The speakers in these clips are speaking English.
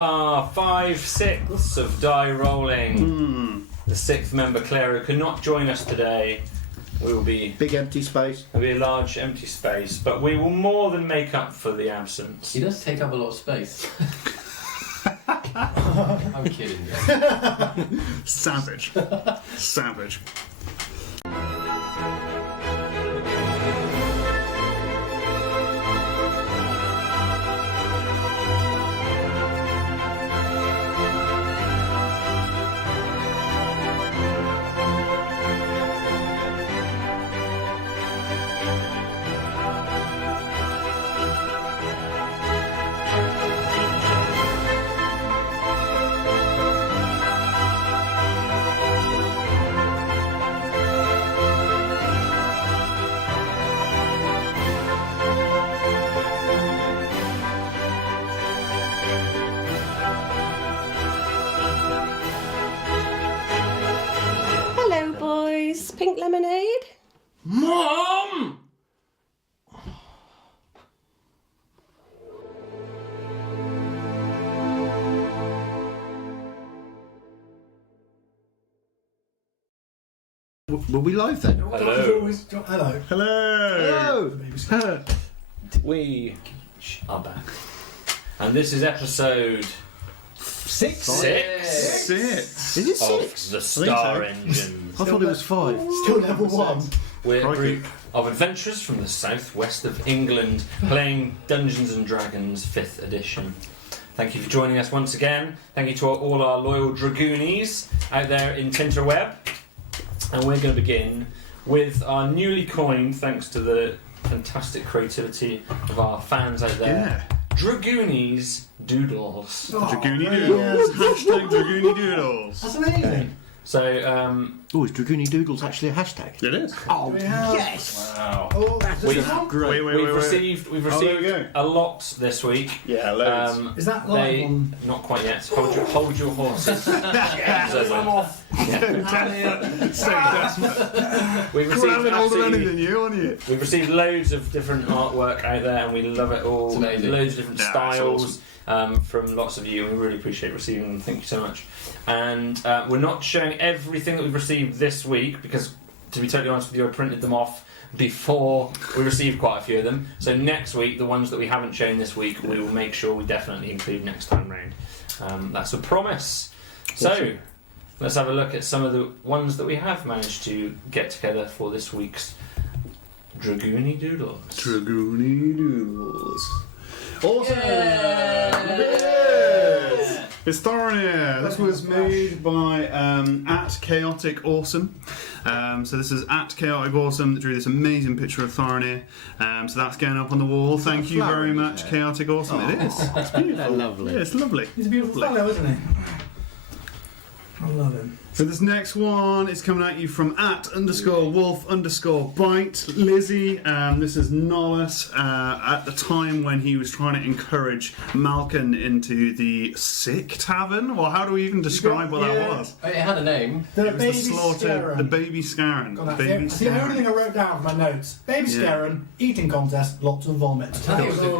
5/6 of die rolling. The sixth member, Clara, could not join us today. We will be big empty space. There'll be a large empty space, but we will more than make up for the absence. He does take up a lot of space. I'm kidding. Savage. Savage. Pink lemonade? Mom! Were we live then? Hello. Hello. Hello. We are back. And this is episode... Six. Six? Is it Of 6? the Star Engine. I thought it was 5. Still level 1. We're a Crikey. group of adventurers from the southwest of England playing Dungeons & Dragons 5th edition. Thank you for joining us once again. Thank you to all our loyal Dragoonies out there in Tinterweb. And we're going to begin with our newly coined, thanks to the fantastic creativity of our fans out there, Dragoonies Doodles. Dragoony Doodles. Hashtag Dragoony Doodles. That's amazing. So, Oh, is Dragoony Doodles actually a hashtag? It is. Oh, Yes. wow. Oh, We've- great. We've received there we go. a lot this week. Yeah, loads. Is that live on? Not quite yet. Hold your horses. I'm off. So desperate. We've received Grabbing older absolutely- than you, aren't you? We've received loads of different artwork out there, and we love it all. It's amazing. Loads of different Yeah, it's styles from lots of you, and we really appreciate receiving them. Thank you so much. And we're not showing everything that we've received this week because, to be totally honest with you, I printed them off before we received quite a few of them. So next week, the ones that we haven't shown this week, we will make sure we definitely include next time round. That's a promise. So let's have a look at some of the ones that we have managed to get together for this week's Dragoony Doodles. Dragoony Doodles. Awesome! Yay! It's Thorinir. This was made by at Chaotic Awesome. So this is at Chaotic Awesome that drew this amazing picture of Thorinir. So that's going up on the wall. Thank you very much, Chaotic Awesome. It is. It's beautiful. Lovely. Yeah, it's lovely. He's a beautiful fellow, isn't he? I love him. So this next one is coming at you from @_wolf_bite Lizzie. This is Nollis at the time when he was trying to encourage Malkin into the sick tavern. Well, how do we even describe what that was? It had a name. The It was baby the slaughter, Scarron. the baby Scarron. God, The that's baby it. That's the only Scarron. thing I wrote down for my notes. Baby Yeah. Scarron, eating contest, lots of vomit. I think it was a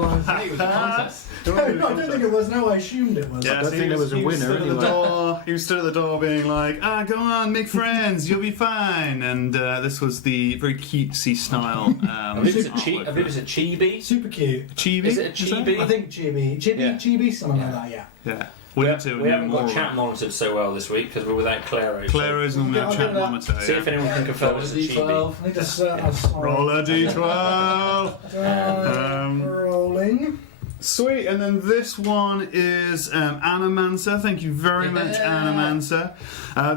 contest. No, I don't think it was. No, I assumed it was. Yeah, I don't think there was a he winner stood at the anyway. door. He was stood at the door being like, go on, make friends, you'll be fine. And this was the very cutesy style. I believe it's a artwork. chibi. Super cute. Chibi? Is it a that? chibi? I think chibi, Yeah. chibi, something like that. Yeah. Yeah. We need to haven't more got of chat it. monitored so well this week because we're without Claro. so Clara's on Yeah, that I'll chat give that. monitor. see if Yeah. anyone can confirm it's a chibi. D12. I think just Roll a d12. Rolling. Sweet, and then this one is Animancer. Thank you very much, Animancer.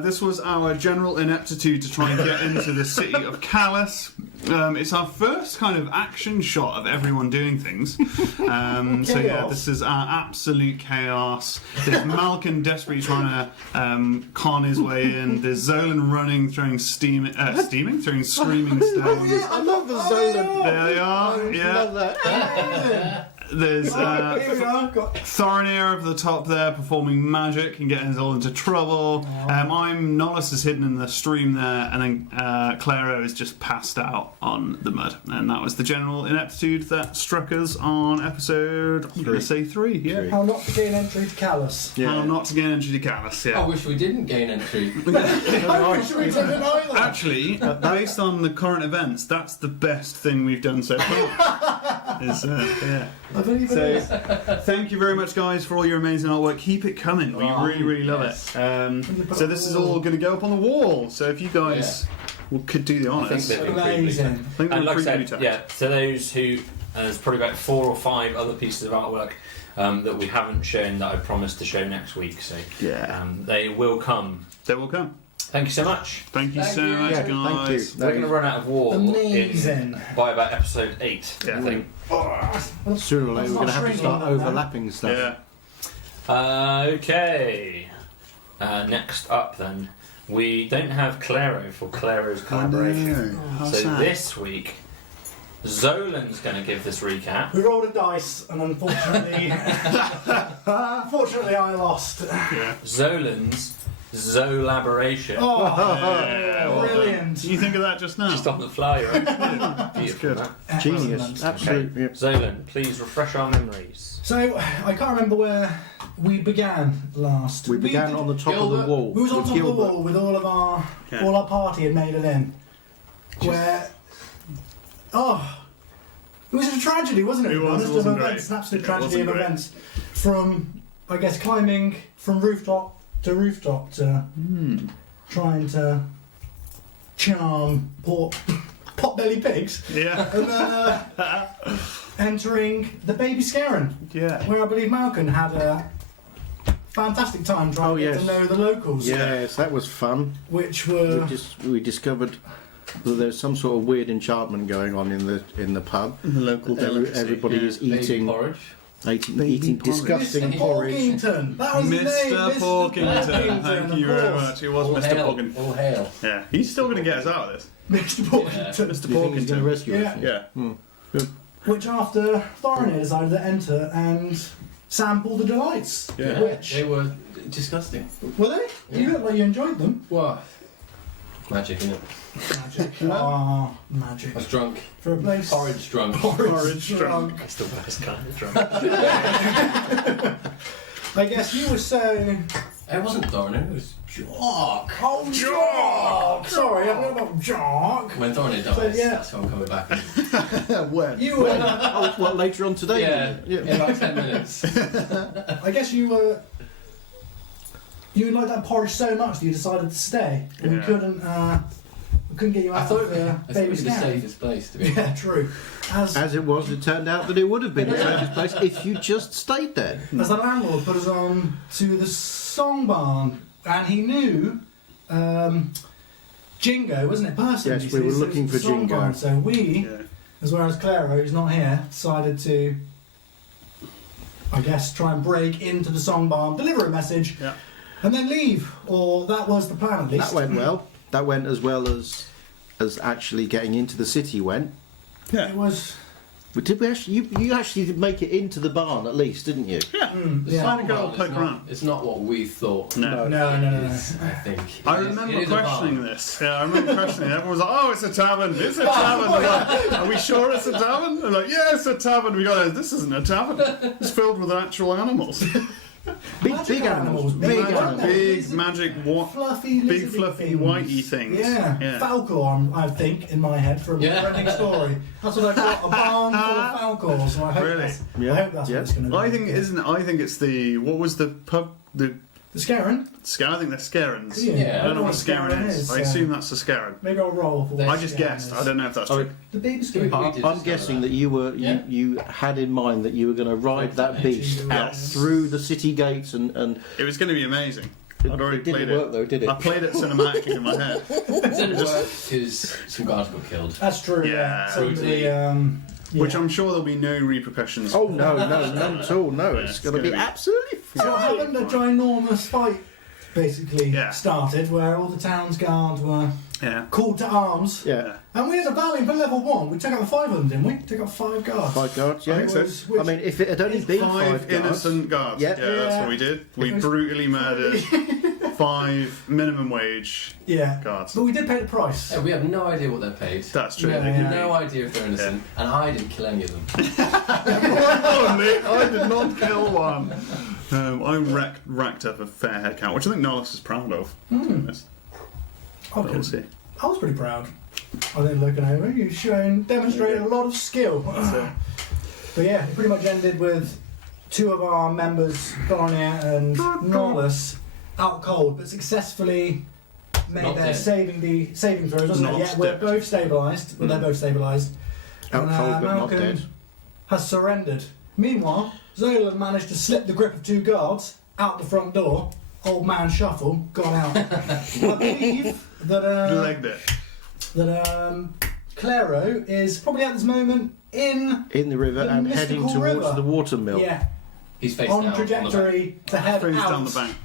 This was our general ineptitude to try and get into the city of Callus. It's our first kind of action shot of everyone doing things. So yeah, this is our absolute chaos. There's Malkin desperately trying to con his way in. There's Zolan running, throwing screaming stones. I love the Zolan. There they are. Yeah. Love that. There's Here we are. Got Thorinir over the top there performing magic and getting us all into trouble. Nollis is hidden in the stream there, and then Claro is just passed out on the mud. And that was the general ineptitude that struck us on episode, I'm going to say 3. Yeah. how not to gain entry to Callus. How not to gain entry to Callus, I yeah. wish we didn't gain entry. I wish we didn't either. Actually, based on the current events, that's the best thing we've done so far. Yeah. I believe it So, is. thank you very much, guys, for all your amazing artwork. Keep it coming. We really, really love Yes. it. So this is all going to go up on the wall. So if you guys could do the honours. I think Amazing. I think And we're like I pretty said, good. yeah, to those who, there's probably about 4 or 5 other pieces of artwork that we haven't shown that I promised to show next week. So Yeah. they will come. They will come. Thank you so much. Thank you Thank so you. much, Yeah, guys. thank you. We're going to run out of wall Amazing. by about episode 8, Yeah. I think. Sooner or later, we're going to have to start overlapping stuff. Yeah. Okay. Next up, then, we don't have Claro for Claro's collaboration. How So sad. this week, Zolan's going to give this recap. We rolled a dice, and unfortunately, unfortunately, I lost. Yeah. Zolan's Zolaboration. Oh, Yeah, well done. brilliant! Did you think of that just now? Just on the fly, right? Beautiful. good. that. Genius. Excellent. Absolutely. Okay. Zolan, please refresh our memories. So I can't remember where we began last. We began on the top of Gilbert. the wall. We was on with top of the Gilbert. wall with all of our Yeah. all our party had made it in. Where it was a tragedy, wasn't it? It was, it Honest, wasn't of events, great. an absolute It tragedy wasn't of great. events. From I guess climbing from rooftop to rooftop to trying to charm poor pot-bellied pigs, Yeah. and then entering the baby Scarron, Yeah. where I believe Malcolm had a fantastic time trying Oh, to get yes. to know the locals, Yes, that was fun. which were We discovered that there's some sort of weird enchantment going on in the pub. The local delicacy. Everybody is Baby eating porridge. eating disgusting Mr. porridge. Porkington. That was his name, Mr. Porkington. Thank of you very course. much. It was All Mr. hail. Porkington. All hail. Yeah. He's still going to get us out of this. Mr. Porkington. Mr. Do you think he's going to Porkington. rescue us? Yeah. Yeah. Which after Thorinir decided to enter and sample the delights. Yeah. Which They were disgusting. were they? You Yeah. look like you enjoyed them. What? Magic, innit? Magic. Ah, magic. I was drunk. For a place. Porridge drunk. Porridge drunk. It's the worst kind of drunk. I guess you were saying. It wasn't Thorin, it was Jock. Oh, Jock! Sorry, I don't know about Jock. When Thorin dies, yeah. that's when I'm coming back. When? You were. Oh, what, later on today? Yeah, in about 10 minutes. I guess you were. You liked that porridge so much that you decided to stay. And we couldn't get you I out thought of it baby was the Scarron. safest place to be. Yeah, true. As it was, it turned out that it would have been the safest place if you just stayed there. As the landlord put us on to the song barn, and he knew Jingo, wasn't it? Personally, Yes, we were looking for Song Jingo. barn. So we, Yeah. as well as Claro, who's not here, decided to, I guess, try and break into the song barn, deliver a message, Yeah. and then leave. Or that was the plan, at least. That went well. That went as well as actually getting into the city went. It was. But did we actually? You actually did make it into the barn at least, didn't you? The Yeah. song Go barn poke is around. not, it's not what we thought. No. No. It is, I think. I It is- remember it is a questioning barn. this. Yeah, I remember questioning it. Everyone was like, "Oh, it's a tavern. It's a tavern." We're like, are we sure it's a tavern? They're like, "Yeah, it's a tavern." We got this isn't a tavern. It's filled with actual animals. Big Magic animals. animals, Big big animals. Big magic what? Fluffy, Big lizardy fluffy things. whitey things. Yeah, Yeah. Falcor, I think, in my head from Yeah. a Never Story. That's what I've got, a barn full of Falcors. So I hope Really? that's, Yeah. I hope that's Yeah. what it's going to be. I think it isn't. I think it's the what was the pub the The Scarron? I think they're Scarrons. Yeah. I don't know what Scarron Scarron is. I assume that's a Scarron. Maybe I'll roll for what I just Scarron guessed. is. I don't know if that's Oh, true. The baby We Scarron. did I'm discover guessing that Yeah. you had in mind that you were going to ride that beast out Yes. through the city gates and It was going to be amazing. I'd already it played didn't it. work though, did it? I played it cinematically in my head. It didn't work because some guards got killed. That's true, yeah. Yeah. Somebody, Which yeah. I'm sure there'll be no repercussions. Oh no, none at all. No, it's it's going to be gonna be- absolutely So what fine. happened? A ginormous fight basically Yeah. started, where all the town's guards were Yeah. called to arms. Yeah. And we had a valiant for level 1. We took out 5 of them, didn't we? Took out 5 guards. 5 guards, yeah. I think so. Which- I mean, if it had only been 5 guards... innocent guards. Yeah. That's what we did. We It was- brutally murdered 5 minimum wage Yeah. guards. But we did pay the price. Yeah, we have no idea what they're paid. That's true. Yeah, We have yeah. no idea if they're innocent, and I didn't kill any of them. Oh, Nick, I did not kill one. I racked up a fair head count, which I think Nollis is proud of. To be honest. But Okay. we'll see. I was pretty proud. I think looking over, you demonstrated a lot of skill. But yeah, it pretty much ended with 2 of our members, Thornia and Nollis, out cold, but successfully made Not their dead. saving throws, wasn't it? Not Yeah, we're dead. both stabilised. Well, they're both stabilised. Out And, cold but not Malcolm dead. has surrendered. Meanwhile, Zola managed to slip the grip of 2 guards out the front door. Old man shuffle, gone out. I believe that Legged it. Claro is probably at this moment in In the river The and heading mystical towards river. the watermill. yeah He's face on down. trajectory to head Throws out down the bank.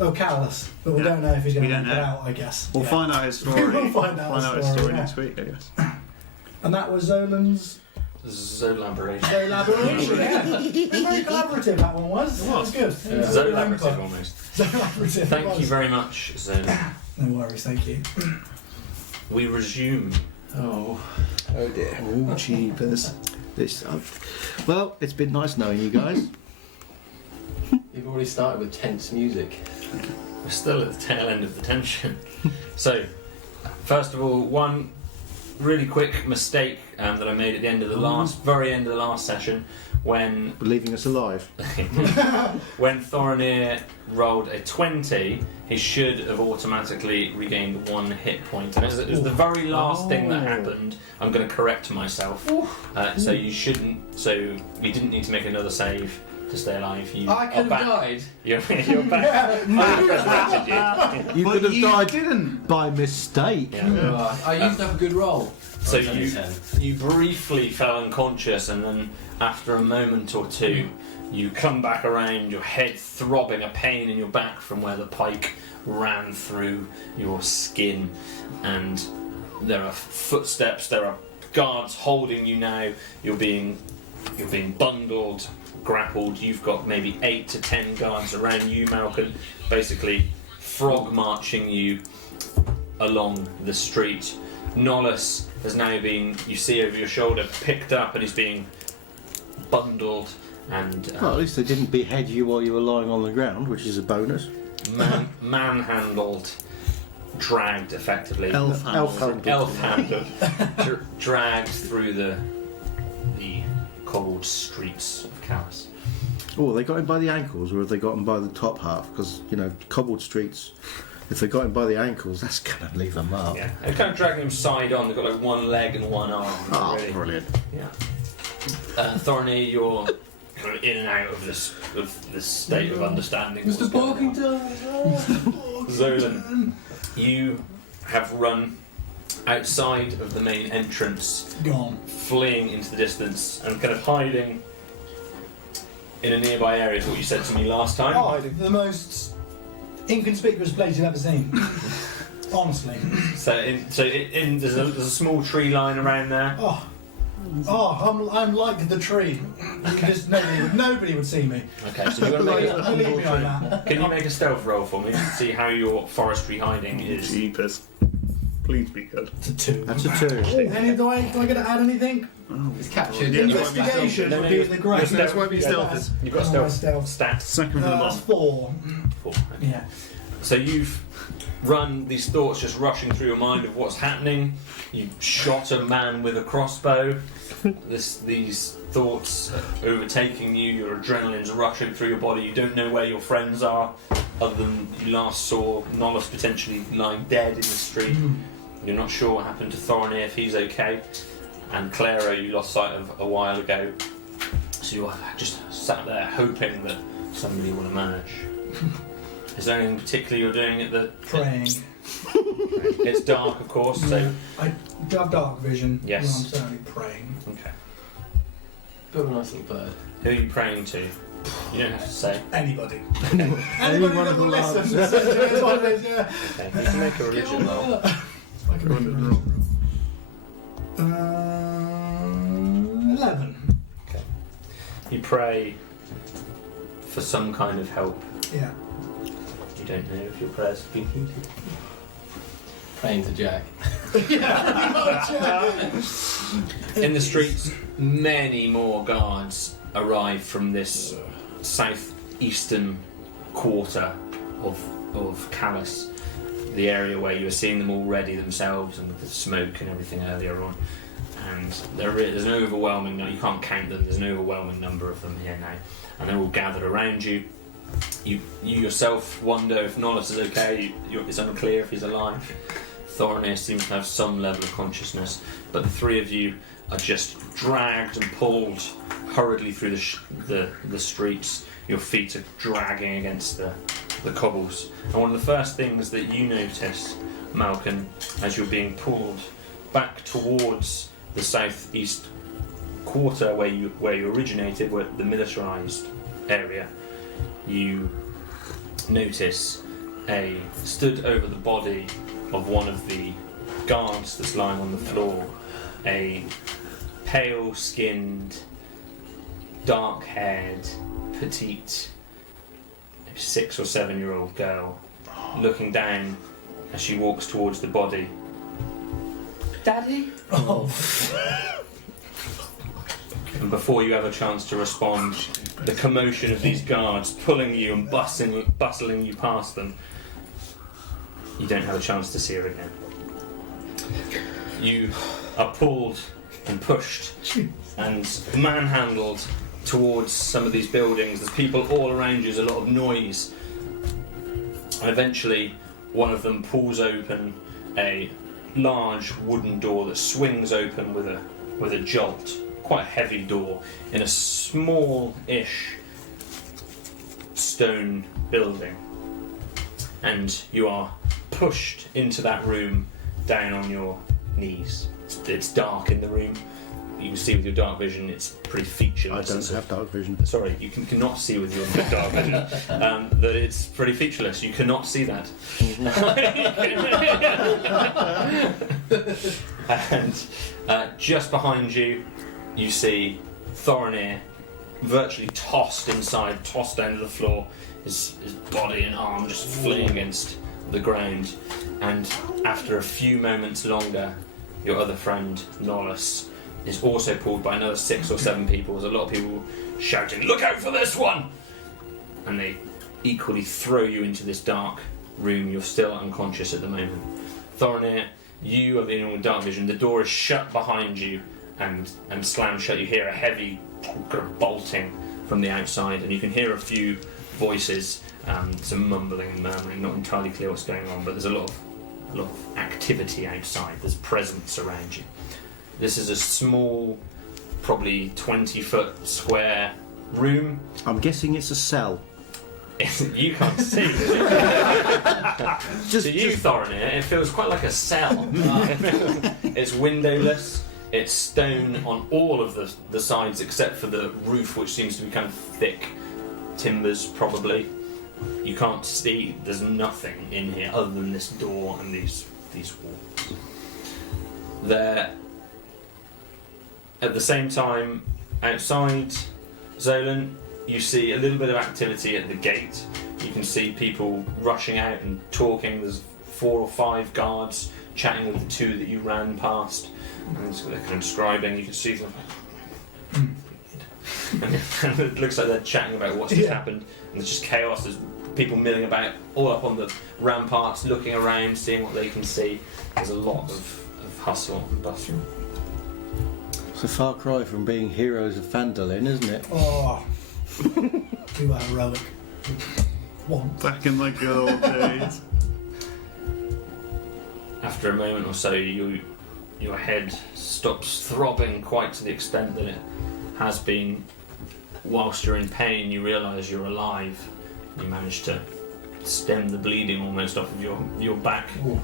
of Callus, but we Yeah. don't know if he's going We to don't make it know. out. I guess We'll Yeah. find out his story. We'll find out his his story, story yeah. next week, I guess. And that was Zolan's Zolaboration. collaboration. Yeah, very collaborative. That one was. It was. Good. Zolaborative almost. Zolaborative. Thank you very much, Zola. No worries. Thank you. We resume. Oh dear. Oh, jeepers. This, well, it's been nice knowing you guys. You've already started with tense music. We're still at the tail end of the tension. So, first of all, one really quick mistake that I made at the end of the very end of the last session, when Leaving us alive. when Thorinir rolled a 20, he should have automatically regained 1 hit point. And it was the very last thing that happened. I'm going to correct myself. So you shouldn't. So you didn't need to make another save to stay alive. You I are could have back. died. You're back. I resurrected you. You But could have you died didn't. by mistake. Yeah. I used to have a good roll. So I was only you 10. you briefly fell unconscious, and then after a moment or two, you come back around, your head throbbing, a pain in your back from where the pike ran through your skin, and there are footsteps. There are guards holding you now. You're being bundled, grappled. You've got maybe 8 to 10 guards around you, Malcolm, basically frog marching you along the street. Nollis has now been, you see over your shoulder, picked up, and is being bundled and Well, at least they didn't behead you while you were lying on the ground, which is a bonus. manhandled, dragged effectively, Elf-handled. elf-handled, dragged through the cold streets of Callus. Oh, they got him by the ankles, or have they got him by the top half? Because, cobbled streets, if they got him by the ankles, that's going to leave a mark. Yeah, they're kind of dragging him side on. They've got like 1 leg and 1 arm. Oh, really. brilliant. Yeah. Thorny, you're kind of in and out of this state of understanding. Mr. what's going on. Porkington! Zolan, you have run outside of the main entrance, Gone. fleeing into the distance and kind of hiding in a nearby area is what you said to me last time. Oh, the most inconspicuous place you've ever seen. Honestly. There's a small tree line around there. I'm like the tree. You just nobody would see me. Okay, so you're gonna make Believe me on that. Can you make a stealth roll for me to see how your forestry hiding is? Jeepers. Please be good. It's a 2. That's a 2. Do I get to add anything? It's captured. Yeah, Investigation No, would no, be the great. That's why we stealth. You've got Oh, my stealth stealth. stats. Second from the That's bottom. 4. 4. Okay. Yeah. So you've run these thoughts just rushing through your mind of what's happening. You shot a man with a crossbow. These thoughts are overtaking you. Your adrenaline's rushing through your body. You don't know where your friends are, other than you last saw Nollis potentially lying dead in the street. You're not sure what happened to Thorinir, if he's okay, and Claro you lost sight of a while ago. So you're just sat there hoping that somebody will emerge. Is there anything particular you're doing at the... Praying. It's dark, of course, so... I do have dark vision. Yes. I'm certainly praying. Okay. Bit of a nice little bird. Who are you praying to? You don't have to say. Anybody. Anyone that who will loves. listen. It's one of those, yeah. Okay, you can make a religion roll. I can make a religion roll. 11. You pray for some kind of help. Yeah. You don't know if your prayers have been heeded. Praying to Jack. In the streets, many more guards arrive from this southeastern quarter of Callus, the area where you were seeing them already themselves and with the smoke and everything earlier on. And there's an overwhelming number, you can't count them, there's an overwhelming number of them here now. And they're all gathered around you. You yourself wonder if Nollis is okay, it's unclear if he's alive. Thorinir seems to have some level of consciousness, but the three of you are just dragged and pulled hurriedly through the streets. Your feet are dragging against the cobbles. And one of the first things that you notice, Malcolm, as you're being pulled back towards the southeast quarter where you originated, where the militarised area, you notice stood over the body of one of the guards that's lying on the floor, a pale-skinned, dark-haired, petite, 6 or 7 year old girl, looking down as she walks towards the body. Daddy? Oh. And before you have a chance to respond, the commotion of these guards pulling you and bustling you past them, you don't have a chance to see her again. You are pulled and pushed and manhandled towards some of these buildings. There's people all around you, there's a lot of noise. And eventually one of them pulls open a large wooden door that swings open with a jolt. Quite a heavy door in a small-ish stone building. And you are pushed into that room down on your knees. It's dark in the room. You can see with your dark vision it's pretty featureless. I don't have dark vision. Sorry, you cannot see with your dark vision. That it's pretty featureless. You cannot see that. And just behind you, you see Thorinir virtually tossed down to the floor, his body and arm just fleeing against the ground. And after a few moments longer, your other friend, Nollis, is also pulled by another 6 or 7 people. There's a lot of people shouting, "Look out for this one!" And they equally throw you into this dark room. You're still unconscious at the moment. Thorinir, you are being with dark vision. The door is shut behind you and slammed shut. You hear a heavy kind of bolting from the outside, and you can hear a few voices, some mumbling and murmuring. Not entirely clear what's going on, but there's a lot of activity outside. There's presence around you. This is a small, probably 20-foot square room. I'm guessing it's a cell. You can't see. To you, Thorinir, it feels quite like a cell. It's windowless. It's stone on all of the sides except for the roof, which seems to be kind of thick timbers, probably. You can't see. There's nothing in here other than this door and these walls. There. At the same time, outside Zolan, you see a little bit of activity at the gate. You can see people rushing out and talking. There's 4 or 5 guards chatting with the 2 that you ran past. And so they're kind of describing. You can see them. And it looks like they're chatting about what's just happened. And there's just chaos. There's people milling about all up on the ramparts, looking around, seeing what they can see. There's a lot of hustle and bustle. It's a far cry from being heroes of Phandalin, isn't it? Oh. We were heroic. Once. Back in the good old days. After a moment or so, your head stops throbbing quite to the extent that it has been. Whilst you're in pain, you realise you're alive. You manage to stem the bleeding almost off of your back. Ooh.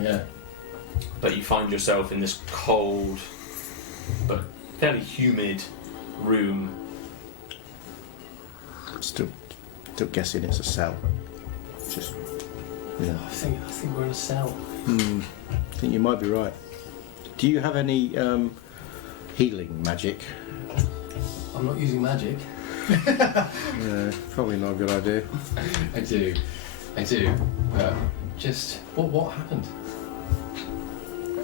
Yeah. But you find yourself in this cold but fairly humid room. Still guessing it's a cell. Just, yeah. I think we're in a cell. I think you might be right. Do you have any healing magic? I'm not using magic. No, probably not a good idea. I do. Just what happened?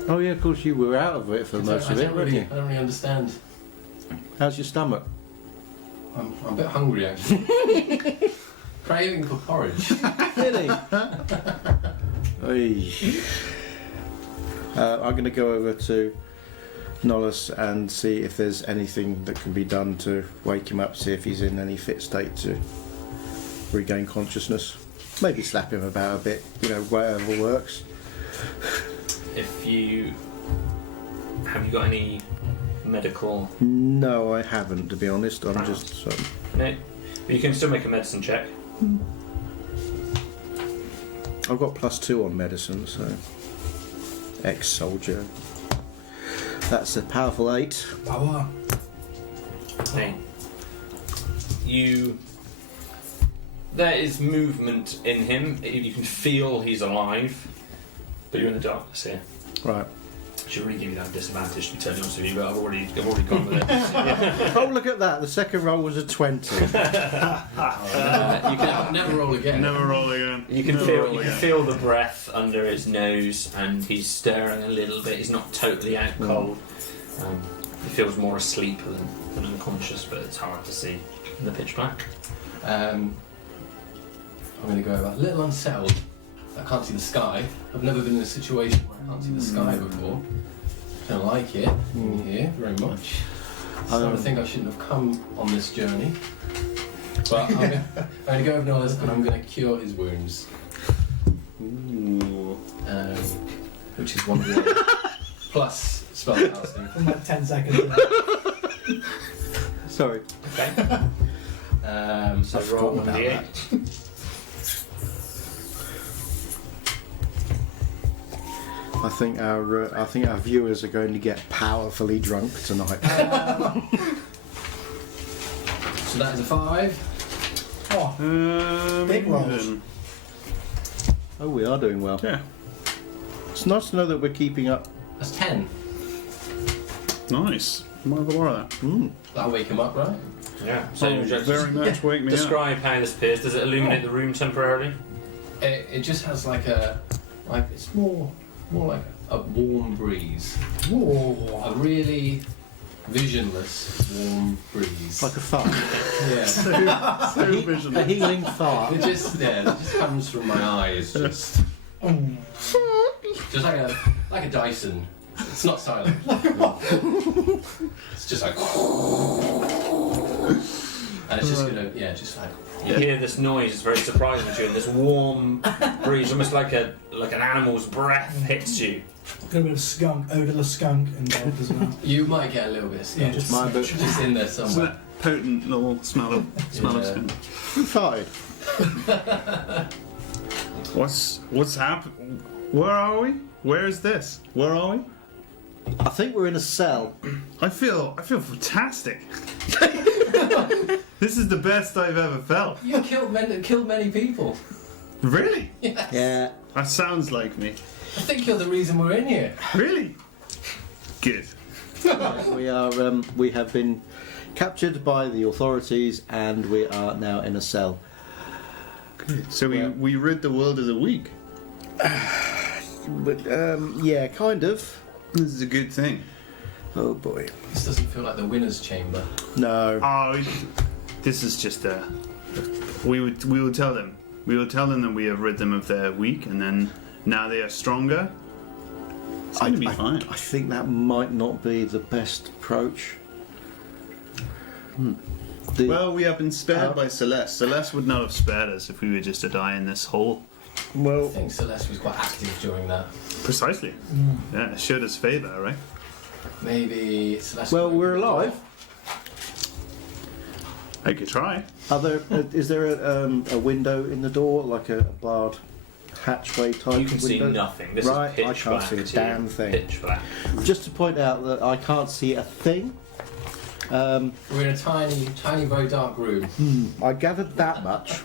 Oh yeah, of course you were out of it for most of it, weren't you? I don't really understand. How's your stomach? I'm a bit hungry actually. Craving for porridge. Really? Oy. I'm going to go over to Nollis and see if there's anything that can be done to wake him up, see if he's in any fit state to regain consciousness. Maybe slap him about a bit, whatever works. Have you got any medical? No, I haven't, to be honest. I'm Right. just... No, but you can still make a medicine check. I've got +2 on medicine, so... Ex-soldier. That's a powerful 8. Power. Okay. There is movement in him. You can feel he's alive, but you're in the darkness here. Right. I should really give you that disadvantage, to be totally honest with you, but I've already gone with it. Oh, look at that. The second roll was a 20. You can never roll again. Never roll again. You can Never roll again. feel the breath under his nose, and he's stirring a little bit. He's not totally out cold. He feels more asleep than unconscious, but it's hard to see in the pitch black. I'm going to go a little unsettled. I can't see the sky. I've never been in a situation where I can't see the sky before. Don't like it here very much. I think I shouldn't have come on this journey. But I'm going to go over to Nollis and I'm going to cure his wounds. Ooh. Which is 1d8 plus spellcasting. For like 10 seconds. Sorry. Okay. So I've roll forgotten about 1d8. I think our viewers are going to get powerfully drunk tonight. So that is a 5. Oh, Big rolls. then. Oh, we are doing well. Yeah. It's nice to know that we're keeping up. That's 10. Nice. Might have a lot of that. That'll wake him up, right? Yeah. So you just Very much wake me up. describe how this appears. Does it illuminate the room temporarily? It just has it's more like a warm breeze. Whoa. A really visionless warm breeze. Like a fart. Yeah. So A visual. healing fart. It just comes from my eyes, just like a Dyson. It's not silent. It's just like, and it's just gonna, just like. You hear this noise, it's very surprising to you, and this warm breeze, almost like an animal's breath hits you. Got a bit of skunk, odorless skunk involved as well. You might get a little bit of skunk. Yeah, just My book. just in there It's somewhere. that potent little smell of Yeah. skin. Who farted? What's happening? Where are we? Where is this? Where are we? I think we're in a cell. I feel fantastic. This is the best I've ever felt. You killed many people. Really? Yes. Yeah. That sounds like me. I think you're the reason we're in here. Really? Good. We are. We have been captured by the authorities, and we are now in a cell. Good. So we rid the world of the weak. But yeah, kind of. This is a good thing. Oh boy. This doesn't feel like the winner's chamber. No. Oh, this is just a. We will tell them. We will tell them that we have rid them of their weak, and then now they are stronger. It's going to be fine. I think that might not be the best approach. Well, we have been spared by Celeste. Celeste would not have spared us if we were just to die in this hole. Well, I think Celeste was quite active during that. Precisely. Yeah, it showed us favour, right? Maybe Celeste. well, we're alive. I could try. Are there? Is there a window in the door, like a barred hatchway type? You can see window? nothing. This Right, is pitch I can't black see a to damn you. thing. Pitch black. Just to point out that I can't see a thing. We're in a tiny, tiny, very dark room. I gathered that much,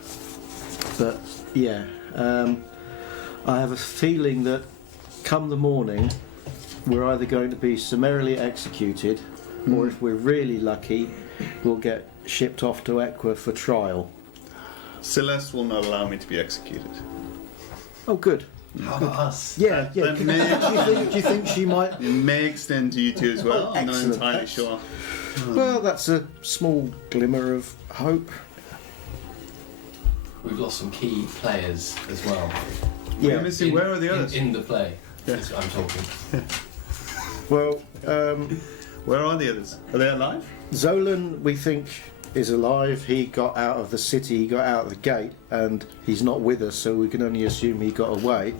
but yeah, I have a feeling that come the morning, we're either going to be summarily executed, or if we're really lucky, we'll get shipped off to Equa for trial. Celeste will not allow me to be executed. Oh, good. How about us? Yeah, yeah. That Do may- you think she might? It may extend to you two as well. Oh, I'm not excellent. entirely sure. Well, that's a small glimmer of hope. We've lost some key players as well. We're missing. Where are the others? In the play. Yeah. That's what I'm talking. Well, Where are the others? Are they alive? Zolan, we think, is alive. He got out of the city, he got out of the gate, and he's not with us, so we can only assume he got away.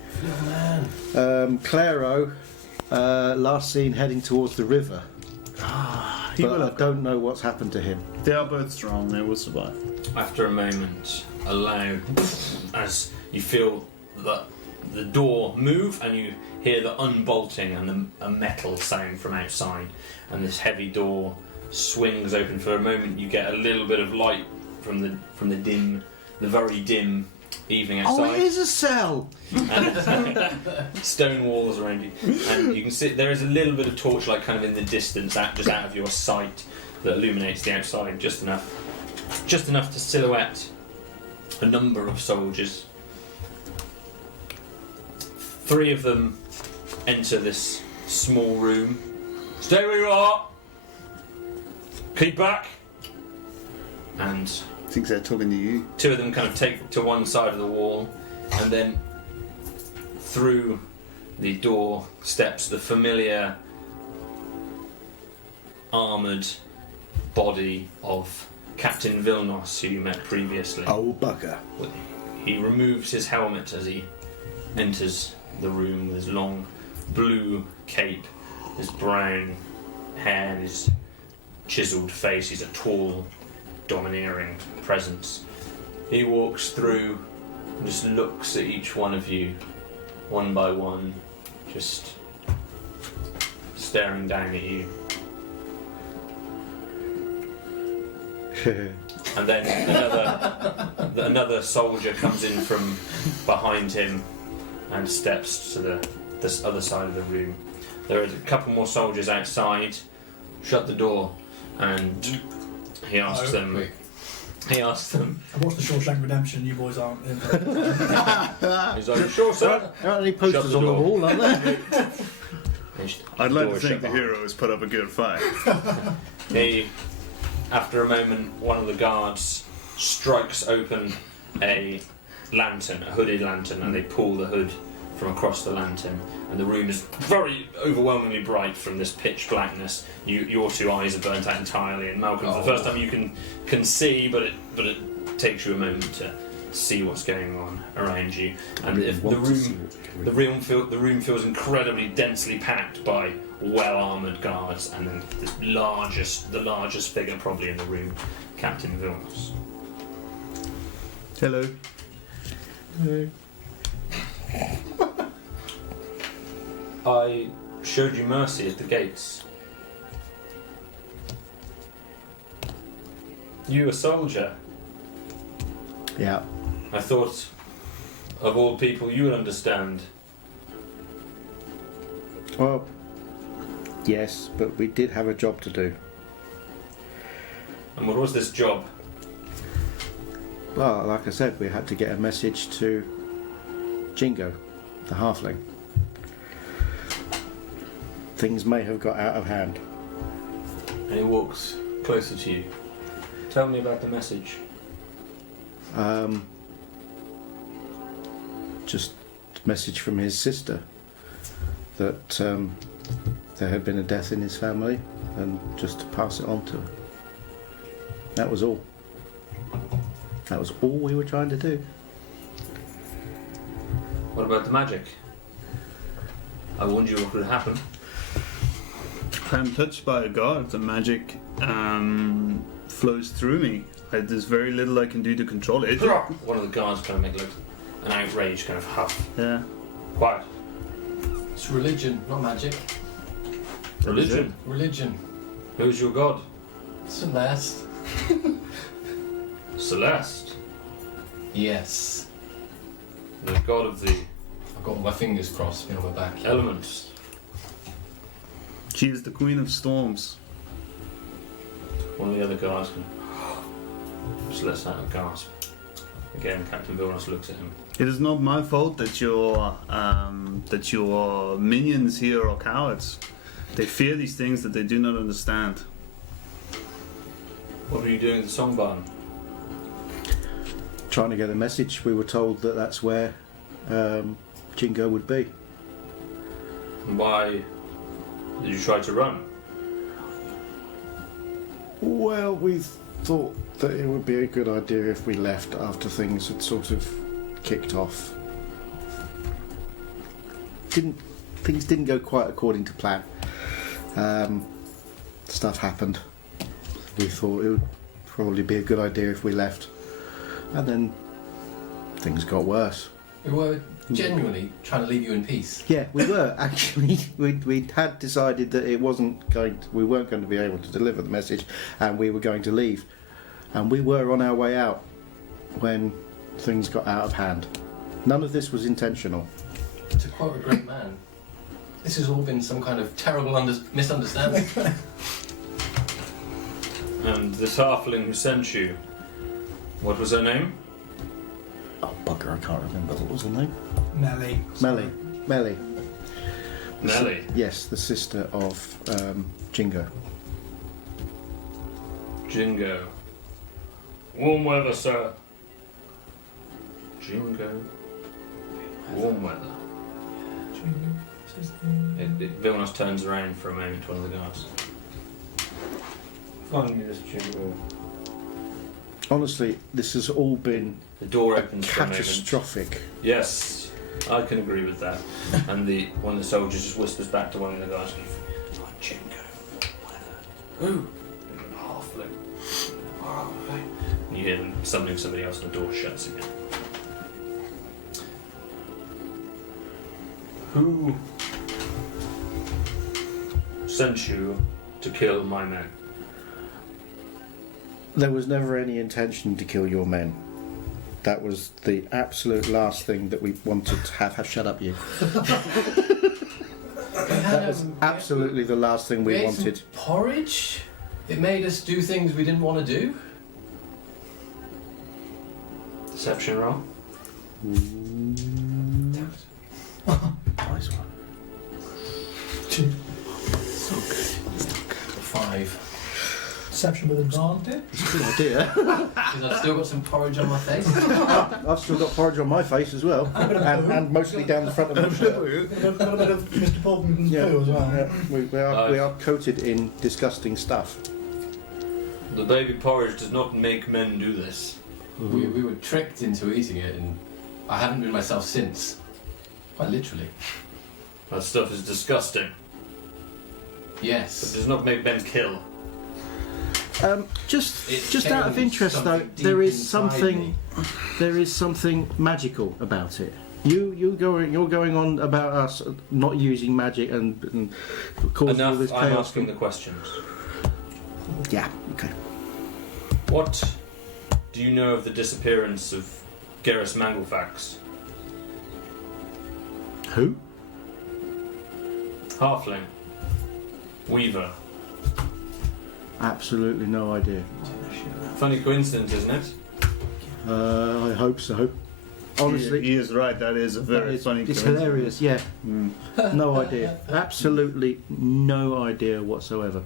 Oh, man. Claro, last seen heading towards the river. He But will I have don't know what's happened to him. They are both strong. They will survive. After a moment, a loud as you feel the door move and you hear the unbolting and a metal sound from outside, and this heavy door swings open. For a moment, you get a little bit of light from the very dim evening outside. Oh, it is a cell! And stone walls around you, and you can see there is a little bit of torchlight kind of in the distance, just out of your sight, that illuminates the outside just enough to silhouette a number of soldiers. 3 of them enter this small room. Stay where you are. Keep back. And I think they're talking to you. 2 of them kind of take to one side of the wall, and then through the door steps the familiar armoured body of Captain Vilnos, who you met previously. Oh, bugger. He removes his helmet as he enters the room with his long blue cape, his brown hair, and his chiselled face. He's a tall, domineering presence. He walks through and just looks at each one of you, one by one, just staring down at you. And then another soldier comes in from behind him and steps to this other side of the room. There are a couple more soldiers outside. Shut the door, and he asks them. Quick. He asks them. And what's the Shawshank Redemption? You boys aren't in. He's like, "Sure, sir." There aren't any posters the on the door. wall, are there? I'd like Door to shut think the behind. heroes put up a good fight. He, after a moment, one of the guards strikes open a lantern, a hooded lantern, and they pull the hood from across the lantern, and the room is very overwhelmingly bright from this pitch blackness. Your 2 eyes are burnt out entirely, and Malcolm, for the first time you can see, but it takes you a moment to see what's going on around you, and the room feels incredibly densely packed by well-armoured guards, and then the largest figure probably in the room, Captain Vilnos. Hello. I showed you mercy at the gates. You a soldier. Yeah. I thought, of all people, you would understand. Well, yes, but we did have a job to do. And what was this job? Well, like I said, we had to get a message to Jingo, the halfling. Things may have got out of hand. And he walks closer to you. Tell me about the message. Just a message from his sister that there had been a death in his family, and just to pass it on to her. That was all. That was all we were trying to do. What about the magic? I warned you what would happen. I'm touched by a god. The magic flows through me. There's very little I can do to control it. One of the guards kind of make like an outraged kind of huff. Yeah. Quiet. It's religion, not magic. Religion. Religion. Who's your god? Celeste. Celeste, Yes. the god of the I've got my fingers crossed behind my back. elements. She is the queen of storms. One of the other guys can just lets out a gasp. Again, Captain Vilnos looks at him. It is not my fault that your minions here are cowards. They fear these things that they do not understand. What are you doing at the song barn? Trying to get a message. We were told that that's where Jingo would be. And why did you try to run? Well, we thought that it would be a good idea if we left after things had sort of kicked off. Things didn't go quite according to plan. Stuff happened. We thought it would probably be a good idea if we left. And then things got worse. We were genuinely trying to leave you in peace. Yeah, we were actually. We had decided that we weren't going to be able to deliver the message, and we were going to leave. And we were on our way out when things got out of hand. None of this was intentional. To quote a great man, this has all been some kind of terrible misunderstanding. And this halfling who sent you, what was her name? Oh bugger! I can't remember what was her name. Melly. Melly. Nelly. Yes, the sister of Jingo. Jingo. Warm weather, sir. Jingo. Warm weather. Vilnos turns around for a moment to one of the guards. Find me this Jingo. Honestly, this has all been The door opens for a moment. catastrophic. Yes, I can agree with that. And one of the soldiers just whispers back to one of the guys, "Oh, Jingo, who? Halfling. Oh, okay." And you hear them summoning somebody else, and the door shuts again. Who sent you to kill my men? There was never any intention to kill your men. That was the absolute last thing that we wanted to have. Shut up, you. That was absolutely the last thing we ate wanted. some porridge? It made us do things we didn't want to do? Deception roll. Nice one. So good. 5. Deception with advantage. Good idea. Because I've still got some porridge on my face. I've still got porridge on my face as well, and mostly down the front of my shirt. Got a bit of Mr. Bolton's Yeah. poo as well. Yeah, we are coated in disgusting stuff. The baby porridge does not make men do this. We were tricked into eating it, and I haven't been myself since. Quite literally. That stuff is disgusting. It Yes. does not make men kill. Just It out of changed interest though, something deep there is inside something magical about it. You're going on about us not using magic and causing all this Enough, I'm chaos. asking the questions. Yeah. Okay. What do you know of the disappearance of Garrus Manglefax? Who? Halfling. Weaver. Absolutely no idea. Funny coincidence, isn't it? I hope so. Honestly, He is right. That is a very funny It's coincidence. hilarious. Yeah. No idea. Absolutely no idea whatsoever.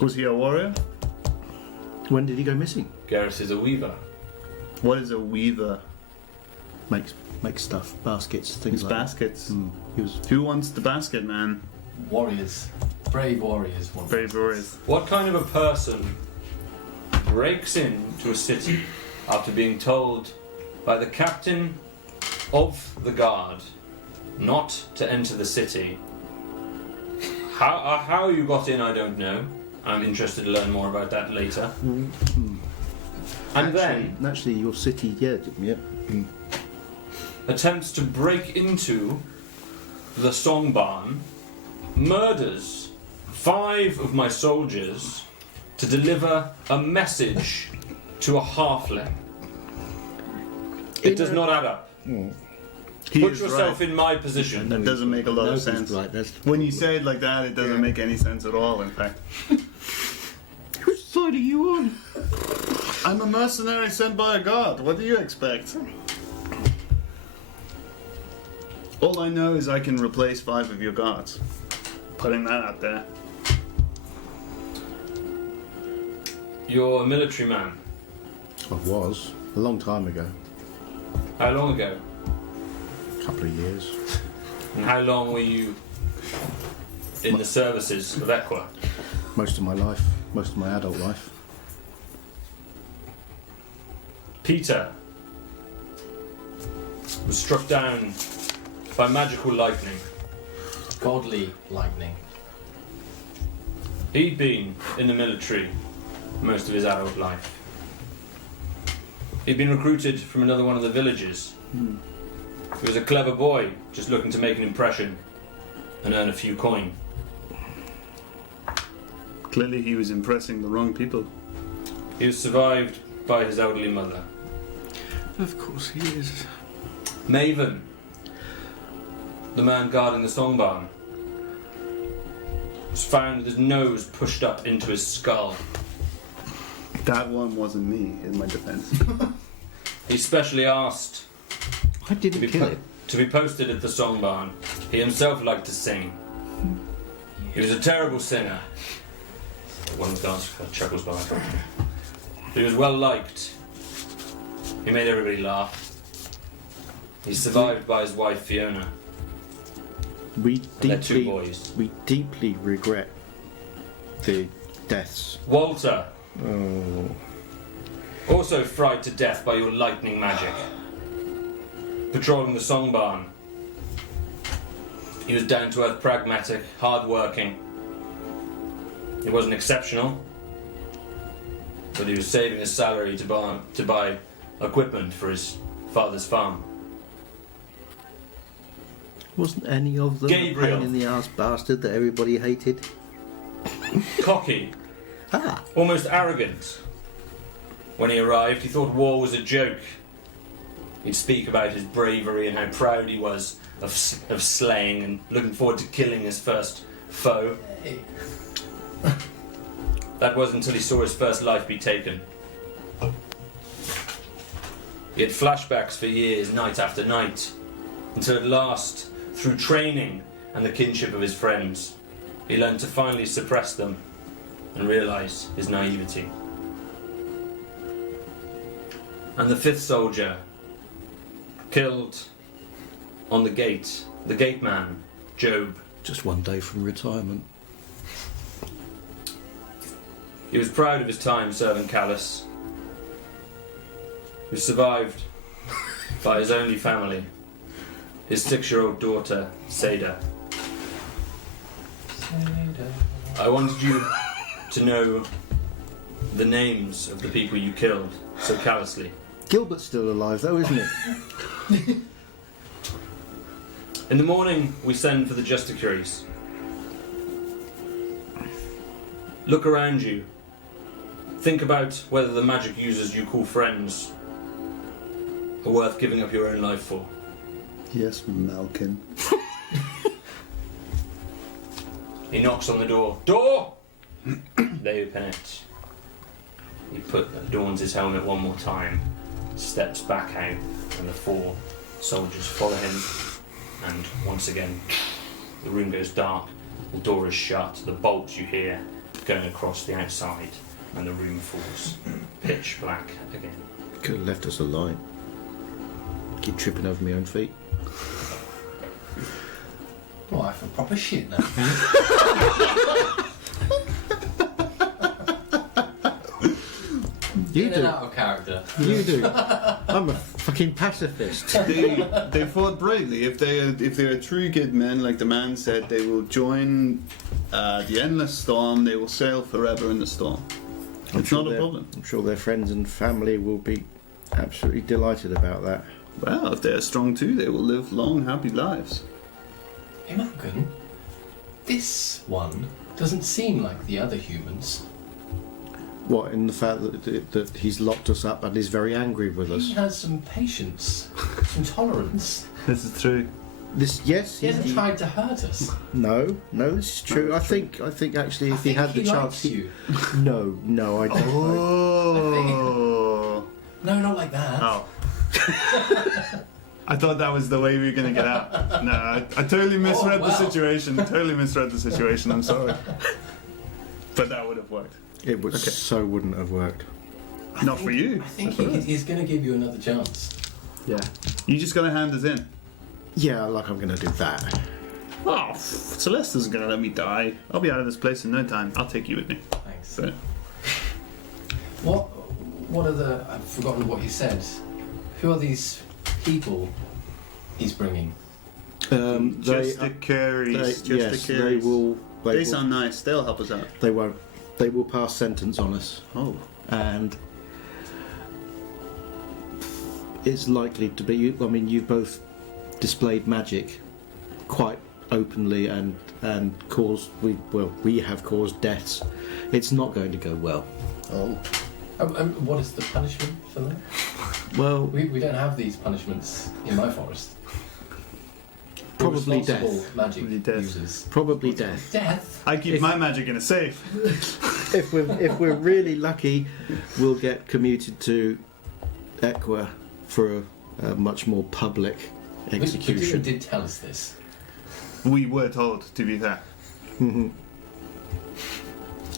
Was he a warrior? When did he go missing? Garrus is a weaver. What is a weaver? Makes stuff, baskets, things His like baskets. that. He was Who wants the basket, man? Warriors. Brave warriors. Want Brave warriors. What kind of a person breaks into a city after being told by the captain of the guard not to enter the city? How you got in, I don't know. I'm interested to learn more about that later. And then actually your city, yeah. attempts to break into the song barn, murders 5 of my soldiers to deliver a message to a halfling. It does not add up. He Put is yourself right. in my position. That doesn't make a lot of he's sense. Right, that's When you say it like that, it doesn't make any sense at all, in fact. whose side are you on? I'm a mercenary sent by a god. What do you expect? All I know is I can replace 5 of your guards. Putting that out there. You're a military man. I was a long time ago, How long ago? a couple of years. And how long were you in the services of Equa? Most of my life, most of my adult life. Peter was struck down by magical lightning. Godly lightning. He'd been in the military most of his adult life. He'd been recruited from another one of the villages. He was a clever boy, just looking to make an impression and earn a few coin. Clearly he was impressing the wrong people. He was survived by his elderly mother. Of course he is. Maven, the man guarding the song barn, was found with his nose pushed up into his skull. That one wasn't me, in my defense. He specially asked I didn't kill him. to be posted at the song barn. He himself liked to sing. He was a terrible singer. One of the guards chuckles by. He was well liked. He made everybody laugh. He's survived by his wife Fiona We and their 2 deeply, boys. we deeply regret the deaths. Walter, Oh, also fried to death by your lightning magic. Patrolling the song barn. He was down to earth, pragmatic, hard working. He wasn't exceptional, but he was saving his salary to buy equipment for his father's farm. wasn't any of them Gabriel. a pain in the ass bastard that everybody hated? Cocky, Ah, almost arrogant. When he arrived, he thought war was a joke. He'd speak about his bravery and how proud he was of slaying and looking forward to killing his first foe. Hey. That was until he saw his first life be taken. He had flashbacks for years, night after night, until at last, through training and the kinship of his friends, he learned to finally suppress them and realise his naivety. And the 5th soldier, killed on the gate man, Job. just one day from retirement. He was proud of his time serving Callus. He was survived by his only family, his 6-year-old daughter, Seda. I wanted you to know the names of the people you killed so callously. Gilbert's still alive though, isn't it? In the morning, we send for the Justicaries. Look around you. Think about whether the magic users you call friends are worth giving up your own life for. Yes, Malkin. He knocks on the door. Door! They open it. He adorns his helmet one more time, steps back out, and the 4 soldiers follow him. And once again, the room goes dark, the door is shut, the bolts you hear going across the outside, and the room falls pitch black again. Could have left us a light. Keep tripping over my own feet. Oh, I feel proper shit now. You In and do. out of character. You do. I'm a fucking pacifist. They fought bravely. If they're true good men, like the man said, they will join the endless storm. They will sail forever in the storm. It's not a problem. I'm sure their friends and family will be absolutely delighted about that. Well, if they're strong too, they will live long, happy lives. Hey, Malcolm, this one doesn't seem like the other humans. What, in the fact that he's locked us up and is very angry with He us? has some patience, some tolerance. This is true. Yes, He hasn't tried to hurt us. No, this is true. I think actually, if he had the chance, likes you. No, I don't. Oh. No, not like that. Oh. I thought that was the way we were going to get out. No, I totally misread the situation. Totally misread the situation. I'm sorry. But that would have worked. It would so wouldn't have worked. Not for you. I think he's going to give you another chance. Yeah. You just got to hand us in. Yeah, like I'm going to do that. Oh, Celeste isn't going to let me die. I'll be out of this place in no time. I'll take you with me. Thanks. But What are the... I've forgotten what you said. Who are these people he's bringing? just the Curries. They will. They sound nice. They'll help us out. They won't. They will pass sentence on us, Oh. and it's likely to be. I mean, you've both displayed magic quite openly, and caused. We have caused deaths. It's not going to go well. Oh. And what is the punishment for that? Well, We don't have these punishments in my forest. probably Irresponsible death. magic Probably death. users. Probably death. Death? I keep my magic in a safe. If we're really lucky, we'll get commuted to Equa for a much more public But you execution. did tell us this. We were told, to be fair. Mhm.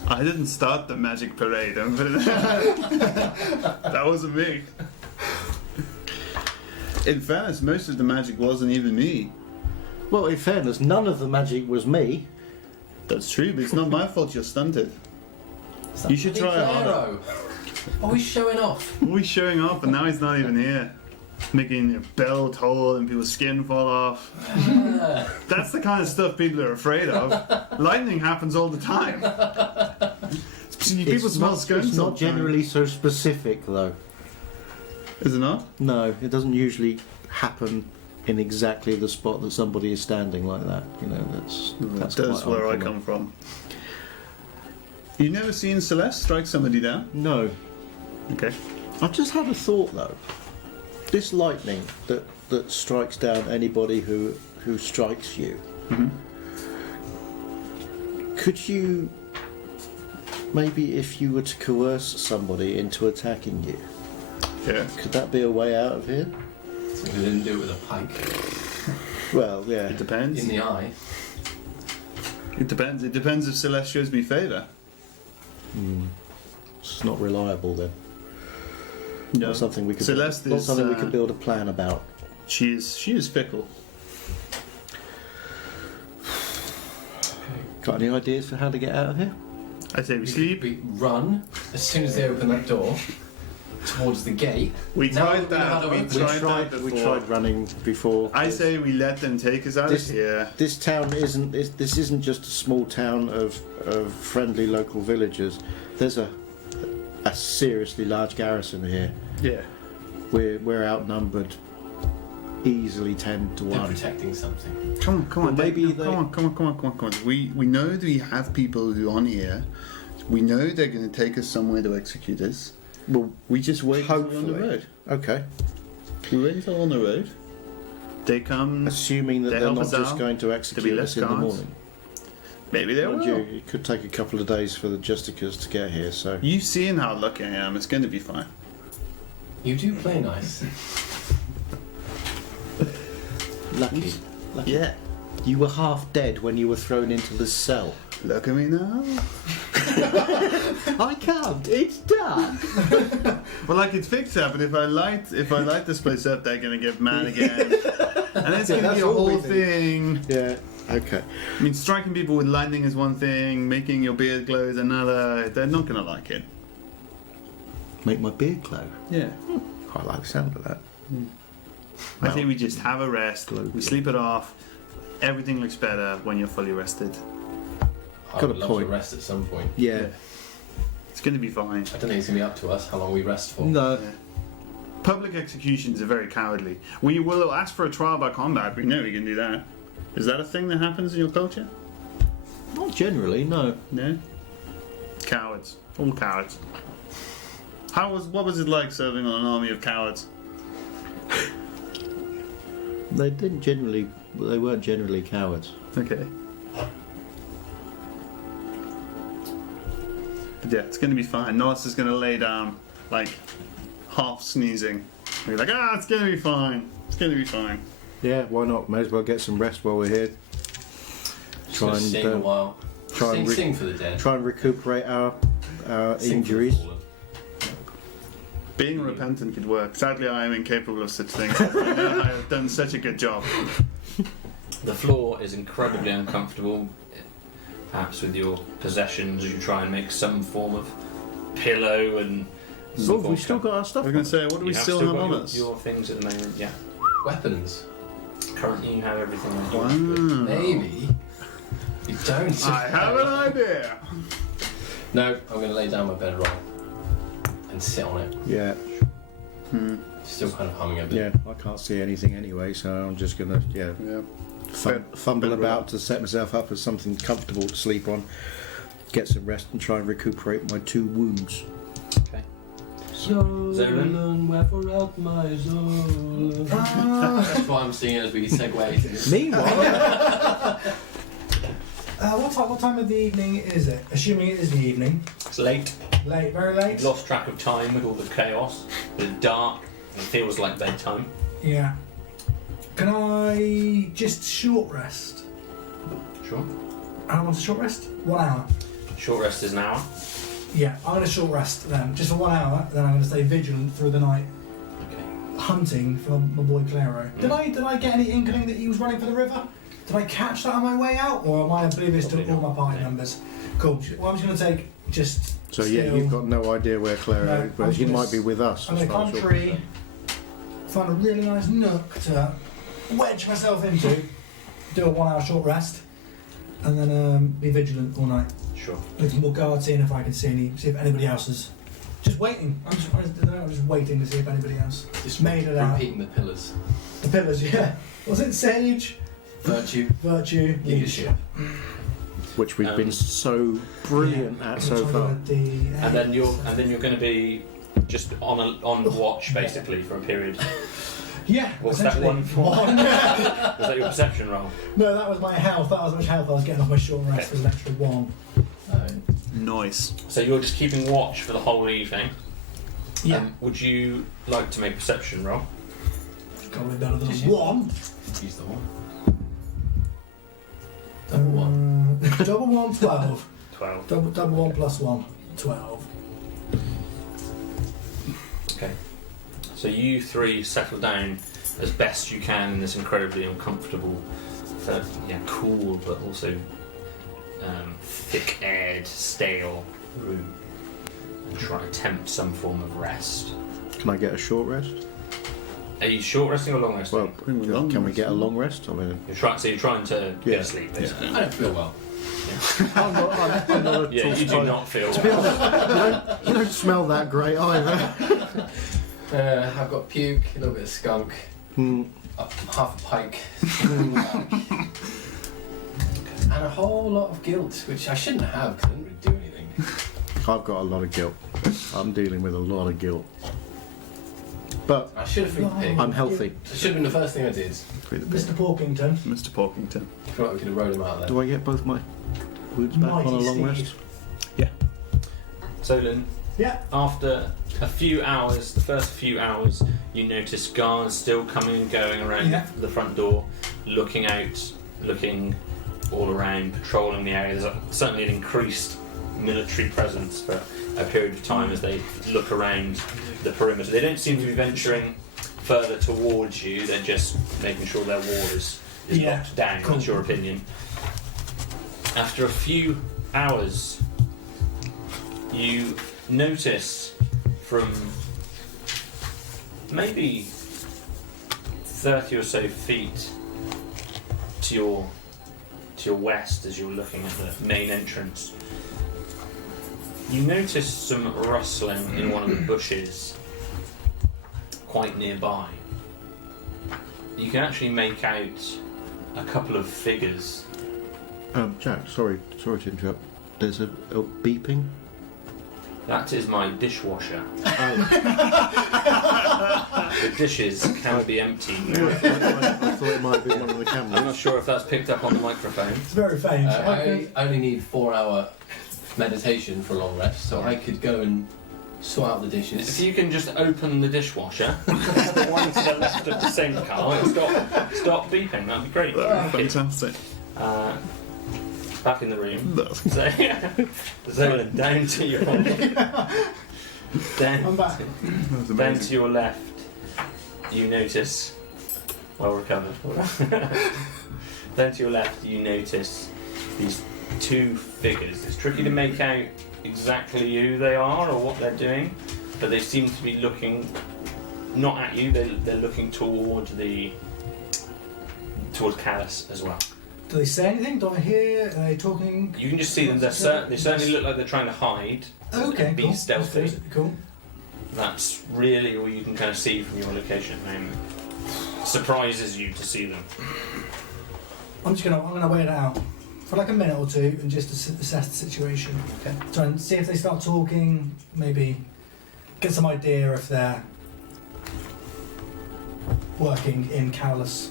I didn't start the magic parade. Don't put it that wasn't me. In fairness, most of the magic wasn't even me. Well, in fairness, none of the magic was me. That's true, but it's not my fault you're stunted. You should try harder. harder. Oh, he's showing off. We're showing off, and now he's not even here. Making your belt hold and people's skin fall off. That's the kind of stuff people are afraid of. Lightning happens all the time. People smell skunks. It's all not the time. generally so specific, though. Is it not? No, it doesn't usually happen in exactly the spot that somebody is standing like that. You know, that's That's quite where I uncommon. come from. You never seen Celeste strike somebody down? No, Okay. I've just had a thought though. This lightning that strikes down anybody who strikes you. Mhm. Could you maybe, if you were to coerce somebody into attacking you, Yeah. could that be a way out of here? So we didn't do it with a pike Well, yeah. It depends. in the eye. It depends. It depends if Celeste shows me favour. It's not reliable then. No. Not something we could. Celeste not is, something we could build a plan about. She is fickle. Got any ideas for how to get out of here? I say we sleep. We run as soon as they open that door towards the gate. We Now tried we know how that. to We open it. tried that We before. tried running before. I say we let them take us out This- of here. This town isn't. This isn't just a small town of friendly local villagers. There's a seriously large garrison here. Yeah. We're outnumbered easily 10 to They're 1. protecting something. Come on. Well, maybe Dave, they- come on. We know that we have people who are on here. We know they're going to take us somewhere to execute us. Well, We just wait until we're on the hopefully. road. Okay. We wait until we're on the road. They come. Assuming that They they're help not us just out. going to There'll be execute less us in the guards. morning. Maybe they Mind will. you, it could take a couple of days for the Justicas to get here, so. You've seen how lucky I am. It's going to be fine. You do play nice. Lucky. Yeah. You were half dead when you were thrown into the cell. Look at me now. I can't. It's done. Well, I could fix that, but if I light this place up, they're going to get mad again, and it's going to that's be a all we whole do. thing. Yeah. Okay. I mean, striking people with lightning is one thing. Making your beard glow is another. They're not going to like it. Make my beard glow. Yeah. Quite like the sound of that. I think we just have a rest. Glow. We sleep it off. Everything looks better when you're fully rested. I Got would a love point. to rest at some point. Yeah. It's going to be fine. I don't think it's going to be up to us how long we rest for. No. Yeah. Public executions are very cowardly. We will ask for a trial by combat. We know we can do that. Is that a thing that happens in your culture? Not generally, no. No. Cowards. All cowards. What was it like serving on an army of cowards? They weren't generally cowards. Okay. But yeah, it's going to be fine. Norris is going to lay down, like, half sneezing. He'll be like, it's going to be fine. It's going to be fine. Yeah, why not? May as well get some rest while we're here. Just sing a while. Sing for the dead. Try and recuperate our Sing for the injuries. fallen. Being repentant could work. Sadly, I am incapable of such things. I know I have done such a good job. The floor is incredibly uncomfortable. Perhaps with your possessions, you try and make some form of pillow and. Oh, we've still got our I stuff. was going to say, what do we You still have got on your, us? your things at the moment, yeah. Weapons. Currently, you have everything. on you. Wow. Maybe. You don't. I have an idea. No, I'm going to lay down my bedroll and sit on it. Yeah, Still kind of humming a bit. yeah. I can't see anything anyway, so I'm just gonna Yeah. fumble about to set myself up as something comfortable to sleep on, get some rest, and try and recuperate my 2 wounds. Okay. Zolan, wherefore out my Zolan. That's what I'm singing as we segue to this. Meanwhile, What time of the evening is it? Assuming it is the evening. It's late. Late, very late. You've lost track of time with all the chaos. It's dark. It feels like bedtime. Yeah. Can I just short rest? Sure. How long's a short rest? 1 hour. Short rest is an hour. Yeah, I'm going to short rest then, just for 1 hour. Then I'm going to stay vigilant through the night, Okay. hunting for my boy Claro. Did I get any inkling that he was running for the river? Did I catch that on my way out, or am I oblivious to Probably all my not, party no. members? Cool. Well, I'm just going to take just. so yeah, still- you've got no idea where Claire No, is, but I'm he gonna might be with us. I'm as going to far climb as a you're tree, concerned. find a really nice nook to wedge myself into, do a 1 hour short rest, and then be vigilant all night. Sure. With some more guards, seeing if I can see if anybody else is. Just waiting. I'm just waiting to see if anybody else Just made it out. repeating the pillars. The pillars, yeah. Was it sage, Virtue, virtue, leadership. Which we've been so brilliant at so far. And then you're going to be just on watch basically for a period. Yeah. What's that essentially. one for? One. Was that your perception roll? No, that was my health. That was how much health I was getting off my short rest. Okay. Was an extra 1. Nice. So you're just keeping watch for the whole evening. Yeah. Would you like to make a perception roll? Probably better than Just 1. Use the one. Double one. Double 1, 12. 12. Double 1 plus 1, 12. Okay. So you 3 settle down as best you can in this incredibly uncomfortable, cool but also thick-aired, stale room, and try to attempt some form of rest. Can I get a short rest? Are you short resting or long resting? Well, can we get a long rest? I mean, you're trying to Yeah. go to sleep, basically. I don't feel well. I'm not a Yeah, you do tall not feel To be well. honest, you don't smell that great either. I've got puke, a little bit of skunk, half a pike, and a whole lot of guilt, which I shouldn't have because I didn't really do anything. I've got a lot of guilt. I'm dealing with a lot of guilt. But I should have freed the pig. I'm healthy. It should have been the first thing I did. Mr. Porkington. Mr. Porkington. I feel like we could have rode him out there. Do I get both my wounds back Mighty on a long steed. rest? So, Lynn, Yeah. after a few hours, the first few hours, you notice guards still coming and going around Yeah. the front door, looking all around, patrolling the area. There's certainly an increased military presence for a period of time as they look around the perimeter. They don't seem to be venturing further towards you, they're just making sure their wall is Yeah. locked down. Cool. That's your opinion. After a few hours, you notice from maybe 30 or so feet to your west as you're looking at the main entrance, you notice some rustling in one of the bushes quite nearby. You can actually make out a couple of figures Jack, sorry to interrupt. There's a beeping. That is my dishwasher. Oh. The dishes can be emptied now. I thought it might be one of the cameras. I'm not sure if that's picked up on the microphone. It's very faint. I only need 4-hour meditation for a long rest, so I could go and sort out the dishes. If you can just open the dishwasher, the one to the left of the sink, Carl, and stop beeping, that'd be great. Fantastic. Back in the room. That's So, Zolan, down to your I'm down, back. down to your left. You notice. Well recovered. Down to your left, you notice these two figures. It's tricky to make out exactly who they are or what they're doing, but they seem to be looking not at you. They're looking towards Callus as well. Do they say anything? Do I hear? Are they talking? You can just see them. They certainly look like they're trying to hide. Okay, and be cool. stealthy. Cool. That's really all you can kind of see from your location at the moment. Surprises you to see them. I'm gonna wait it out for like a minute or two and just assess the situation. Okay. Try and see if they start talking. Maybe get some idea if they're working in Callus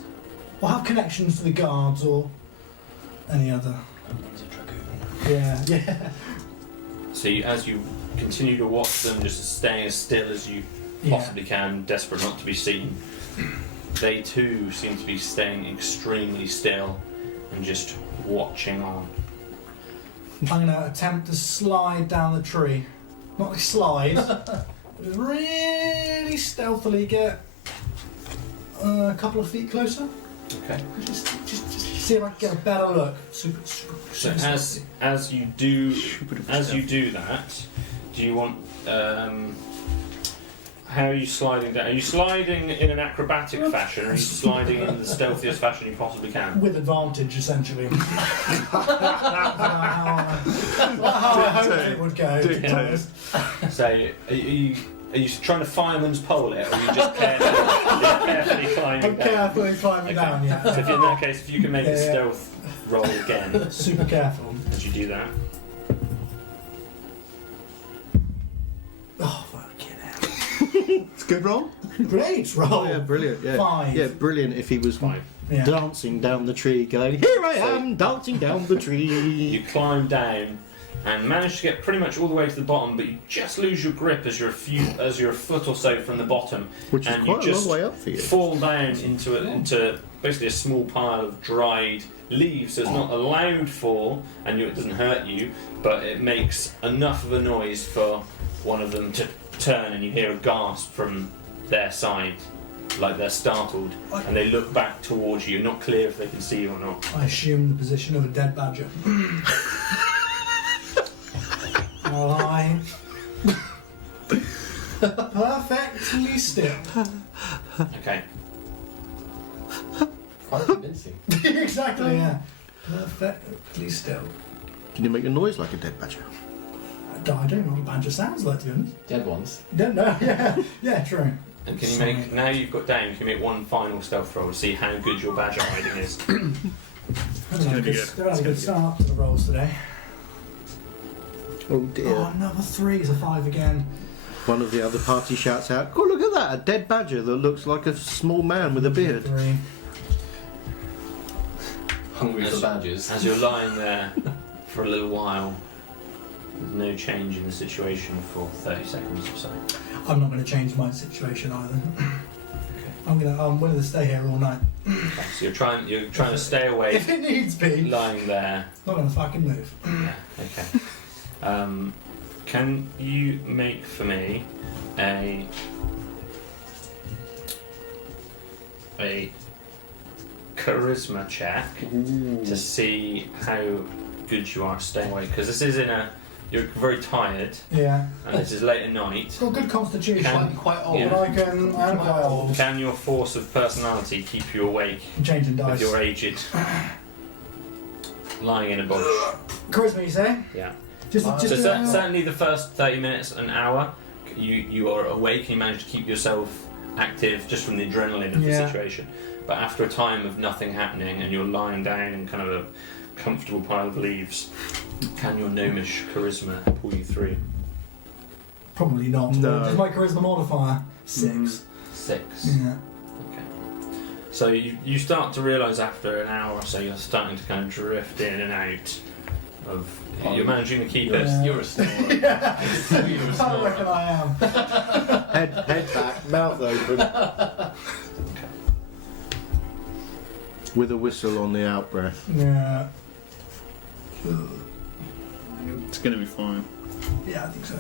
or have connections to the guards or any other. Yeah. So as you continue to watch them, just staying as still as you possibly can, desperate not to be seen, they too seem to be staying extremely still and just watching on. I'm gonna attempt to slide down the tree. Not like slide, but just really stealthily get a couple of feet closer. Okay. Just see if I can get a better look. Super So stealthy. as you do that, do you want how are you sliding down? Are you sliding in an acrobatic fashion, or are you sliding in the stealthiest fashion you possibly can? With advantage, essentially. That's how I hoped it would go. to be honest. So are you trying to fireman's pole it, or are you just carefully climbing I'm down? carefully climbing down, yeah. So if in that case, if you can make a stealth roll again Super careful. as you do that. Oh, fucking hell. It's a good roll. Great roll. Oh yeah, brilliant. Yeah, 5. yeah, brilliant. If he was 5. Yeah. dancing down the tree, going, "Here I So- am, dancing down the tree." You climb down and manage to get pretty much all the way to the bottom, but you just lose your grip as you're a foot or so from the bottom, Which is and quite you a just long way up for you. fall down into basically a small pile of dried leaves. So it's not a loud fall, and it doesn't hurt you, but it makes enough of a noise for one of them to turn, and you hear a gasp from their side, like they're startled, and they look back towards you. Not clear if they can see you or not. I assume the position of a dead badger. While I perfectly still. Okay. Quite convincing. Exactly, yeah. Perfectly still. Can you make a noise like a dead badger? I don't know what a badger sounds like, to be honest. Dead ones. Don't know, yeah, true. And can you make, now you've got down, can you make one final stealth roll to see how good your badger hiding is? It's gonna be good. They've had a good start to the rolls today. Oh dear. Oh, another 3 is a 5 again. One of the other party shouts out, "Oh, look at that! A dead badger that looks like a small man with a beard." 3. Hungry for badgers. As you're lying there for a little while, with no change in the situation for 30 seconds or so. I'm not going to change my situation either. I'm willing to stay here all night. Okay, so you're trying to stay awake, If it needs be. lying there. Not going to fucking move. Yeah, okay. Can you make for me a charisma check to see how good you are staying awake? Because this is you're very tired, Yeah. and this is late at night. Got good constitution. Can- Quite old. Yeah. But I'm quite old. Can your force of personality keep you awake I'm changing with dice. your aged lying in a bush? Charisma, you say? Yeah. Just So certainly the first 30 minutes, an hour, you are awake and you manage to keep yourself active just from the adrenaline of the Yeah. situation. But after a time of nothing happening and you're lying down in kind of a comfortable pile of leaves. Can your gnomish charisma pull you through? Probably not. No. Just my charisma modifier 6. 6. Yeah. Okay. So you start to realise after an hour or so you're starting to kind of drift in and out of. You're managing to keep it. You're a snorer. Yeah. You're a I snorer. reckon I am. Head back, mouth open. With a whistle on the out breath. Yeah. It's going to be fine. Yeah, I think so.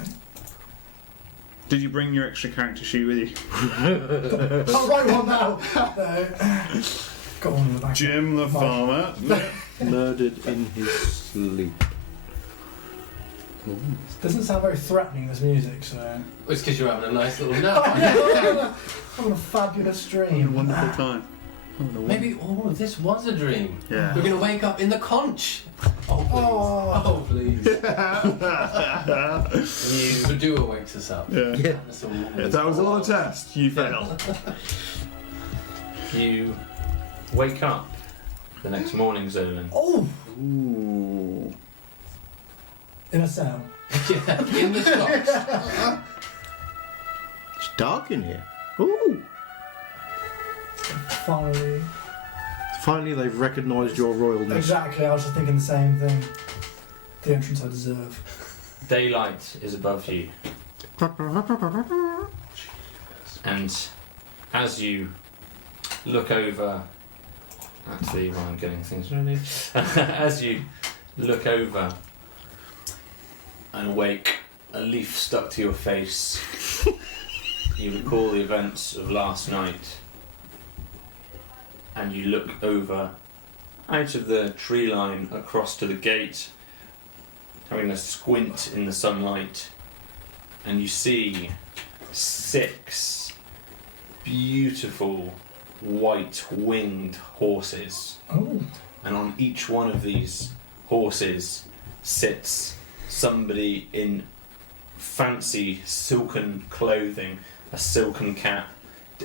Did you bring your extra character sheet with you? I'll write one now. No. Got one in the back. Jim the farmer. Murdered in his sleep. Doesn't sound very threatening, this music, so. It's because you're having a nice little nap. Having a fabulous Having a dream. wonderful time. Maybe all of this was a dream. Yeah. We're going to wake up in the conch. Oh, please. Oh. Oh, please. Verdua wakes us up. Yeah. That's all. If that was all a test, you failed. You wake up the next morning, Zolan. Oh! Ooh. In a cell. Yeah, in the stocks. It's dark in here. Ooh. Finally they've recognised your royalness. Exactly, I was just thinking the same thing. The entrance I deserve. Daylight is above you, and as you look over, actually, while I'm getting things ready, as you look over and awake, a leaf stuck to your face. You recall the events of last night, and you look over out of the tree line across to the gate, having a squint in the sunlight, and you see 6 beautiful white winged horses. Oh. And on each one of these horses sits somebody in fancy silken clothing, a silken cap,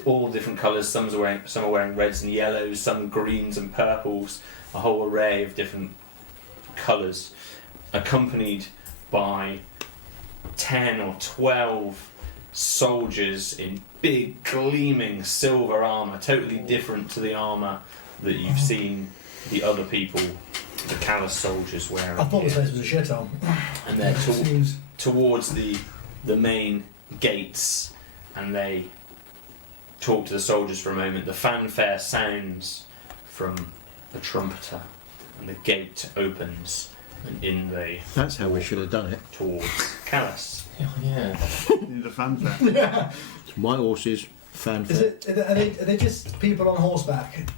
all different colours. Some are wearing reds and yellows, some greens and purples, a whole array of different colours, accompanied by 10 or 12 soldiers in big gleaming silver armour, totally different to the armour that you've seen the other people, the callous soldiers, wearing. I thought this place was a shithole. And they're Seems- towards the main gates, and they talk to the soldiers for a moment. The fanfare sounds from the trumpeter, and the gate opens, and in they That's how we should have done it. towards Callus. Yeah. You need a fanfare. Yeah. My horses, Is fanfare. are they just people on horseback?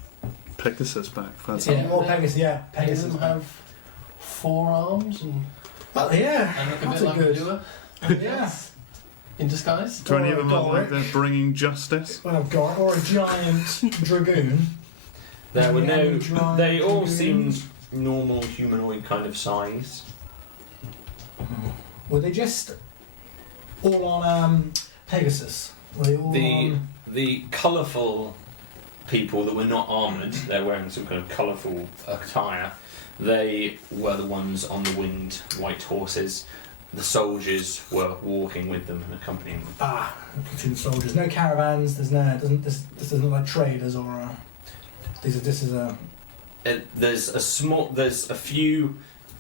Pegasus back. That's Yeah. Or Pegasus, yeah. Any of Pegasus. them have 4 arms and Oh, yeah. look a That's bit a like good. a doer? Yeah. In disguise? Do any of them look Or a like they're bringing justice? Well, I've got, or a giant dragoon. There were Any no. giant They all dragoons? seemed normal humanoid kind of size. Were they just all on Pegasus? Were they all on? The colourful people that were not armoured, they're wearing some kind of colourful attire. They were the ones on the winged white horses. The soldiers were walking with them and accompanying them. Ah, platoon soldiers. No caravans. There's no. This doesn't look like traders or. This is a. There's a few.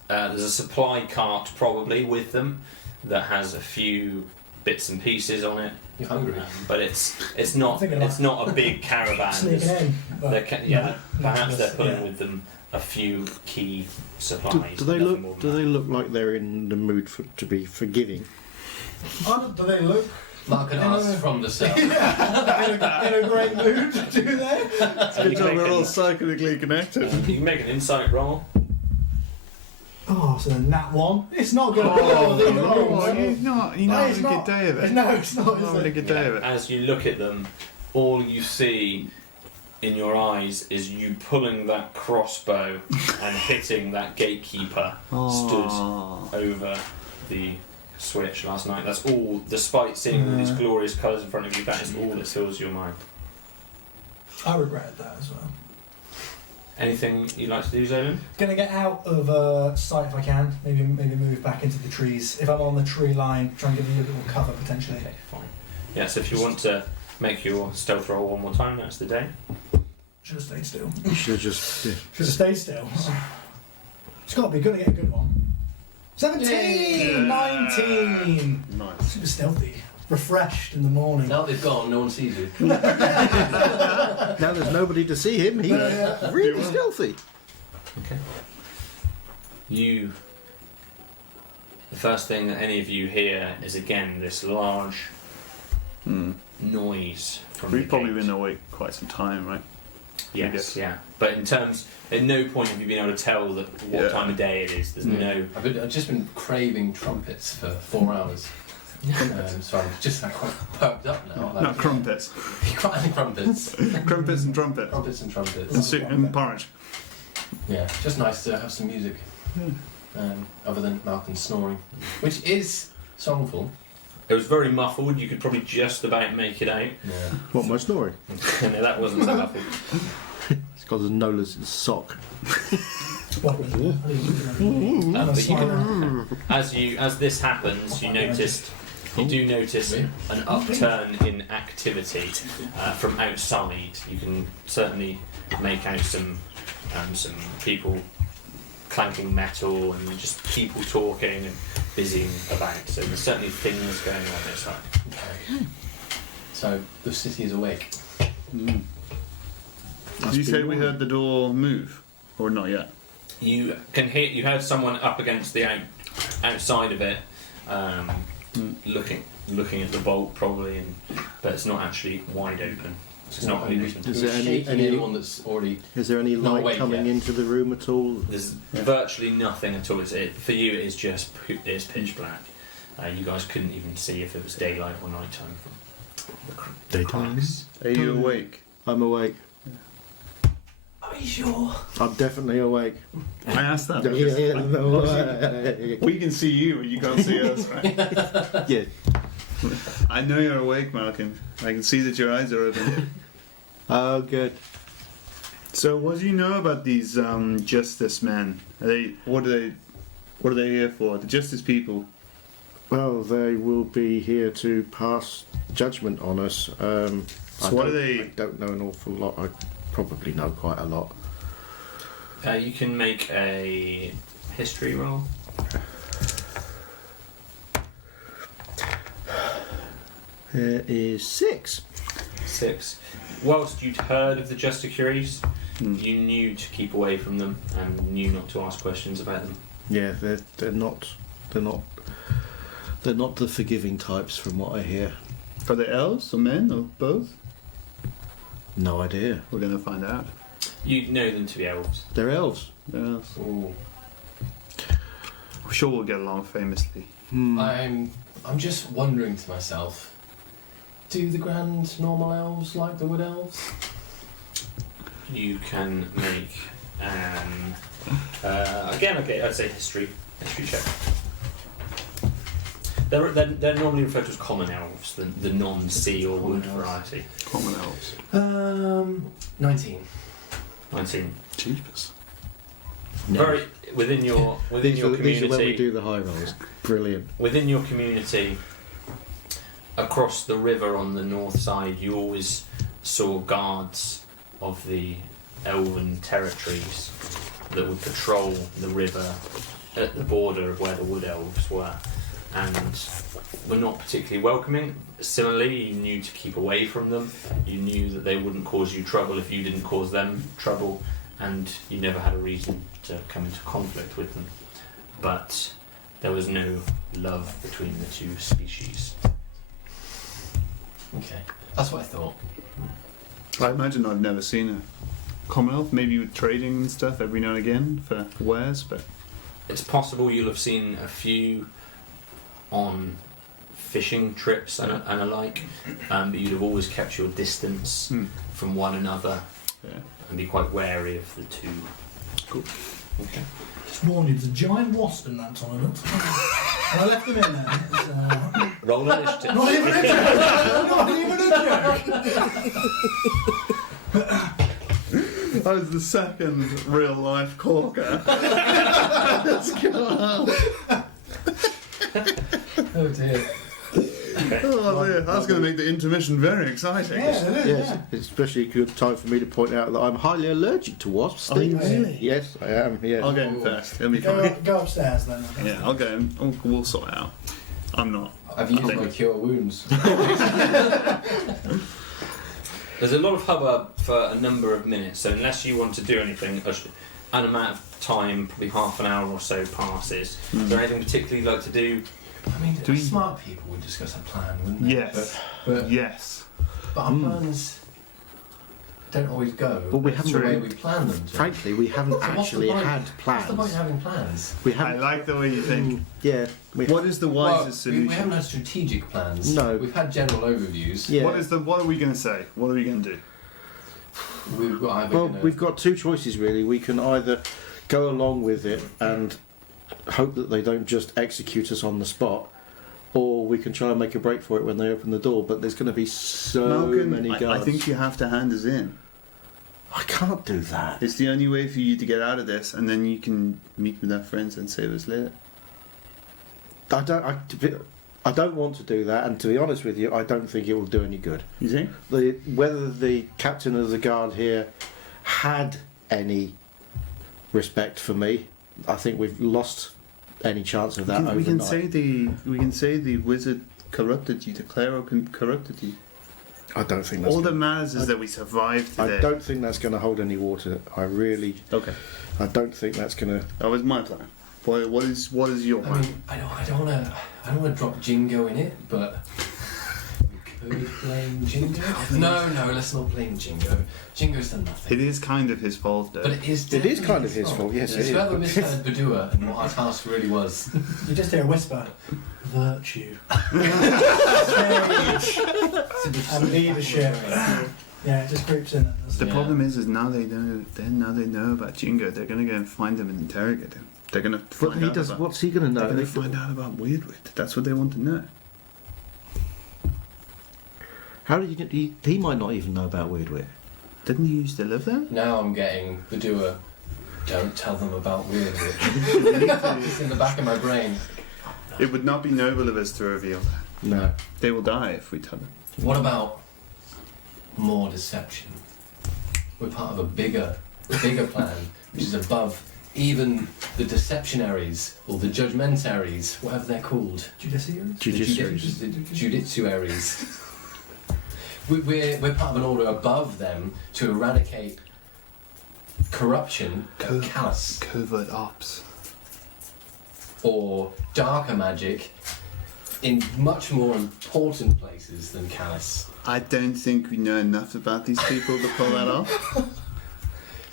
There's a supply cart probably with them that has a few bits and pieces on it. You're hungry. But it's not Thinking it's about not a big caravan. Sneaking There's- in. but yeah, no, perhaps they're that's- pulling yeah. with them a few key Do, supplies. do they nothing more look? than Do that. they look like they're in the mood to be forgiving? Do they look Mark and ask from the cell. in a great mood? Do they? You can make an- psychically connected. you can make an insight roll. Oh, so nat 1. It's not going to Oh, be. you're not No, having it's a not. good day of it. No, it's not. Not Is having a it? good day of it. As you look at them, all you see in your eyes is you pulling that crossbow and hitting that gatekeeper stood over the switch last night. That's all, despite seeing all these glorious colours in front of you, that is all that fills your mind. I regretted that as well. Anything you'd like to do, Zolan? Gonna get out of sight if I can. Maybe move back into the trees. If I'm on the tree line, try and get a little bit more cover potentially. Okay, fine. Yeah, so if you want to make your stealth roll one more time, that's the day. Should have stayed still. You should have just. Yeah. Should have stayed still. It's got to be. Gonna get a good one. 17, Yay. 19. Nice. Super stealthy. Refreshed in the morning. Now they've gone, no one sees you. Now there's nobody to see him. He's really stealthy. Okay. The first thing that any of you hear is again this large noise from We've the probably gate. been awake quite some time, right? Yes, yeah. But at no point have you been able to tell that what time of day it is. There's no. I've just been craving trumpets for 4 hours. So I'm just quite perked up now. Not crumpets. Quite crumpets. Crumpets and trumpets. Trumpets and trumpets. And soup and porridge. Yeah, just nice to have some music. Other than Malcolm snoring, which is songful. It was very muffled. You could probably just about make it out. Yeah. What, my snoring? No, that wasn't so muffled. It's got Nola's sock. But you can, as this happens, you do notice an upturn in activity from outside. You can certainly make out some people clanking metal and just people talking and busying about. So there's certainly things going on outside. Okay. So the city is awake. Did you say we heard the door move? Or not yet? You heard someone up against the outside of it, looking at the bolt probably, but it's not actually wide open. It's not open. Is there anyone that's already? Is there any Not light awake coming yet. into the room at all? There's virtually nothing at all. For you, it is just pitch black. You guys couldn't even see if it was daylight or nighttime from the Daytime. cracks. Are you awake? I'm awake. Are you sure? I'm definitely awake. I asked that. Yeah, because no way. we can see you, but you can't see us, right? Yeah. I know you're awake, Malcolm. I can see that your eyes are open. Oh, good. So, what do you know about these justice men? What are they here for? The justice people. Well, they will be here to pass judgment on us. I don't know an awful lot. I probably know quite a lot. You can make a history roll. There is 6. 6. Whilst you'd heard of the Justicuries, you knew to keep away from them and knew not to ask questions about them. Yeah, they're not the forgiving types, from what I hear. Are they elves or men or both? No idea. We're going to find out. You know them to be elves. They're elves. They're elves. Ooh. I'm sure we'll get along famously. I'm just wondering to myself, do the grand normal elves like the wood elves? You can make again. Okay, I'd say history check. They're normally referred to as common elves, the non-sea or wood variety. Common elves. 19. 19. Jeepers. Very within your These are when we community. do the high rolls. Brilliant. Within your community, across the river on the north side, you always saw guards of the elven territories that would patrol the river at the border of where the wood elves were, and were not particularly welcoming. Similarly, you knew to keep away from them. You knew that they wouldn't cause you trouble if you didn't cause them trouble, and you never had a reason to come into conflict with them. But there was no love between the two species. Okay, that's what I thought. I imagine I've never seen a common elf, maybe with trading and stuff every now and again for wares, but It's possible you'll have seen a few on fishing trips and alike, but you'd have always kept your distance from one another and be quite wary of the two. Cool. Okay. Just warned you, there's a giant wasp in that toilet. And I left him in there. Roll initiative. Not even a joke! Not even a joke! I was the second real life corker. Let's go. Oh dear. Oh dear, that's going to make the intermission very exciting. Yeah, it is, Yes, yeah. it's especially a good time for me to point out that I'm highly allergic to wasps. Are you Steve. really? Yes, I am. Yes. I'll go in first. It'll be fine. Go upstairs then. Yeah, I'll go in. We'll sort it out. I'm not. I've used my cure wounds. There's a lot of hubbub for a number of minutes, so unless you want to do anything, an amount of time, probably half an hour or so passes. Is there anything particularly you'd like to do? I mean, Do we- smart people would discuss a plan, wouldn't they? Yes. But Yes. our plans don't always go Well, we the haven't way really- we plan them to. Frankly, we haven't So what's the actually point? had What's the plans. point of having plans? We I haven't. like the way you think. Yeah. We, What is the wisest we solution? haven't had strategic plans. No. We've had general overviews. yeah. What are we going to say? What are we going to do? We've got either Well, gonna- we've got two choices really. We can either go along with it and hope that they don't just execute us on the spot, or we can try and make a break for it when they open the door. But there's going to be so Malcolm, many I guards. think you have to hand us in. I can't do that. It's the only way for you to get out of this, and then you can meet with our friends and save us later. I don't want to do that, and to be honest with you, I don't think it will do any good. You see? Whether the captain of the guard here had any respect for me, I think we've lost any chance of that We can overnight. say the wizard corrupted you. The cleric corrupted you. I don't think that's. All that matters is that we survived today. I don't think that's going to hold any water. I Okay, don't think that's going to. that was my plan. What is your I plan? mean, I don't want to drop Jingo in it, but we could blame Jingo. No, let's not blame Jingo. Jingo's done nothing. It is kind of his fault, though. But it is. It is definitely kind of his fault. Yes, It's it whoever is. misheard Badua and what our task really was. You just hear a whisper. Virtue. And leadership. Yeah, it just creeps in. The Yeah. problem is now they know about Jingo. They're going to go and find him and interrogate him. They're going to But find he out does. about. What's he going to They're know? going to find out about Weirdwit. That's what they want to know. How did he might not even know about Weirdwit. Didn't he used to live there? Now I'm getting Badua. Don't tell them about weird. It's in the back of my brain. It would not be noble of us to reveal that. No. They will die if we tell them. What about more deception? We're part of a bigger plan, which is above even the deceptionaries or the judgmentaries, whatever they're called. Judiciaries? Judiciaries. The judiciaries. We're part of an order above them to eradicate corruption at Callus, Covert ops. or darker magic in much more important places than Callus. I don't think we know enough about these people to pull that off.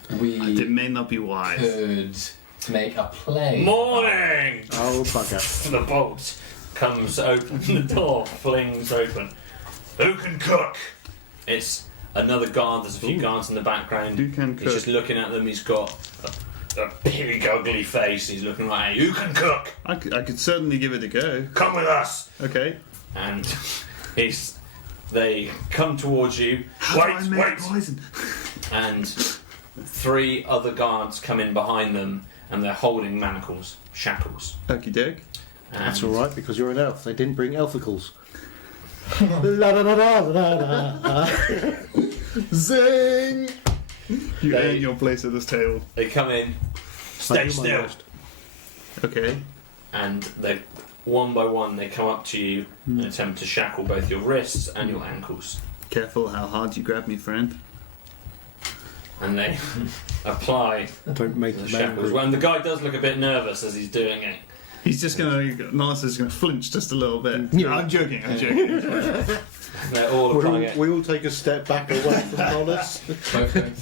It We may not be wise. could make a play. Morning! Oh bugger! The bolt comes open, the door flings open. Who can cook? It's another guard, there's a few guards in the background. Who can He's cook? just looking at them, he's got a big ugly face, he's looking like, hey, who can cook? I could certainly give it a go. Come with us! Okay. And they come towards you. How do I make Wait! poison? And 3 other guards come in behind them and they're holding manacles, shackles. Okie doke. And That's all right because you're an elf. They didn't bring elficles. La da da da da da. Zing! You They- earn your place at this table. They come in, I stay do my still. best. Okay. And they, one by one, they come up to you and attempt to shackle both your wrists and your ankles. Careful how hard you grab me, friend. And they apply Don't make the them shackles. angry. Well, and the guy does look a bit nervous as he's doing it. He's just gonna. Nonsense gonna flinch just a little bit. Yeah. I'm joking. I'm joking. They're all applying it. We all take a step back away from Nollis. Both going,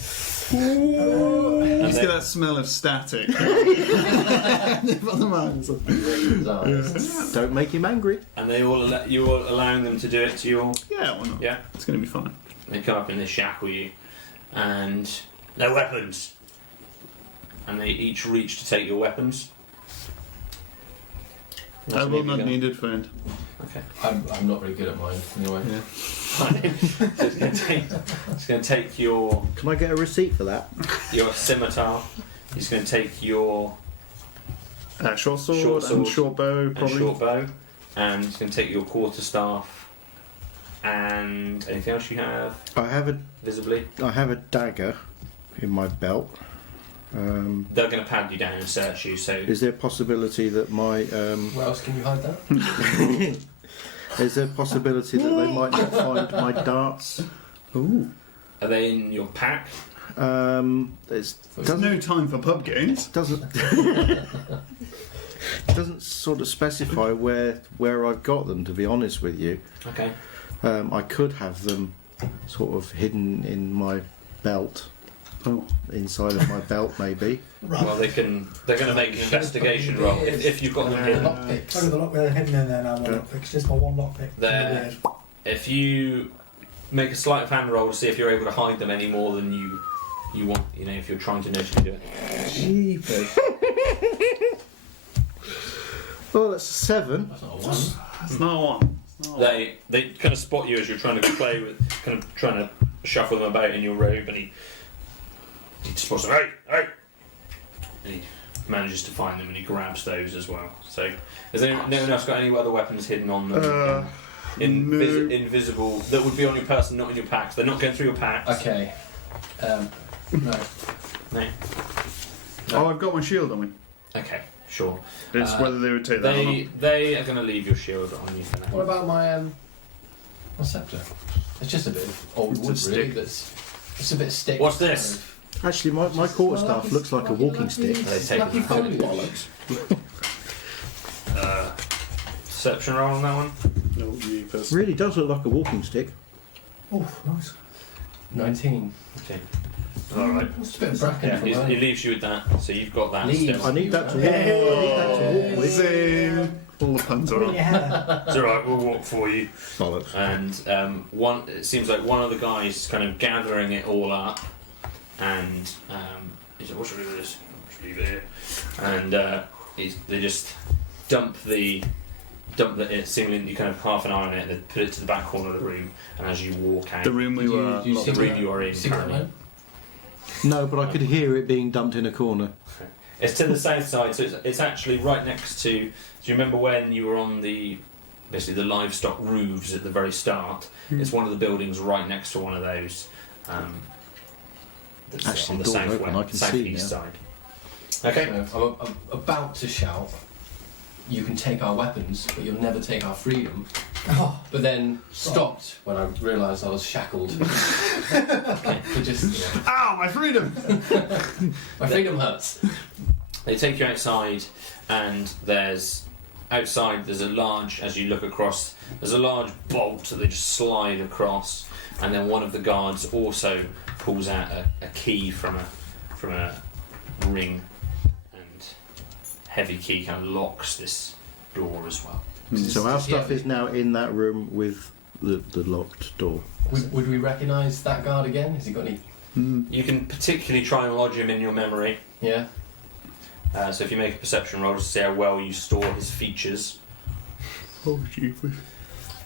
And He's they- got that smell of static. Don't make him angry. And they all you all allowing them to do it to you all. Yeah, why not? Yeah. It's gonna be fine. They come up and they shackle you, and their weapons. And they each reach to take your weapons. I will not need it, friend. Okay. I'm not very good at mine, anyway. Yeah. Fine. So it's going to take your. Can I get a receipt for that? your scimitar. He's going to take your Short sword, Short sword and short bow, and probably. short bow, and he's going to take your quarterstaff. And anything else you have I have visibly? a dagger in my belt. They're going to pad you down and search you. So Is there a possibility that my Where else can you hide that? is there a possibility that they might not find my darts? Ooh. are they in your pack? It's There's no time for pub games. doesn't doesn't sort of specify where I've got them. To be honest with you, Okay. I could have them sort of hidden in my belt. Oh, inside of my belt, maybe. Well, they're going to make an investigation roll if you've got them hidden. Lockpicks. Look at the lock, they're hidden in there now, my Yeah. lockpicks. Just my one lockpick. There. If you make a sleight of hand roll to see if you're able to hide them any more than you want, if you're trying to notice do it. Jeepers. Well, that's 7. That's not a one. It's not one. It's not one. They kind of spot you as you're trying to play with, kind of trying to shuffle them about in your robe, and he spots them. Hey! And he manages to find them, and he grabs those as well. So, has anyone else got any other weapons hidden on them? No. Invisible that would be on your person, not in your packs. They're not going through your packs. Okay. No. No. Oh, I've got my shield on me. Okay, sure. It's whether they would take that or not. They are going to leave your shield on you for now. What about my scepter? It's just a bit of old It's a wood, really. stick. It's a bit stick. What's this? Actually, my quarterstaff looks like a walking stick. They take Lucky it. holy bollocks. Deception roll on that one. No, jeepers. Really does look like a walking stick. Oh, nice. 19. Okay. All right. It's a bit of bracken Yeah, from he mine. leaves you with that, so you've got that Leaves. still. I need that to walk. I need that to walk with. Same. All the puns are Put it in on. your hair. It's all right. We'll walk for you. Bollocks. And it seems like one of the guys is kind of gathering it all up, and he's like, "What should we do with this? What should we leave it here?" And they just dump it, seemingly kind of half an hour on it, and they put it to the back corner of the room. And as you walk out, The room we were. Do you the room you are in secret currently. room? No, but I could hear it being dumped in a corner. It's to the south side, so it's actually right next to. Do you remember when you were on basically the livestock roofs at the very start? It's one of the buildings right next to one of those. That's Actually, on the the door open, I can see southeast now. side. Okay. So I'm about to shout, you can take our weapons, but you'll never take our freedom. Oh, But then stopped when I realised I was shackled. So just, Ow, my freedom! my freedom hurts. They take you outside, and outside there's a large. As you look across, there's a large bolt that they just slide across, and then one of the guards also pulls out a key from a ring, and heavy key kind of locks this door as well. So our stuff Yeah. is now in that room with the locked door. Would we recognise that guard again? Has he got any? You can particularly try and lodge him in your memory. Yeah. So if you make a perception roll to see how well you store his features. Oh, jeepers.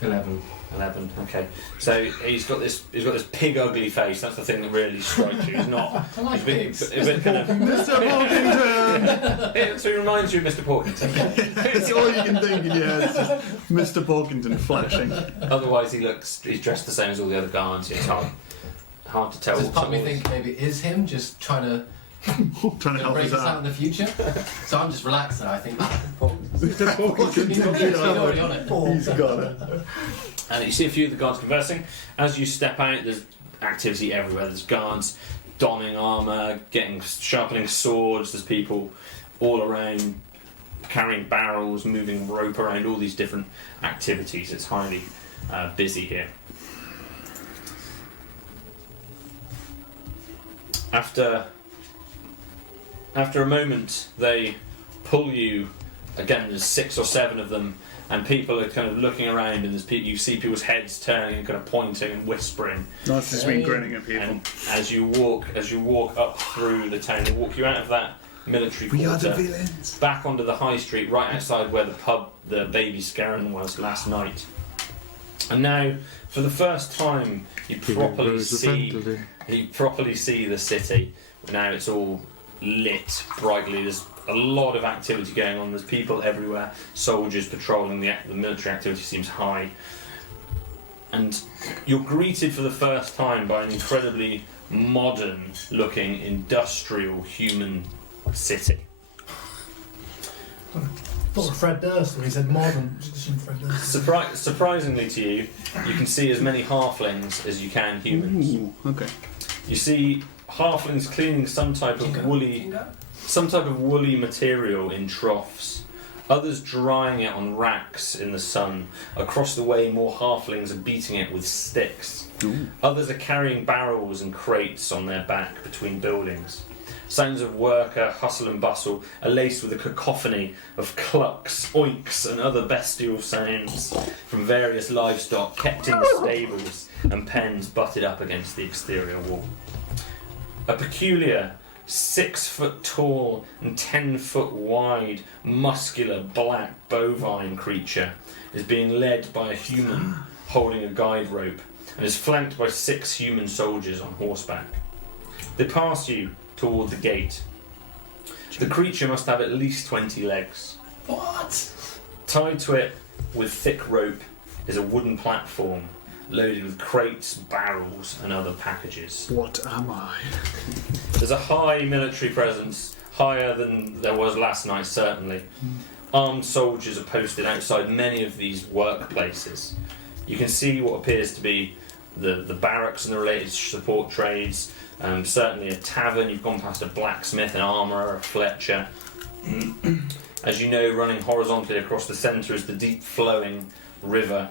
11. 11. Okay. So he's got this pig ugly face. That's the thing that really strikes you. He's not. I like He's been, pigs. a bit kind of. Mr. Porkington! So he reminds you of Mr. Porkington. It's all you can think in your head. It's just Mr. Porkington flashing. Otherwise, he's dressed the same as all the other guards. It's hard to tell. Does what part of me sort of- think maybe it is him just trying to Trying to help break us us out out. in the future? So I'm just relaxed and I think, Mr. Porkington, he's already on it. he's got it. And you see a few of the guards conversing. As you step out, there's activity everywhere. There's guards donning armour, sharpening swords. There's people all around carrying barrels, moving rope around, all these different activities. It's highly busy here. After a moment, they pull you. Again, there's 6 or 7 of them, and people are kind of looking around, and you see people's heads turning and kind of pointing and whispering. Nice just been grinning at people. And as you walk up through the town, they walk you out of that military quarter, villains. back onto the high street, right outside where the Baby Scarron was last night. And now, for the first time, you properly Rose of see Fantasy. the city. Now it's all lit brightly. There's a lot of activity going on. There's people everywhere, soldiers patrolling. The military activity seems high. And you're greeted for the first time by an incredibly modern-looking, industrial, human city. Thought of Fred Durst when he said modern. Just assumed Fred Durst. Surprisingly to you, you can see as many halflings as you can humans. Ooh, okay. You see halflings cleaning some type of woolly material in troughs. Others drying it on racks in the sun. Across the way, more halflings are beating it with sticks. Ooh. Others are carrying barrels and crates on their back between buildings. Sounds of worker, hustle and bustle are laced with a cacophony of clucks, oinks and other bestial sounds from various livestock kept in the stables and pens butted up against the exterior wall. A peculiar 6 foot tall and 10 foot wide, muscular black bovine creature is being led by a human holding a guide rope and is flanked by 6 human soldiers on horseback. They pass you toward the gate. The creature must have at least 20 legs. What? Tied to it with thick rope is a wooden platform loaded with crates, barrels and other packages. What am I? There's a high military presence, higher than there was last night certainly. Armed soldiers are posted outside many of these workplaces. You can see what appears to be the barracks and the related support trades. Certainly a tavern. You've gone past a blacksmith, an armourer, a fletcher. As you know, running horizontally across the centre is the deep flowing river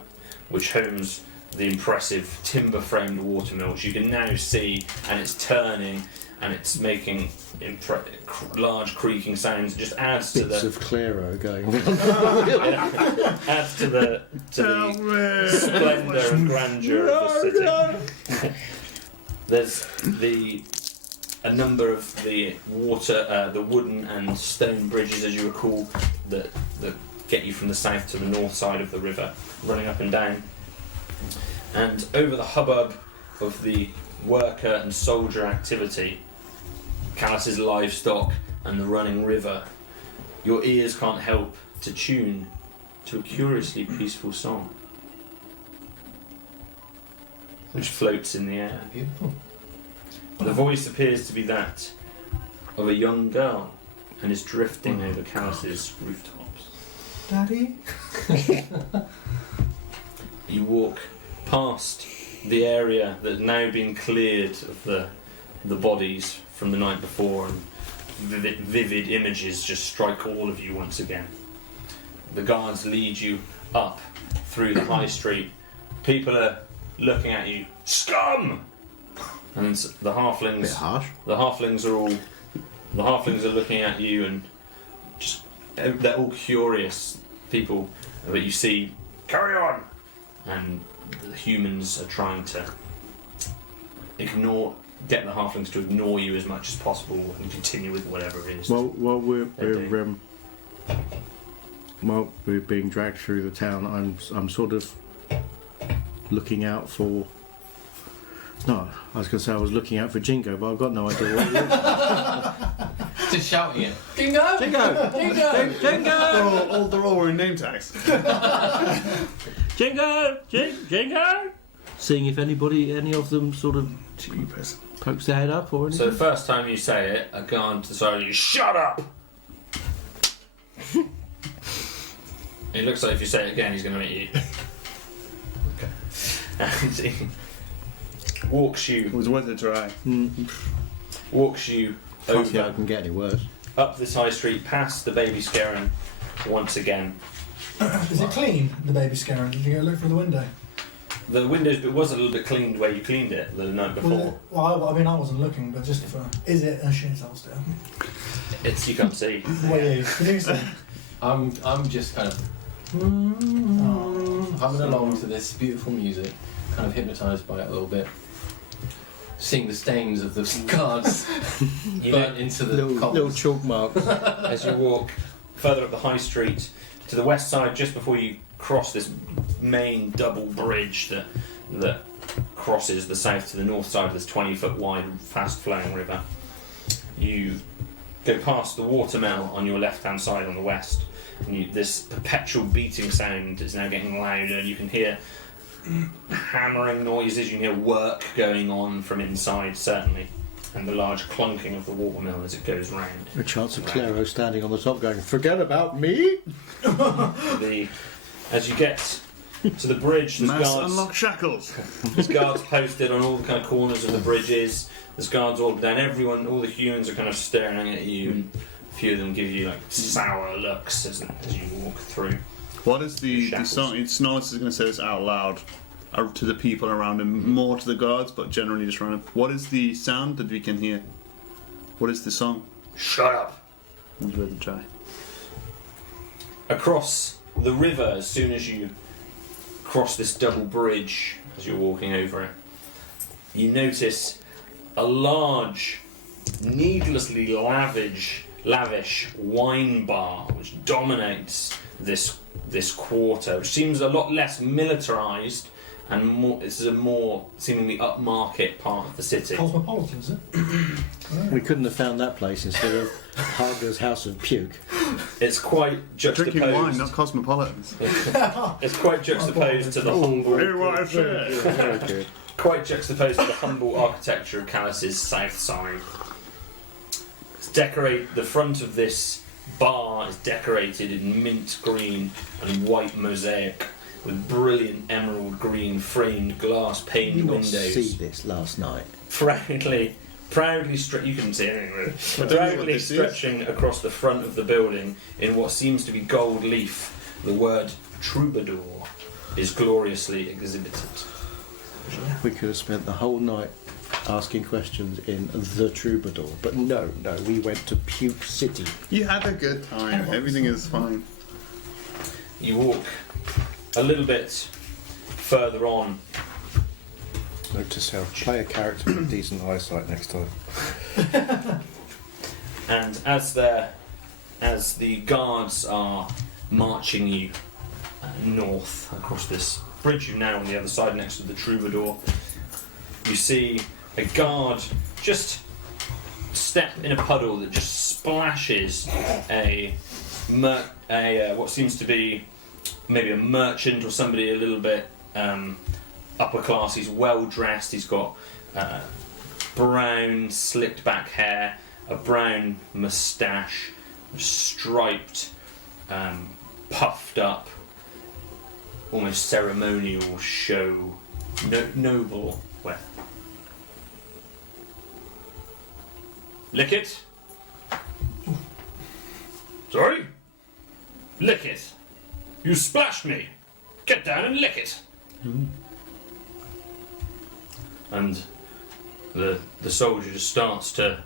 which homes the impressive timber framed watermills. You can now see, and it's turning and it's making large creaking sounds. It just adds to Bits the of Claro going on. adds to the splendour and grandeur of the city. There's a number of the the wooden and stone bridges, as you recall, that get you from the south to the north side of the river, running up and down. And over the hubbub of the worker and soldier activity, Callus's livestock and the running river, your ears can't help to tune to a curiously peaceful song which floats in the air. Beautiful. The voice appears to be that of a young girl and is drifting over Callus's rooftops. Daddy? You walk past the area that has now been cleared of the bodies from the night before, and vivid images just strike all of you once again. The guards lead you up through the high street. People are looking at you. Scum! And the halflings. Bit harsh. The halflings are looking at you, and just they're all curious people. But you see, carry on, and the humans are trying to get the halflings to ignore you as much as possible and continue with whatever it is. While we're They we're being dragged through the town, I'm sort of looking out for. No, I was going to say I was looking out for Jingo, but I've got no idea what it is. Just shouting it. Jingo! Jingo! Jingo! Jingo! They're all wearing name tags. Jingo! Jingo! Seeing if any of them sort of Jeepers. pokes their head up or anything. So the first time you say it, a guard to the side of you, shut up! It looks like if you say it again, he's going to hit you. Okay. And he walks It you was worth a try. walks you Can't see how over it can get any worse. up this high street, past the baby scaring once again. Is it clean, the baby scaring? Did you go look through the window? The windows bit was a little bit cleaned where you cleaned it the night before. Well, I mean, I wasn't looking, but just for... Is it a shithole still? You can't see. What are you? Can you see? I'm just kind of humming along to this beautiful music, kind of hypnotised by it a little bit. Seeing the stains of the cards You burnt know, into the Little cobbles. chalk marks. as you walk further up the high street to the west side, just before you cross this main double bridge that crosses the south to the north side of this 20-foot wide, fast-flowing river. You go past the watermill on your left-hand side on the west, and this perpetual beating sound is now getting louder. You can hear hammering noises, you can hear work going on from inside, certainly, and the large clunking of the watermill as it goes round. A chance of Claro standing on the top going, "Forget about me!" As you get to the bridge, there's Mass guards. unlock shackles. There's guards posted on all the kind of corners of the bridges. There's guards all down. Everyone, all the humans are kind of staring at you. And a few of them give you like sour looks as you walk through. What is the Shackles. song? Snorlax is going to say this out loud to the people around him, more to the guards, but generally just around him. What is the sound that we can hear? What is the song? Shut up. I'm going to try. Across the river, as soon as you cross this double bridge, as you're walking over it, you notice a large, needlessly lavish wine bar which dominates this quarter, which seems a lot less militarised and more. This is a more seemingly upmarket part of the city. Cosmopolitan, is it? We couldn't have found that place instead of Harger's House of Puke. It's quite juxtaposed. Drinking wine, not cosmopolitans. It's quite juxtaposed to the humble. Hear what I said. Very good. Quite juxtaposed to the humble architecture of Callus's south side. The front of this bar is decorated in mint green and white mosaic with brilliant emerald green framed glass paned Did you not windows. see this last night? Proudly you couldn't see anything really. I don't know what Proudly this is. stretching across the front of the building in what seems to be gold leaf, the word troubadour is gloriously exhibited. We could have spent the whole night asking questions in the Troubadour, but no, we went to Puke City. You had a good time. Everything is fine. You walk a little bit further on. Notice how play a character with decent eyesight next time. And as the guards are marching you north across this bridge, you're now on the other side next to the Troubadour, you see a guard just step in a puddle that just splashes what seems to be maybe a merchant or somebody a little bit upper class. He's well dressed, he's got brown slicked back hair, a brown moustache, striped, puffed up, almost ceremonial show, noble wear. Lick it. Sorry? Lick it. You splashed me. Get down and lick it. And the soldier just starts to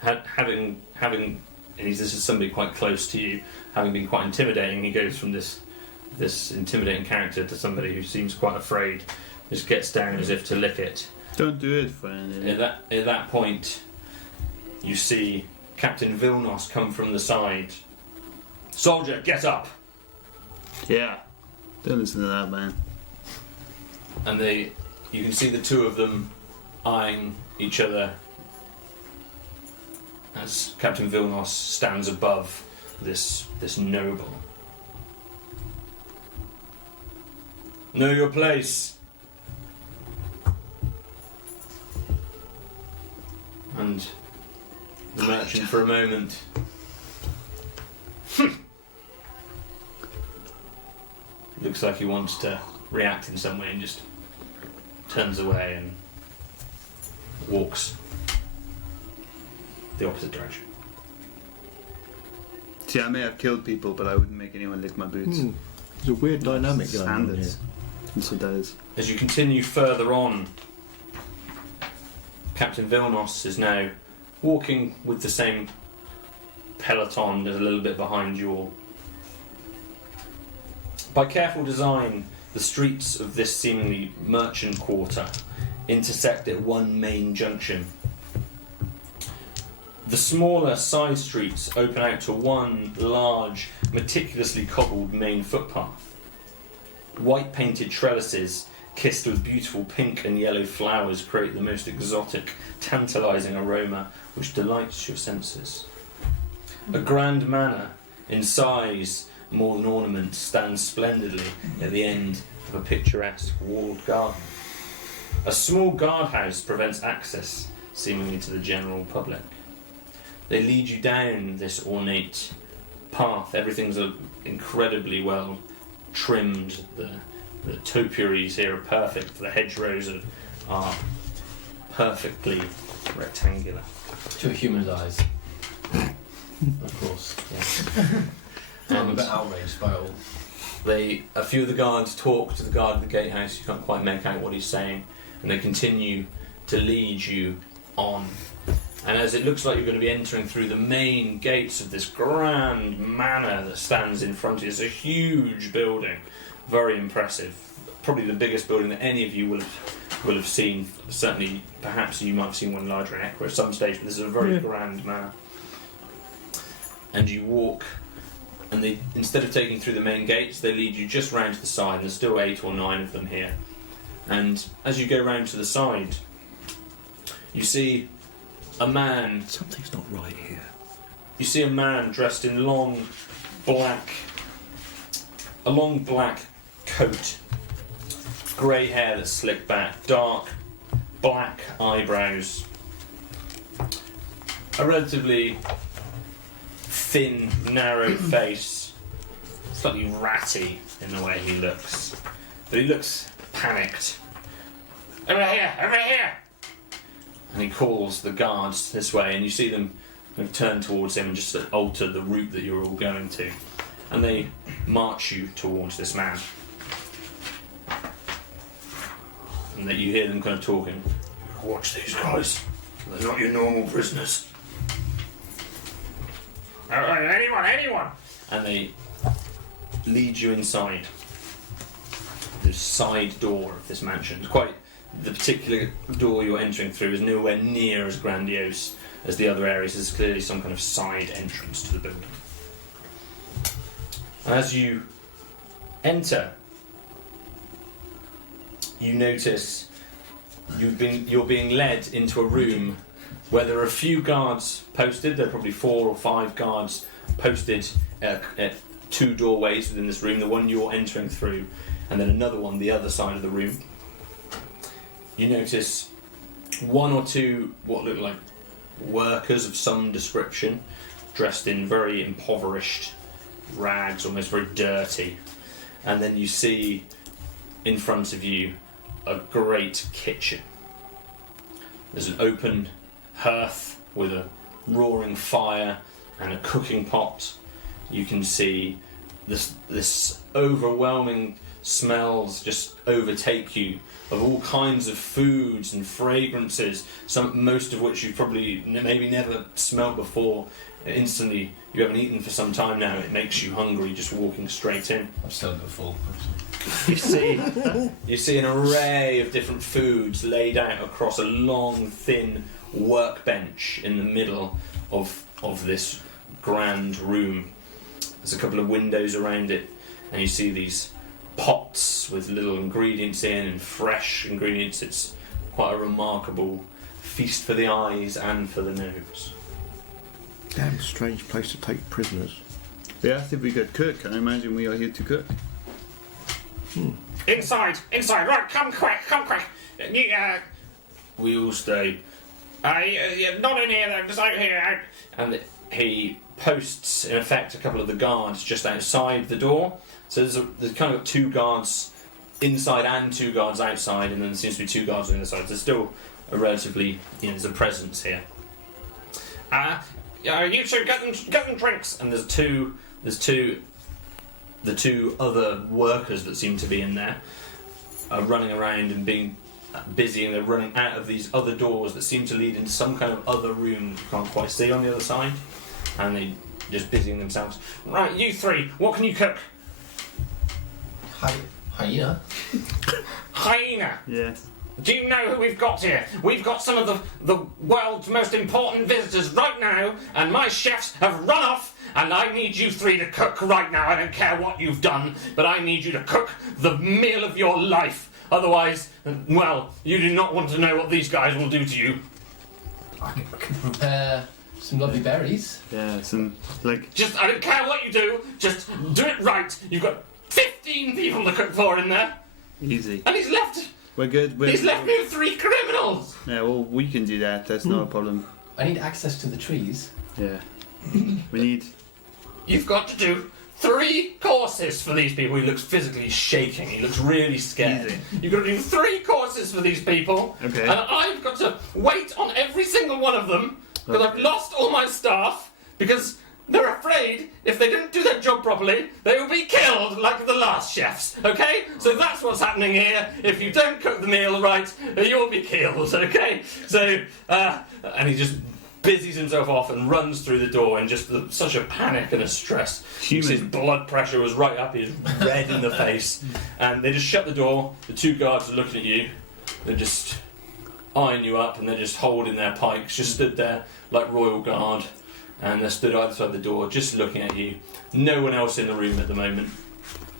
having and this is somebody quite close to you, having been quite intimidating. He goes from this intimidating character to somebody who seems quite afraid. Just gets down as if to lick it. Don't do it, friend. At that point, you see Captain Vilnos come from the side. Soldier, get up! Yeah. Don't listen to that, man. And you can see the two of them eyeing each other as Captain Vilnos stands above this noble. Know your place. And the merchant for a moment. Looks like he wants to react in some way and just turns away and walks the opposite direction. See, I may have killed people, but I wouldn't make anyone lick my boots. There's a weird dynamic going on here. Standards. That's what that is. As you continue further on, Captain Vilnos is now walking with the same peloton that's a little bit behind you all. By careful design, the streets of this seemingly merchant quarter intersect at one main junction. The smaller side streets open out to one large, meticulously cobbled main footpath. White painted trellises kissed with beautiful pink and yellow flowers create the most exotic, tantalising aroma which delights your senses. A grand manor, in size more than ornament, stands splendidly at the end of a picturesque walled garden. A small guardhouse prevents access, seemingly to the general public. They lead you down this ornate path. Everything's incredibly well trimmed. The topiaries here are perfect. The hedgerows are perfectly rectangular. To a human's eyes. Of course. Yeah. I'm a bit outraged by it all. A few of the guards talk to the guard of the gatehouse. You can't quite make out what he's saying, and they continue to lead you on. And as it looks like you're going to be entering through the main gates of this grand manor that stands in front of you, it's a huge building, very impressive. Probably the biggest building that any of you will have seen. Certainly, perhaps you might have seen one larger in Equa at some stage, but this is a very grand manor. And you walk, and they, instead of taking through the main gates, they lead you just round to the side. There's still 8 or 9 of them here. And as you go round to the side, you see a man. Something's not right here. You see a man dressed in a long black coat, grey hair that's slicked back, dark black eyebrows, a relatively thin, narrow face, slightly ratty in the way he looks, but he looks panicked. Over here! Over here! And he calls the guards this way, and you see them kind of turn towards him and just alter the route that you're all going to. And they march you towards this man. And that you hear them kind of talking. Watch these guys. They're not your normal prisoners. Anyone! And they lead you inside the side door of this mansion. It's quite... The particular door you're entering through is nowhere near as grandiose as the other areas. There's clearly some kind of side entrance to the building. As you enter, you notice you're being led into a room where there are a few guards posted. There are probably 4 or 5 guards posted at 2 doorways within this room. The one you're entering through, and then another one the other side of the room. You notice 1 or 2 what look like workers of some description, dressed in very impoverished rags, almost very dirty. And then you see in front of you a great kitchen. There's an open hearth with a roaring fire and a cooking pot. You can see this overwhelming smells just overtake you of all kinds of foods and fragrances, most of which you've probably maybe never smelled before. Instantly, you haven't eaten for some time now, it makes you hungry just walking straight in. I'm still a bit full. You see an array of different foods laid out across a long, thin workbench in the middle of this grand room. There's a couple of windows around it, and you see these pots with little ingredients in and fresh ingredients. It's quite a remarkable feast for the eyes and for the nose. Damn strange place to take prisoners. They asked if we could cook. I imagine we are here to cook. Inside, right, come quick. We all stay. Not in here, just out here. And he posts, in effect, a couple of the guards just outside the door. So there's kind of 2 guards inside and 2 guards outside, and then there seems to be 2 guards on the side. There's still a relatively, there's a presence here. You two get them drinks. And there's the 2 other workers that seem to be in there are running around and being busy, and they're running out of these other doors that seem to lead into some kind of other room you can't quite see on the other side, and they're just busying themselves. Right, you 3, what can you cook? Hyena? Hyena! Yes. Do you know who we've got here? We've got some of the world's most important visitors right now, and my chefs have run off, and I need you three to cook right now. I don't care what you've done, but I need you to cook the meal of your life. Otherwise, well, you do not want to know what these guys will do to you. I can prepare some lovely berries. Yeah, some like. Just, I don't care what you do, just do it right. You've got 15 people to cook for in there, Easy. and he's left We're good. me with 3 criminals. Yeah, well, we can do that. That's not a problem. I need access to the trees. Yeah. We need. You've got to do 3 courses for these people. He looks physically shaking. He looks really scared. Easy. You've got to do 3 courses for these people. Okay. And I've got to wait on every single one of them because I've Okay. lost all my staff because they're afraid if they don't do their job properly, they will be killed like the last chefs. Okay? So that's what's happening here. If you don't cook the meal right, you'll be killed. Okay? So, and he just busies himself off and runs through the door in just such a panic and a stress. Human. His blood pressure was right up, he's red in the face. And they just shut the door, the 2 guards are looking at you, they're just eyeing you up and they're just holding their pikes, just stood there like royal guard. And they're stood either side of the door, just looking at you. No one else in the room at the moment.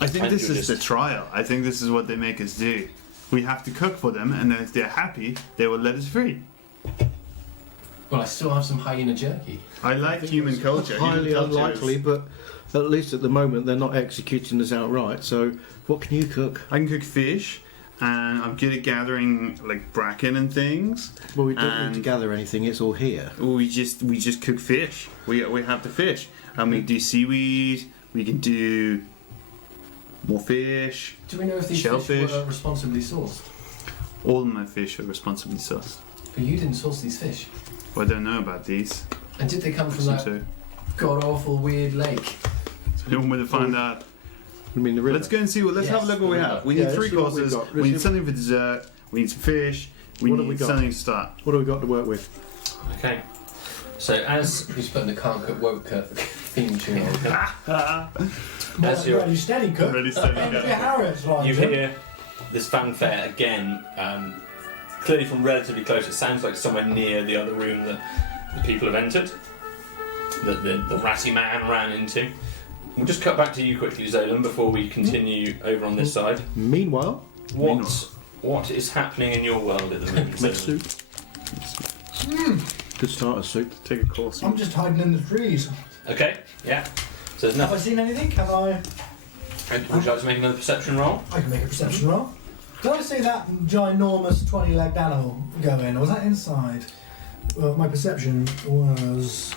I think And this you're is the just- trial. I think this is what they make us do. We have to cook for them, and then if they're happy, they will let us free. Well, I still have some hyena jerky. I like human culture. Highly Human culture unlikely, is- but at least at the moment they're not executing us outright. So, what can you cook? I can cook fish, and I'm good at gathering like bracken and things. Well, we don't need to And- gather anything. It's all here. We just cook fish. We have the fish, and we do seaweed. We can do more fish. Do we know if these Shellfish. fish were responsibly sourced? All of my fish are responsibly sourced. But you didn't source these fish. Well, I don't know about these. And did they come from So, that god-awful weird lake? so you want me to find out? I mean, the river. Let's go and see. Let's Yes, have a look what we the have. river. We Yeah, need let's 3 see what we've courses. got. We Let's need see- something for dessert. We need some fish. We What have need we got? something to start. What have we got to work with? Okay. So as Who's putting the Can't Cook Won't Cook theme tune on? As you're- Ready, steady, cook. Ready, steady, End of cook. your Harrods, like you them. hear this fanfare again, clearly from relatively close, it sounds like somewhere near the other room that the people have entered, that the ratty man ran into. We'll just cut back to you quickly, Zolan, before we continue over on this side. Meanwhile, What is happening in your world at the moment, let's Zolan? soup. Good starter soup. Take a course. I'm just hiding in the trees. Okay, yeah. So there's Have I nothing. seen anything? Have I? Would you like to make another perception roll? I can make a perception roll. Did I see that ginormous 20-legged animal go in, or was that inside? Well, my perception was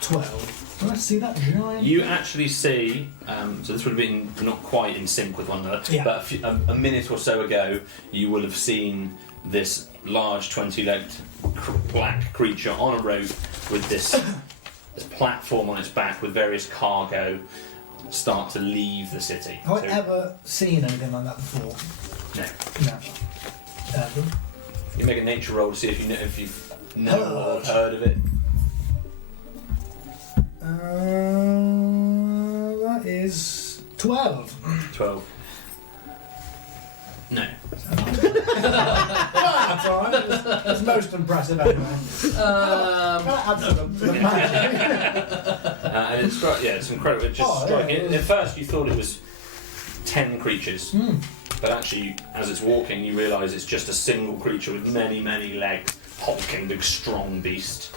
12. Did I see that giant? You actually see, so this would have been not quite in sync with one another, Yeah. but a minute or so ago, you will have seen this large 20-legged black creature on a rope with this platform on its back with various cargo start to leave the city. Have I So- ever seen anything like that before? No. Never. Ever. You make a nature roll to see if you know or have heard of it. That is 12. 12. No. That's alright. It's most impressive anyway. Add to the magic. And it's it's incredible. It's just Oh, yeah, striking. it was- At first, you thought it was 10 creatures, but actually, as it's walking, you realise it's just a single creature with many, many legs, hulking, big, strong beast.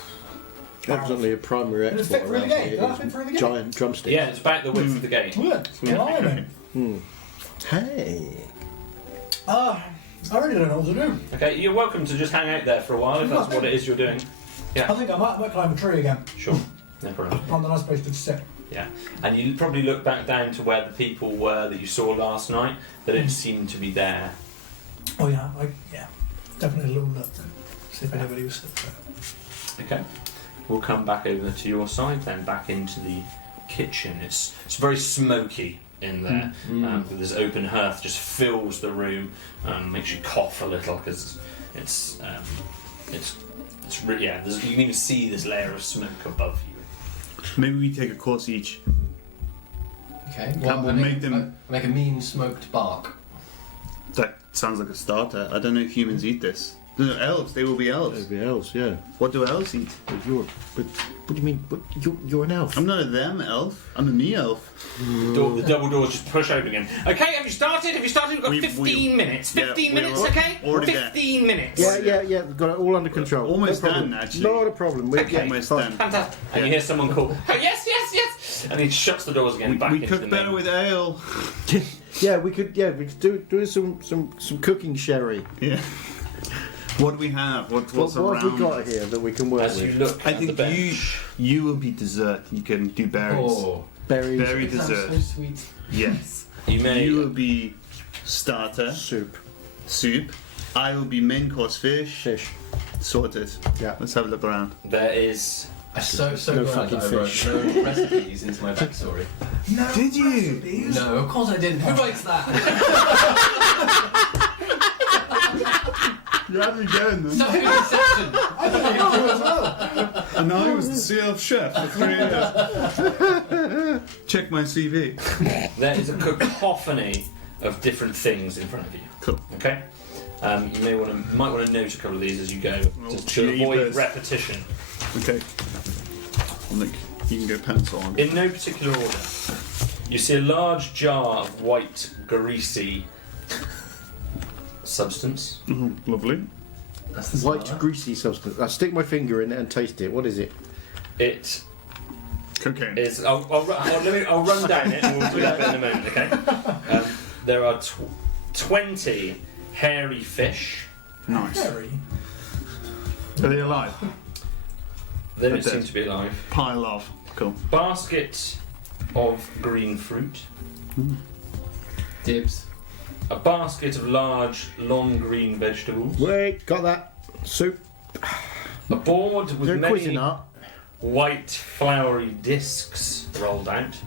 Absolutely a primary Did it export fit through the around gate? here Did that is fit through the gate? giant drumsticks. Yeah, it's about the width of the gate. Look, blimey. Hey. I really don't know what to do. Okay, you're welcome to just hang out there for a while if that's what it is you're doing. I think I might climb a tree again. Sure, no problem. I'm the nice place to sit. Yeah, and you probably look back down to where the people were that you saw last night. They don't seem to be there. Oh yeah, definitely a little look. See if anybody was there. Okay, we'll come back over to your side then, back into the kitchen. It's very smoky in there. With this open hearth just fills the room, makes you cough a little because you can even see this layer of smoke above you. Maybe we take a course each. Okay. That will make them- I make a mean smoked bark. That Sounds like a starter. I don't know if humans eat this. No, elves. They will be elves. Everybody else, yeah. What do elves eat? But what do you mean? You're an elf. I'm not a them elf. I'm a me elf. The double doors just push open again. Okay, have you started? We've got 15 minutes. 15 minutes, okay? already there. 15 minutes. Yeah. We've got it all under control. Almost no problem. done, actually. Not a problem. We're Okay. Almost fine. done. Fantastic. And you hear someone call, oh, yes, and he shuts the doors again back We into cook the better main. with ale. Yeah, we could do some cooking sherry. Yeah. What do we have? What's What around? have we got here that we can work As you with? look I at the think bench. you will be dessert. You can do berries. Oh, Berries, Berry that sounds dessert. so sweet. Yes. You may... You will be starter soup, soup. I will be main course fish. fish. Sorted. Yeah. Let's have a look around. There is... I'm so No glad fucking that I wrote fish. no recipes into my backstory. No Did you? recipes. No, of course I didn't. Who writes that? You had me going then. Stop doing Inception. I thought you do as well. And I was the CL chef for 3 years. Check my CV. There is a cacophony of different things in front of you. Cool. Okay? You might want to note a couple of these as you go Oh, to avoid jeepers. repetition. Okay. Look, you can go pencil on. In no particular order, you see a large jar of white, greasy substance. Lovely. That's the White, smart. greasy substance. I stick my finger in it and taste it. What is it? It Cocaine. is. I'll run down it and we'll do that in a moment, okay? There are 20 hairy fish. Nice. Very. Are they alive? They don't Okay. seem to be alive. Pile of. Cool. Basket of green fruit. Dibs. A basket of large, long green vegetables. Wait, got that. Soup. A board with They're many Cuisinart. white, floury discs rolled out.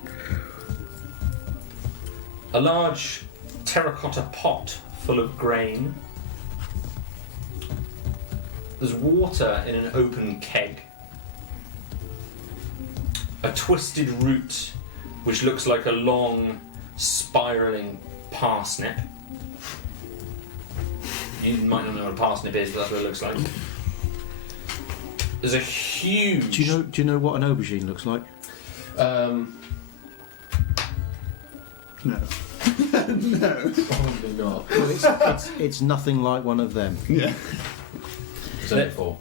A large terracotta pot full of grain. There's water in an open keg. A twisted root which looks like a long, spiralling parsnip. You might not know what a parsnip is, but that's what it looks like. There's a huge... Do you know what an aubergine looks like? No. Probably not. Well, it's nothing like one of them. Yeah. What's it for?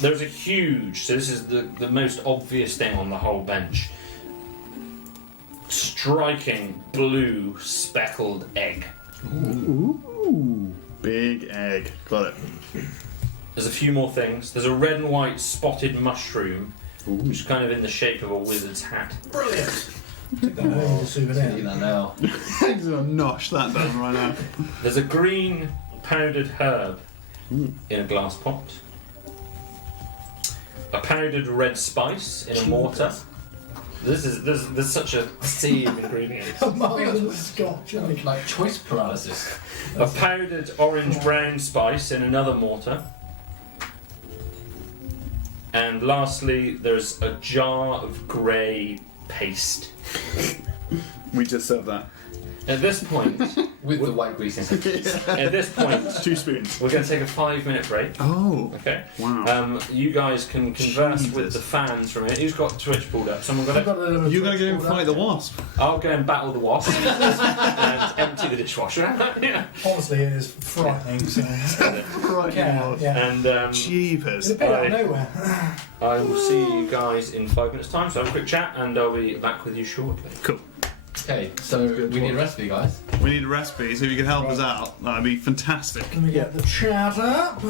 There's a huge, so this is the most obvious thing on the whole bench. Striking blue speckled egg. Ooh. Big egg. Got it. There's a few more things. There's a red and white spotted mushroom, which is kind of in the shape of a wizard's hat. Brilliant. Take that home as a Eat souvenir. that now. I'm gonna nosh that down right now. There's a green powdered herb in a glass pot. A powdered red spice in a mortar. There's such a sea of ingredients. A marvellous scotch. isn't it? Like choice paralysis. A powdered orange brown spice in another mortar. And lastly, there's a jar of grey paste. We just served that. At this point, With the white greasy substance. at this point, 2 spoons. we're going to take a 5-minute break. Oh. Okay. Wow. You guys can converse with Jesus. the fans from it. Who's got Twitch pulled up? Someone got I've it? got a little You gotta go and pulled fight out. the wasp. I'll go and battle the wasp and empty the dishwasher. Yeah. Honestly, it is frightening. So. Right. Yeah. And Jeepers. It's a bit out I- of nowhere. I will see you guys in 5 minutes' time. So have a quick chat, and I'll be back with you shortly. Cool. Okay, so we need a recipe, guys. We need a recipe, so if you can help us out, that'd be fantastic. Let me get the chat up.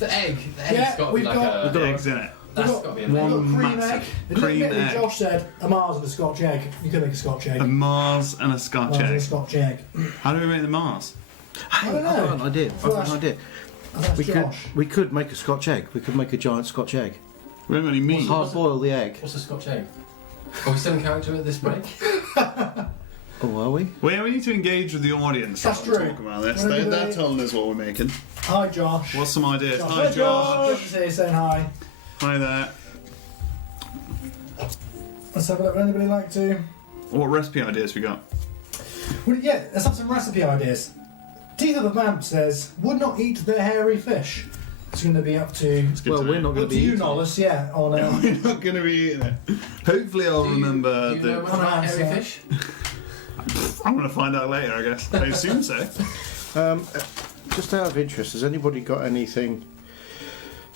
The egg. The egg's Yeah, got to be we've like got- The a. eggs in it. That's We've got to be We've an egg. got One cream massive egg. cream Admittedly, egg. Josh said a Mars and a Scotch egg. You could make a Scotch egg. A Mars and a Scotch Mars and a egg. Scotch egg. How do we make the Mars? I don't I've got know. an idea. I've got an idea. Oh, that's Josh. We could make a Scotch egg. We could make a giant Scotch egg. We haven't got any meat. Hard boil the egg. What's a Scotch egg? Are we still in character at this break? Oh, are we? Well, yeah, we need to engage with the audience. That's while we true. Talk about this. What are we They're doing? telling us what we're making. Hi, Josh. What's some ideas? Josh. Hi, Josh. Good to see you. Saying hi. Hi there. Let's have a look. Would anybody like to? What recipe ideas we got? Well, yeah, let's have some recipe ideas. Teeth of the Vamp says, would not eat their hairy fish. It's going to be up to... Well, we're not going Up to to be you, eating it. Nollis, yeah. On, We're not going to be eating it. Hopefully, I'll remember. Do you know the... much about hairy fish? I'm going to find out later, I guess. I assume so. Just out of interest, has anybody got anything?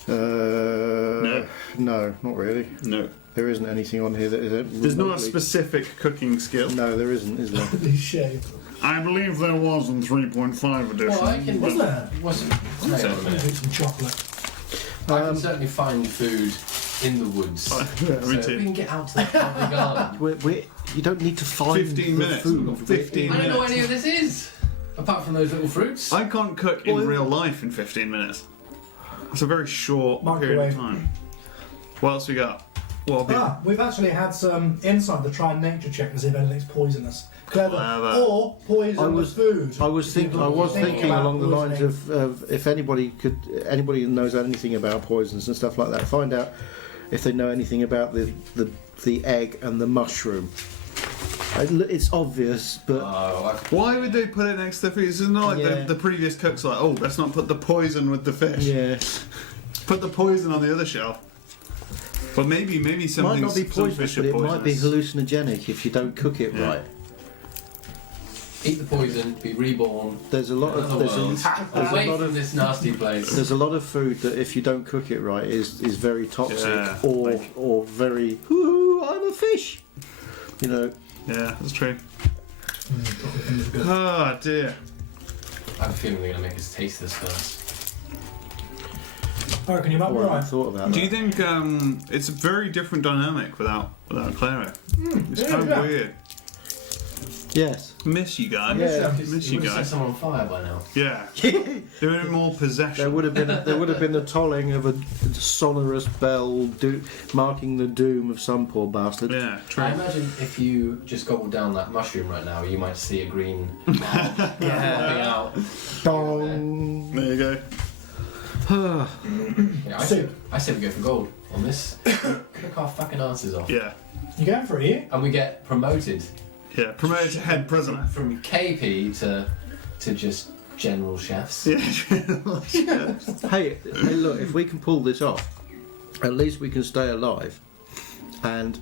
No. No, not really. No. There isn't anything on here that is. There's not a remotely- specific cooking skill. No, there isn't, is there? He's shaved. I believe there was in 3.5 edition. Well, I can. Wasn't there? Wasn't. Hang on a I'm going to minute. eat some chocolate. I can certainly find food in the woods. Yeah, So me if we too. can get out to the public garden. You don't need to find 15 the minutes. food. We've got 15 I don't know what minutes. any of this is, apart from those little fruits. I can't cook in real life in 15 minutes. It's a very short period of Microwave. time. What else we got? What have We've actually had some insight to try and nature check to see if anything's poisonous. Clever. Clever. Or poison the food. I was thinking about along the lines poisoning. of if anybody who knows anything about poisons and stuff like that, find out if they know anything about the egg and the mushroom. It's obvious, but Why would they put it next to the food? It's not like Yeah. the previous cooks are like, oh, let's not put the poison with the fish. yeah, Put the poison on the other shelf. But maybe might something. not be some poisonous, fish are but it might be poisonous. hallucinogenic if you don't cook it Yeah. right. Eat the poison, be reborn. There's a lot of Another world. there's Away a lot from of this nasty place. there's a lot of food that if you don't cook it right is very toxic Yeah, or very ooh, I'm a fish. You know. Yeah, that's true. Oh dear. I have a feeling they're going to make us taste this first. I reckon you might be I right. hadn't thought about Do that. you think it's a very different dynamic without Clara? It's kind of yeah. weird. Yes. Miss you guys. Yeah. Miss You you would have set guys. someone on fire by now. Yeah. They're in more possession. There would have been the tolling of a sonorous bell marking the doom of some poor bastard. Yeah, true. I imagine if you just gobbled down that mushroom right now, you might see a green popping out. Dong. There you go. Yeah, I say we go for gold on this. Cook our fucking asses off. Yeah. You going for it, you? And we get promoted Yeah. Promoted to head prisoner. from KP to just general chefs. Yeah. Hey, look, if we can pull this off, at least we can stay alive, and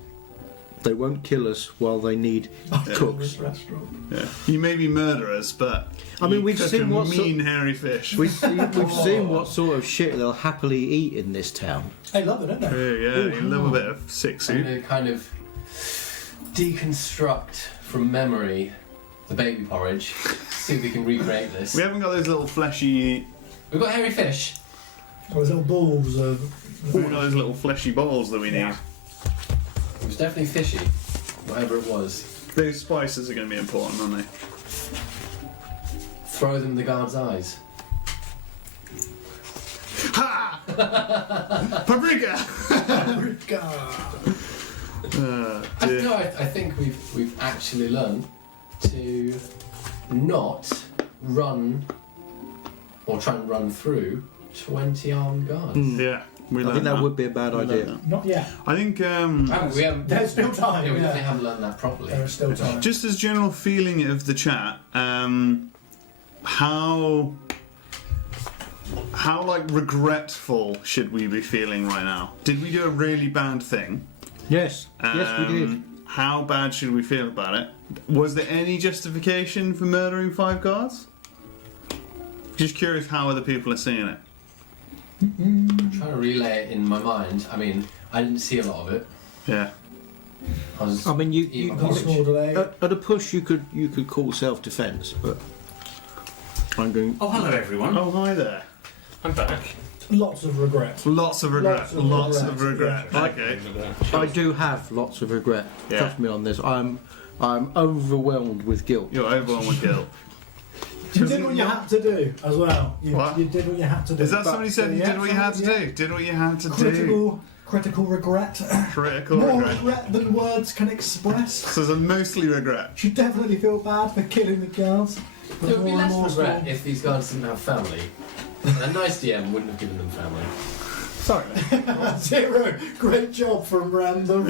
they won't kill us while they need cooks. Restaurant. Yeah. You may be murderers, but I mean, you we've cook seen a what mean hairy fish. We've seen what sort of shit they'll happily eat in this town. They love it, don't they? Yeah, you love a bit of sick I'm soup. going to kind of deconstruct from memory the baby porridge, see if we can recreate this. We haven't got those little fleshy. We've got hairy fish. Those little balls of... We haven't got those little fleshy balls that we need. Yeah. It was definitely fishy, whatever it was. Those spices are going to be important, aren't they? Throw them in the guard's eyes. Ha! Paprika! Dear. I think we've actually learned to not run or try and run through 20 armed guards. Yeah, we I learned think that would be a bad We learned idea. that. Not yet. I think We haven't, There's still time. yeah, we yeah. definitely haven't learned that properly. There is still time. just as general feeling of the chat, how like regretful should we be feeling right now? Did we do a really bad thing? Yes, yes, we did. How bad should we feel about it? Was there any justification for murdering 5 guards? Just curious how other people are seeing it. I'm trying to relay it in my mind. I mean, I didn't see a lot of it. Yeah. I was I mean, eating you my Got a small porridge. delay. at a push you could call self-defence, but I'm going. Oh, hello everyone. Oh, hi there. I'm back. Lots of regret. Lots of regret. Lots of Lots of regret. regret. Okay. I do have lots of regret. Yeah. Trust me on this. I'm overwhelmed with guilt. You're overwhelmed with guilt. You did what you had to do as well. What? You did what you had to do. Is that But, somebody said you yeah, did what you had to somebody- do? Did what you had to do. Critical regret. Critical More regret. regret than words can express. So it's mostly regret. She definitely feel bad for killing the guards. But There would be more less remorseful. regret if these guards didn't have family. And a nice DM wouldn't have given them family. Sorry. 0. Great job from Random.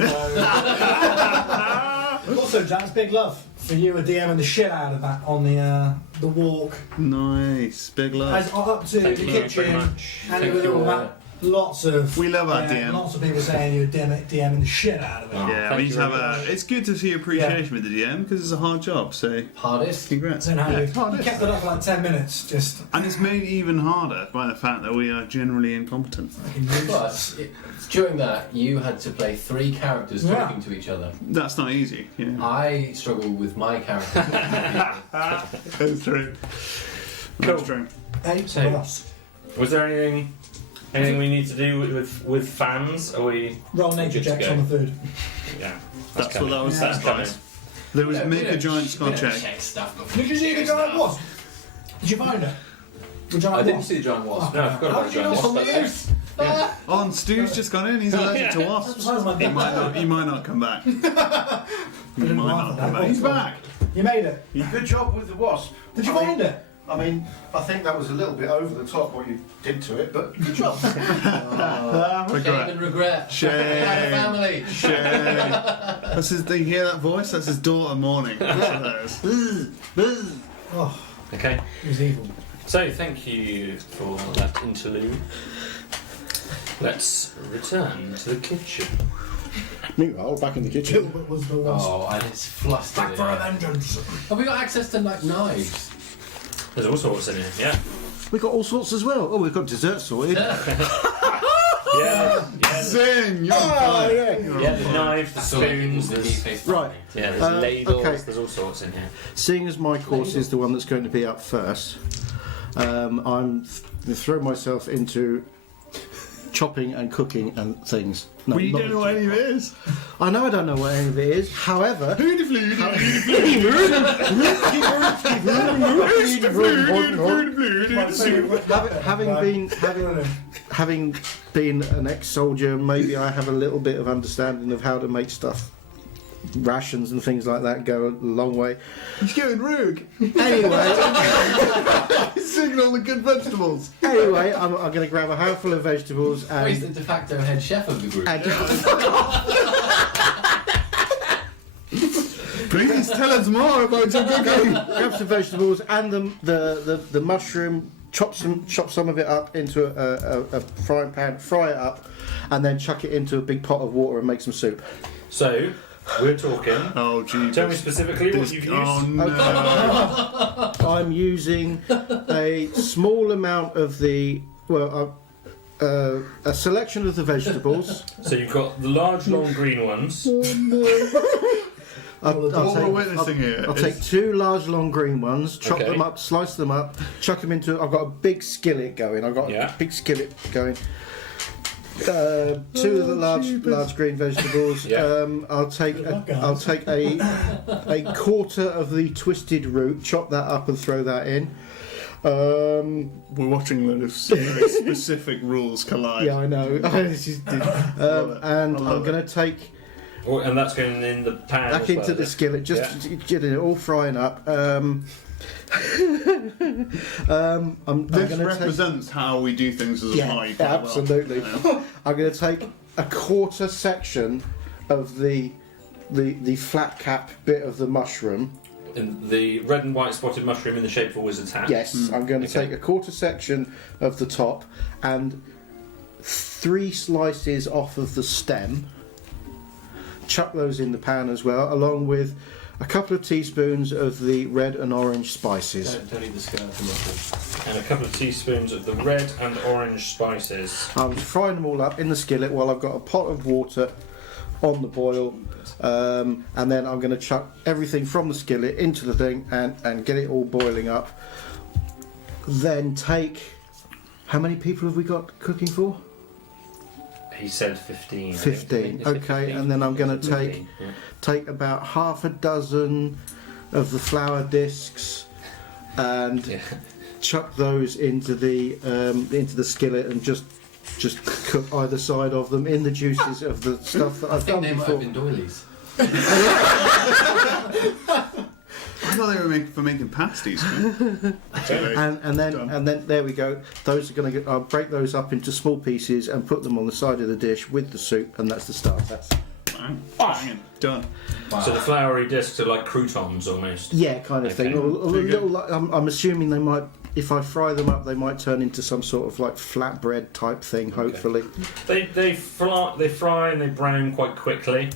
Also, Jack's big love So you were DMing the shit out of that on the walk Nice, big love. as up to Thank the you very kitchen, much. and Thank it was you, all that. Lots of We love our DM. Lots of people saying you were DMing the shit out of it. Oh, Yeah, thank we you just have very a. much. It's good to see appreciation with the DM because it's a hard job. So Hardest? congrats. I don't know how Yeah, you, it's hard, you kept it up for like 10 minutes. Just and it's made even harder by the fact that we are generally incompetent. fucking But useless. during that, you had to play 3 characters Yeah. talking to each other. That's not easy. Yeah, I struggle with my character talking to people. that's true. Cool. That's true. Hey, So- boss. Was there anything we need to do with fans? Are we? Roll nature Good to checks go. on the food. Yeah. That's what that was. Yeah. That's coming. coming. There was Yeah, make we a don't- giant we skull don't check. check stuff before Did you we see the check giant stuff. wasp? Did you find it? The giant I didn't wasp? see the giant wasp. No, I forgot How about did you Giant know Wasp. on the But- news? Oh, and Stu's just gone in. He's allergic to That's wasps. the size of my He dick. might not come back. He didn't might laugh not at come that. back. He's back. You made it. Good job with the wasp. Did you I mean- find it? I mean, I think that was a little bit over the top what you did to it, but good job. Shame Regret. and regret. Shame. Had a family. Shame. That's his. Do you hear that voice? That's his daughter mourning. That's what that is. Oh, Okay. it was evil. So thank you for that interlude. Let's return to the kitchen. Meanwhile, back in the kitchen. Gilbert was the wasp. Oh, and it's flustered. Back for in a here. vengeance. Have we got access to like knives? There's all sorts in here. Yeah. We've got all sorts as well. Oh, we've got dessert sorted. Yeah. Yeah. Zing, you're Oh, fine. yeah. Yeah. The knives, the I feel like spoons. people There's, face Right. yeah. There's ladles. okay. There's all sorts in here. Seeing as my course is the one that's going to be up first, I'm throwing myself into chopping and cooking and things. No, We not don't know what any of it is. I know I don't know what any of it is. However, having been an ex-soldier, maybe I have a little bit of understanding of how to make stuff. Rations and things like that go a long way. He's going rogue. Anyway, He's singing all the good vegetables. I'm going to grab a handful of vegetables Oh, he's the and de facto head chef of the group. Please tell us more about your cooking. grab some vegetables and the mushroom. Chop some of it up into a frying pan, fry it up, and then chuck it into a big pot of water and make some soup. So we're talking. Oh, Jesus. Tell me specifically what you've used. Oh, no. I'm using a small amount of the a selection of the vegetables. So you've got the large, long green ones. I'll What we're take- witnessing here I'll is- take 2 large long green ones, chop Okay. them up, slice them up, chuck them into. I've got a big skillet going. I've got Yeah. a big skillet going. 2 of the large green vegetables. Yeah. I'll take a quarter of the twisted root, chop that up and throw that in. We're watching those very specific rules collide. Yeah, I know. This is- and I love I'm going to take Oh, and that's going in the pan. back as into well, the is it? skillet, just getting it all frying up. I'm This going to represents how we do things as a Yeah, party quite well. absolutely. You know? I'm going to take a quarter section of the flat cap bit of the mushroom. And the red and white spotted mushroom in the shape of a wizard's hat. Yes, I'm going to Okay. take a quarter section of the top and 3 slices off of the stem. Chuck those in the pan as well, along with a couple of teaspoons of the red and orange spices. Don't eat the skirt of the mushroom. And a couple of teaspoons of the red and orange spices. I'm frying them all up in the skillet while I've got a pot of water on the boil, and then I'm going to chuck everything from the skillet into the thing and get it all boiling up. Then take... How many people have we got cooking for? He said 15. I think. 15. Is it Okay, 15? and then I'm going to 15, take about half a dozen of the flour discs and yeah. chuck those into the skillet and just cook either side of them in the juices of the stuff that I I've think done they might before. have been doilies. I thought they were for making pasties. Man. And then there we go. Those are going to I'll break those up into small pieces and put them on the side of the dish with the soup, and that's the start. That's Bang, done. Wow. So the floury discs are like croutons almost. Yeah, kind of thing. Okay. Or a Very little. Like, I'm assuming they might. If I fry them up, they might turn into some sort of like flatbread type thing. Hopefully. They fry and they brown quite quickly.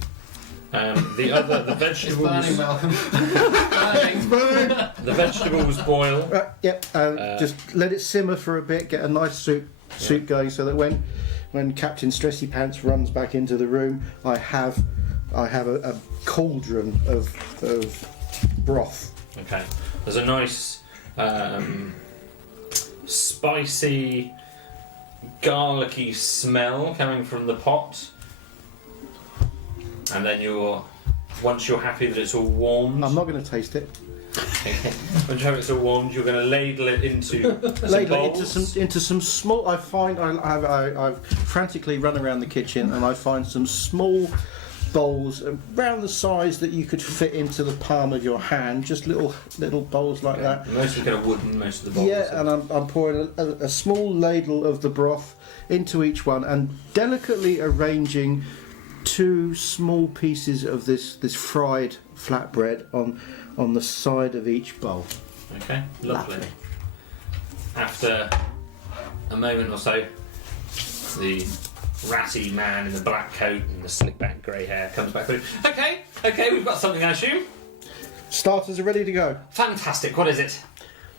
The It's burning, vegetables Malcolm. Burning. the vegetables boil. Yep. Just let it simmer for a bit. Get a nice soup going, so that when Captain Stressy Pants runs back into the room, I have a cauldron of broth. Okay. There's a nice spicy, garlicky smell coming from the pot. And then once you're happy that it's all warmed, I'm not going to taste it. once you have it's all warmed, you're going to ladle it into some Ladle it bowls. into some small. I've frantically run around the kitchen and I find some small bowls around the size that you could fit into the palm of your hand. Just little bowls like that. Mostly kind of wooden, most of the bowls. Yeah, and I'm pouring a small ladle of the broth into each one and delicately arranging 2 small pieces of this fried flatbread on the side of each bowl. Okay, lovely. After a moment or so, the ratty man in the black coat and the slick back grey hair comes back through. Okay, we've got something, I assume. Starters are ready to go. Fantastic. What is it?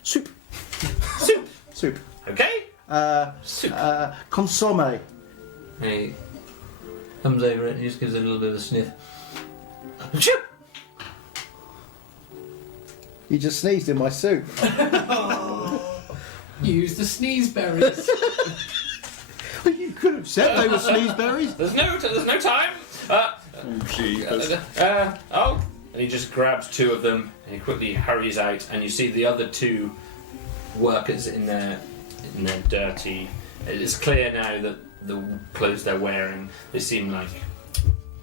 Soup. Soup. Okay. Soup. Consomme. He comes over it and just gives it a little bit of a sniff. You just sneezed in my soup. Use the sneeze berries. You could have said they were sneezeberries. There's no time. And he just grabs 2 of them and he quickly hurries out, and you see the other 2 workers in their dirty. It's clear now that the clothes they're wearing, they seem like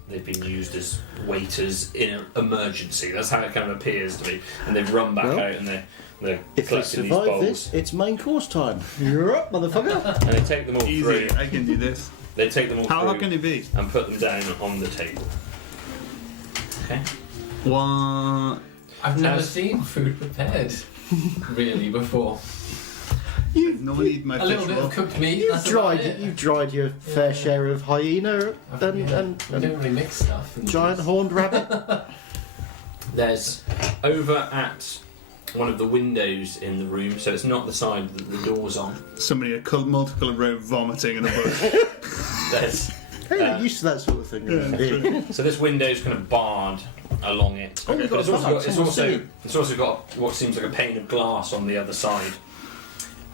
they've been used as waiters in an emergency. That's how it kind of appears to me. And they've run back out and they're If they collecting these survive bowls. this, it's main course time. You're up, motherfucker. And they take them all Easy, through. I can do this. They take them all How through hard can it be? and put them down on the table. Okay. What? I've never As- seen food prepared really before. I normally eat my A fish little bit raw. of cooked meat. That's about it. You've dried your fair share of hyena Yeah, and we don't really mix stuff. And giant horned rabbit. There's over at one of the windows in the room, so it's not the side that the door's on. Somebody multicoloured robe vomiting in a bush. There's Hey, they're used to that sort of thing. Yeah, so this window's kind of barred along it. Oh, we've got But a bar. it's also got what seems like a pane of glass on the other side.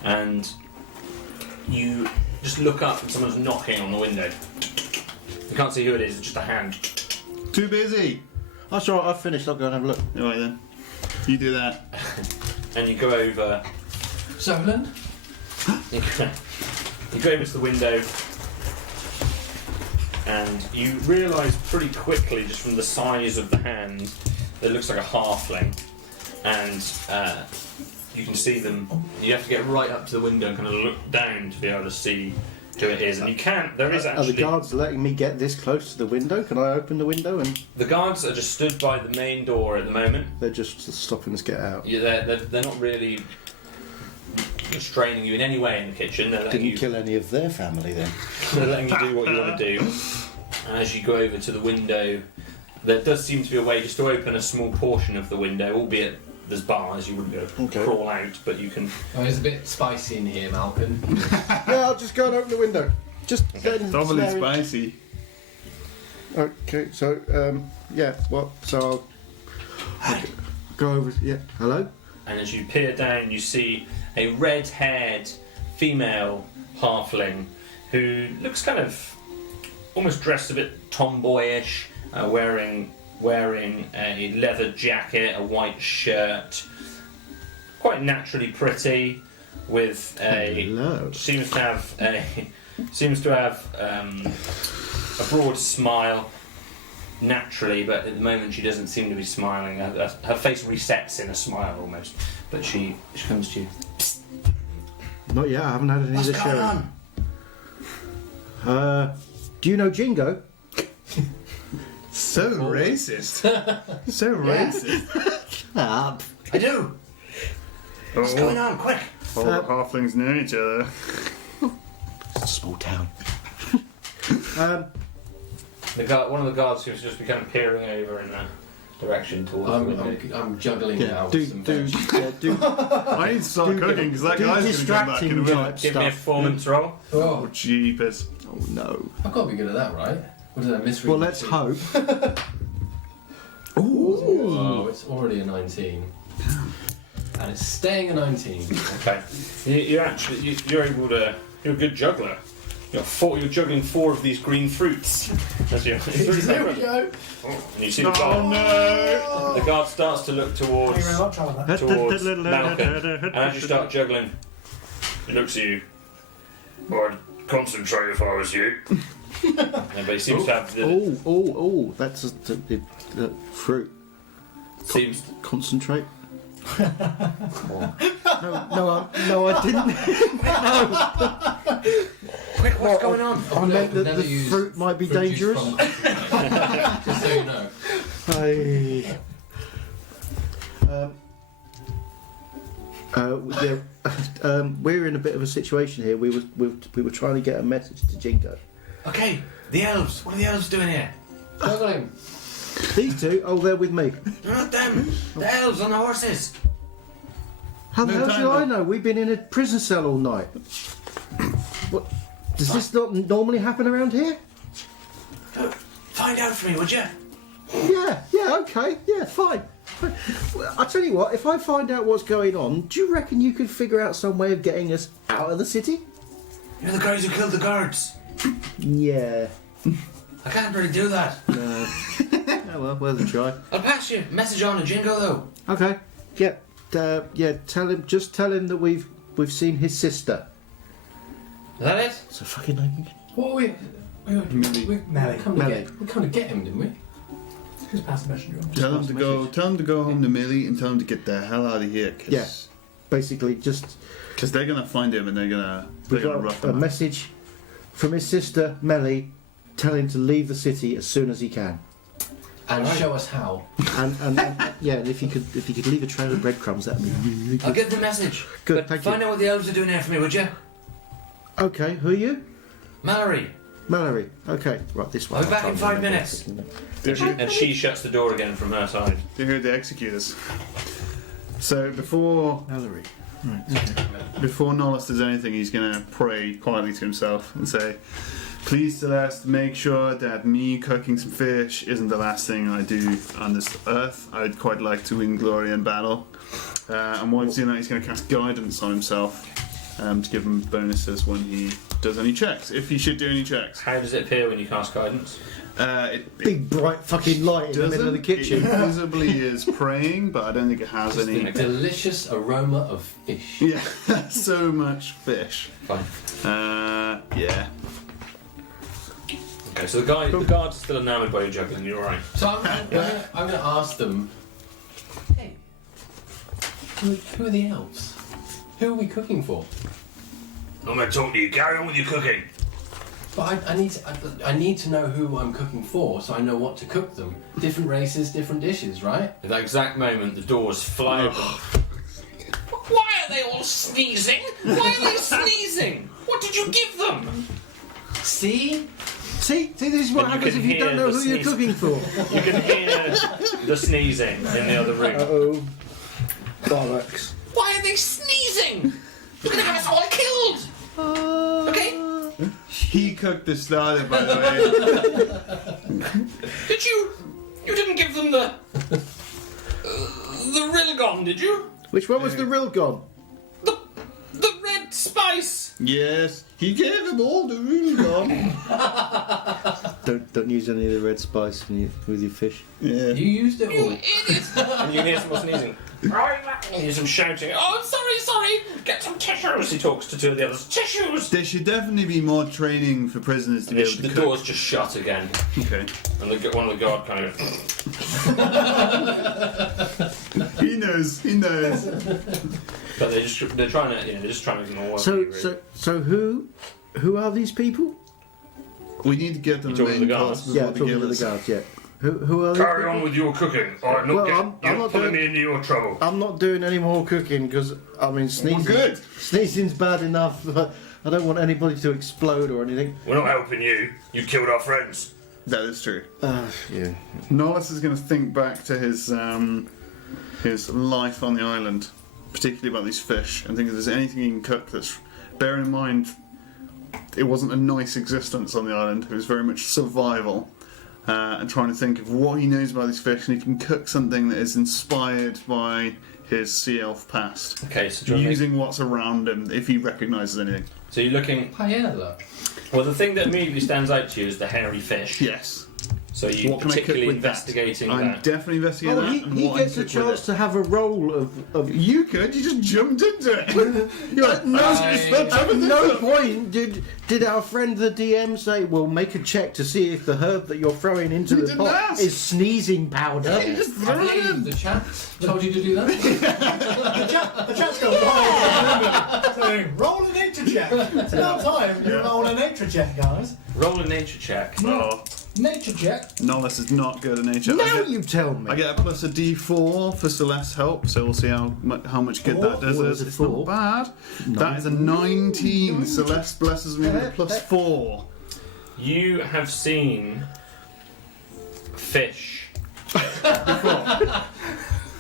And you just look up and someone's knocking on the window. You can't see who it is, it's just a hand. Too busy. That's all right, I've finished. I'll go and have a look. Alright then. You do that. And you go over Zolan? you go over to the window and you realise pretty quickly, just from the size of the hand, that it looks like a halfling. And you can see them. You have to get right up to the window and kind of look down to be able to see who it is. And you can't. There is Are actually. the guards letting me get this close to the window? Can I open the window? And The guards are just stood by the main door at the moment. they're just stopping us get out. Yeah, they're not really restraining you in any way in the kitchen. They're letting Didn't you. kill any of their family then. They're letting you do what you want to do. And as you go over to the window, there does seem to be a way just to open a small portion of the window, albeit there's bars, you wouldn't be able to Okay. crawl out, but you can. Oh, it's a bit spicy in here, Malcolm. Yeah, I'll just go and open the window. Just Doubly spicy. Okay, so yeah, well, so I'll go over. Yeah, hello. And as you peer down, you see a red-haired female halfling who looks kind of almost dressed a bit tomboyish, wearing a leather jacket, a white shirt, quite naturally pretty, with a Hello. seems to have a broad smile naturally, but at the moment she doesn't seem to be smiling. Her face resets in a smile almost, but she comes to you. Not yet. I haven't had any of the show. Do you know Jingo? So racist. So racist. Up. I do. What's going on? Quick. All the halflings know each other. It's a small town. One of the guards seems to just be kind of peering over in that direction towards the window. I'm juggling now. Do, with some do, veg. do, I need to start cooking because that do guy's going to come back in a distracting minute. type Give me a stuff. performance roll. Oh, Oh, jeepers. Oh no. I've got to be good at that, right? What did I misread? Well, let's hope. Oh, it's already a 19. And it's staying a 19. Okay. You're able to. You're a good juggler. You're juggling 4 of these green fruits. That's your. It's really There we clever. go. And you see the guard. no! The guard starts to look Thank you towards very much, Oliver. towards Malcolm, and as you start juggling, he looks at you. I'd concentrate if I was you. But he seems to have the Oh, that's the fruit. seems. Concentrate. No, I didn't. Quick, what's going on? I meant that Never the use fruit might be fruit juice dangerous. from- Just so you know. Hey. We're in a bit of a situation here. We were trying to get a message to Jingo. Okay, the elves. What are the elves doing here? Juggling. These two, they're with me. They're not them. The elves on the horses. How the No hell time, should I though. know? We've been in a prison cell all night. What? Does this not normally happen around here? Find out for me, would you? Yeah, okay, yeah, fine. Well, I'll tell you what, if I find out what's going on, do you reckon you could figure out some way of getting us out of the city? You're the guys who killed the guards. Yeah. I can't really do that. No. Oh well, worth a try. I'll pass you. Message on to Jingo though. Okay. Yeah. Tell him. Just tell him that we've seen his sister. Is that it? What's her fucking name again? What are we Melly. come to get him, didn't we? Just pass the messenger on. Tell him to go home to Millie and tell him to get the hell out of here. Yeah. Basically, just Because they're going to find him and they're going we've to got rough a him up. message from his sister Melly. Tell him to leave the city as soon as he can. And show us how. And yeah, and if he could leave a trail of breadcrumbs, that'd be really I'll good. give the message. Good, But thank you. find out what the elves are doing here for me, would you? Okay, who are you? Mallory. Mallory. Okay, right, this one. I'll be back in 5 minutes. And she shuts the door again from her side. They're here to execute us. So before Mallory. Nollis does anything, he's going to pray quietly to himself and say, "Please, Celeste, make sure that me cooking some fish isn't the last thing I do on this earth. I'd quite like to win glory in battle." And while he's doing that, he's going to cast guidance on himself to give him bonuses when he does any checks, if he should do any checks. How does it appear when you cast guidance? It Big bright fucking light in the middle of the kitchen. It visibly is praying, but I don't think it has The any. delicious aroma of fish. Yeah, so much fish. Fine. Yeah. Okay, so the guards are still enamoured by your juggling. You're alright. So I'm going to ask them, hey, who are the elves? Who are we cooking for? I'm going to talk to you. Carry on with your cooking. But I need to know who I'm cooking for, so I know what to cook them. Different races, different dishes, right? At that exact moment, the doors fly open. Why are they all sneezing? Why are they sneezing? What did you give them? See? See, this is what And you happens can if you hear don't know the who you're sneeze. cooking for. You can hear the sneezing in the other room. Oh, bollocks. Why are they sneezing? You're going to have us all killed. Okay? He cooked the starter, by the way. Did you? You didn't give them the Rilgon, did you? Which one was the real god? The red spice. Yes, he gave them all the real gone. Don't use any of the red spice with your fish. Yeah. You used it You all. idiot! And you can hear some more sneezing. And you hear some shouting. Oh, I'm sorry. Get some tissues. He talks to 2 of the others. Tissues. There should definitely be more training for prisoners to be able to The cook. door's just shut again, Okay. and one of the guard kind of. He knows. But they're trying to ignore. you, really. So who are these people? We need to get them You the talking main to the course guards? before Yeah, the talking to the guilds. guards. Yeah. Who are Carry they? on with your cooking. I'm not Well, getting, I'm you're not pulling doing- me into your trouble. I'm not doing any more cooking because I mean sneezing. good. Sneezing's bad enough. But I don't want anybody to explode or anything. We're not helping you. You killed our friends. That is true. Yeah. Nollis is going to think back to his life on the island, particularly about these fish, and think if there's anything he can cook that's. Bearing in mind, it wasn't a nice existence on the island. It was very much survival. And trying to think of what he knows about these fish, and he can cook something that is inspired by his sea elf past. Okay, so do you want me- Using what's around him, if he recognises anything. So you're looking. Paella. Well, the thing that immediately stands out to you is the hairy fish. Yes. So you're What can I cook particularly with that? investigating I'm that. definitely investigating Oh, that. and he what I gets a can cook with chance to have a role of. You could. You just jumped into it. You're like, no, At no point did our friend the DM say, "Well, make a check to see if the herb that you're throwing into He the didn't pot ask. is sneezing powder." I believe the chat told you to do that. The chat's got right. So roll a nature check. It's about time you roll a nature check, guys. Roll a nature check. Oh, Nature check. Nollis is not good at nature. Now you tell me. I get a plus a D4 for Celeste's help, so we'll see how much good that does What us. is it It's for? not bad. That is a 19. Celeste blesses me with a plus 4. You have seen fish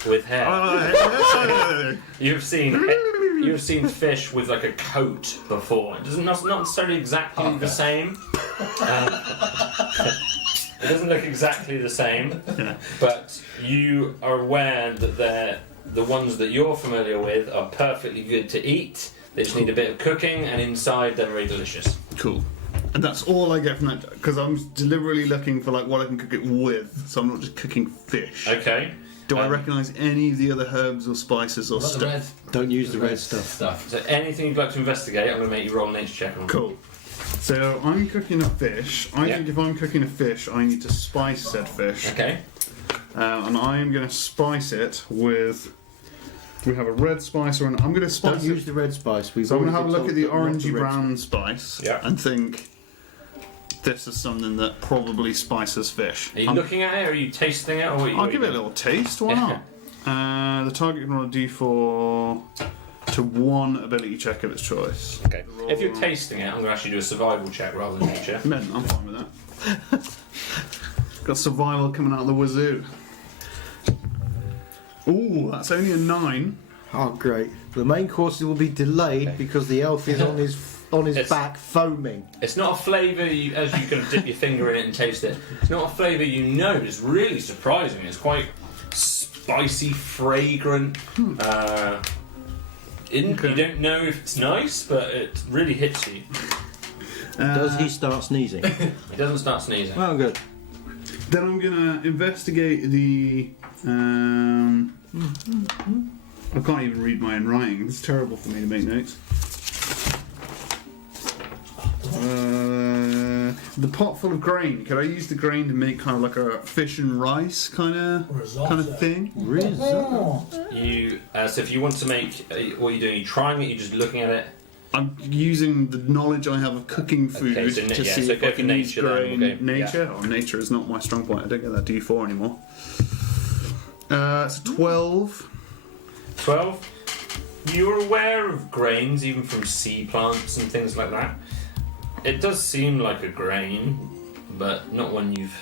with hair. You've seen fish with like a coat before. It doesn't not necessarily exactly the same. It doesn't look exactly the same, but you are aware that the ones that you're familiar with are perfectly good to eat. They just need a bit of cooking, and inside they're very delicious. Cool. And that's all I get from that, because I'm deliberately looking for like what I can cook it with, so I'm not just cooking fish. Okay. Do I recognise any of the other herbs or spices or What about the stuff? red? Don't use the red stuff. So anything you'd like to investigate, I'm going to make you roll a nature check on. Cool. So I'm cooking a fish. I Yeah. think if I'm cooking a fish, I need to spice said fish. Okay. And I am going to spice it with. We have a red spice, and I'm going to spice Don't it. use the red spice. We've So I'm going to already have a look at told the them not orangey the red brown spice Yeah. and think this is something that probably spices fish. Are you looking at it, or are you tasting it, or what are you I'll what are give you it a doing? little taste. Why not? The target can roll a d4 to one ability check of its choice. Okay. If you're tasting it, I'm going to actually do a survival check rather than nature. Men, I'm fine with that. Got survival coming out of the wazoo. Ooh, that's only a 9. Oh, great. The main course will be delayed because the elf is on his It's- back foaming. It's not a flavour as you can dip your finger in it and taste it. It's not a flavour you know. It's really surprising. It's quite spicy, fragrant. You don't know if it's nice, but it really hits you. Does he start sneezing? It doesn't start sneezing. Oh, good. Then I'm going to investigate the... I can't even read my own writing. It's terrible for me to make notes. The pot full of grain. Could I use the grain to make kind of like a fish and rice kind of thing? Risotto. You so if you want to make what are you doing? Are you trying it? You're just looking at it. I'm using the knowledge I have of cooking food Okay, so to yeah, see so if go I for can use nature then, grain. okay, Nature? Oh, nature is not my strong point. I don't get that D4 anymore. It's 12. 12. You're aware of grains, even from sea plants and things like that. It does seem like a grain, but not one you've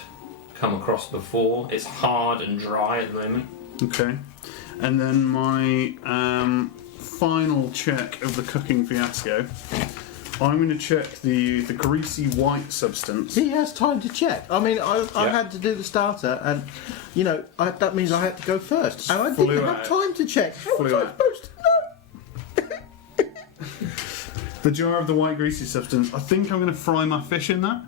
come across before. It's hard and dry at the moment. Okay. And then my final check of the cooking fiasco. I'm going to check the greasy white substance. He has time to check. I mean, I Yeah. had to do the starter, and you know that means I had to go first, and I Flew didn't out. have time to check. How was Flew I out. supposed to know? The jar of the white greasy substance. I think I'm going to fry my fish in that,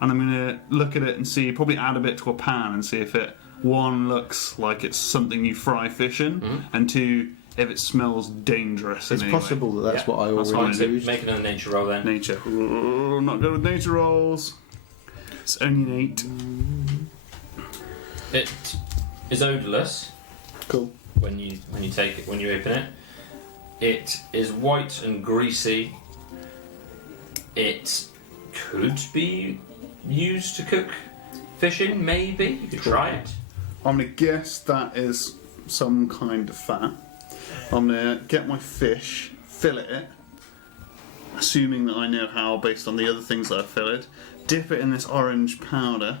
and I'm going to look at it and see. Probably add a bit to a pan and see if it one looks like it's something you fry fish in, and two if it smells dangerous. It's in any way. possible that that's Yeah. what I That's already fine. So used. make another nature roll then. Nature. Ooh, not good with nature rolls. It's only an 8. It is odorless Cool. when you take it when you open it. It is white and greasy. It could be used to cook fishing, maybe. You could try it. I'm going to guess that is some kind of fat. I'm going to get my fish, fillet it, assuming that I know how based on the other things that I've filleted, dip it in this orange powder,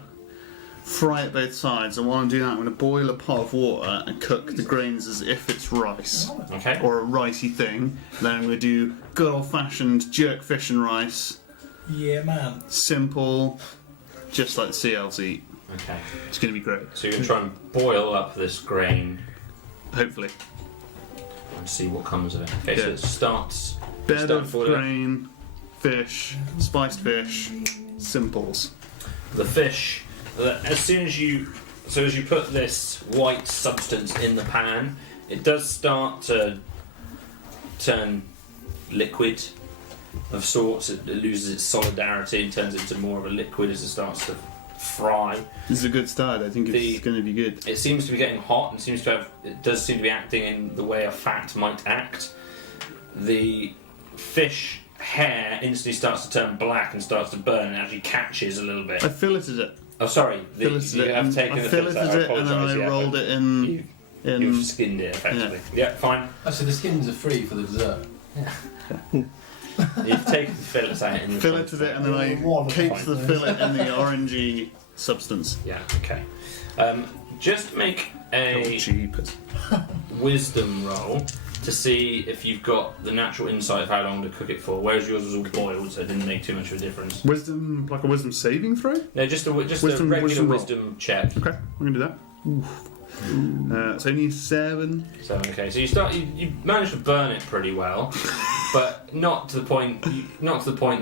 fry it both sides, and while I'm doing that I'm going to boil a pot of water and cook the grains as if it's rice. Okay. Or a ricey thing. Then I'm going to do good old fashioned jerk fish and rice. Yeah, man. Simple, just like the sea elves eat. Okay. It's going to be great. So you can try and boil up this grain Hopefully. and see what comes of it. Okay, so Yeah. it starts. Bed start of boiling. grain, fish, spiced fish, simples. The fish, as soon as you put this white substance in the pan, it does start to turn liquid of sorts. It loses its solidarity and turns into more of a liquid as it starts to fry. This is a good start. I think it's going to be good. It seems to be getting hot and it does seem to be acting in the way a fat might act. The fish hair instantly starts to turn black and starts to burn and actually catches a little bit. I filleted it. Oh, sorry. You have taken I the filleted fillet out. it and then I apologise, rolled but it in. You've skinned it effectively. Yeah, fine. Oh, so the skins are free for the dessert. You've taken the fillets out and you've Filleted it and then I caked the fillet in the orangey substance. Yeah, okay. Just make a Jeepers. wisdom roll to see if you've got the natural insight of how long to cook it for, whereas yours was all boiled, so it didn't make too much of a difference. Wisdom, like a wisdom saving throw? No, just a Wisdom- regular wisdom roll. wisdom check. Okay, we're going to do that. It's only 7. So okay, so you managed to burn it pretty well, but not to the point where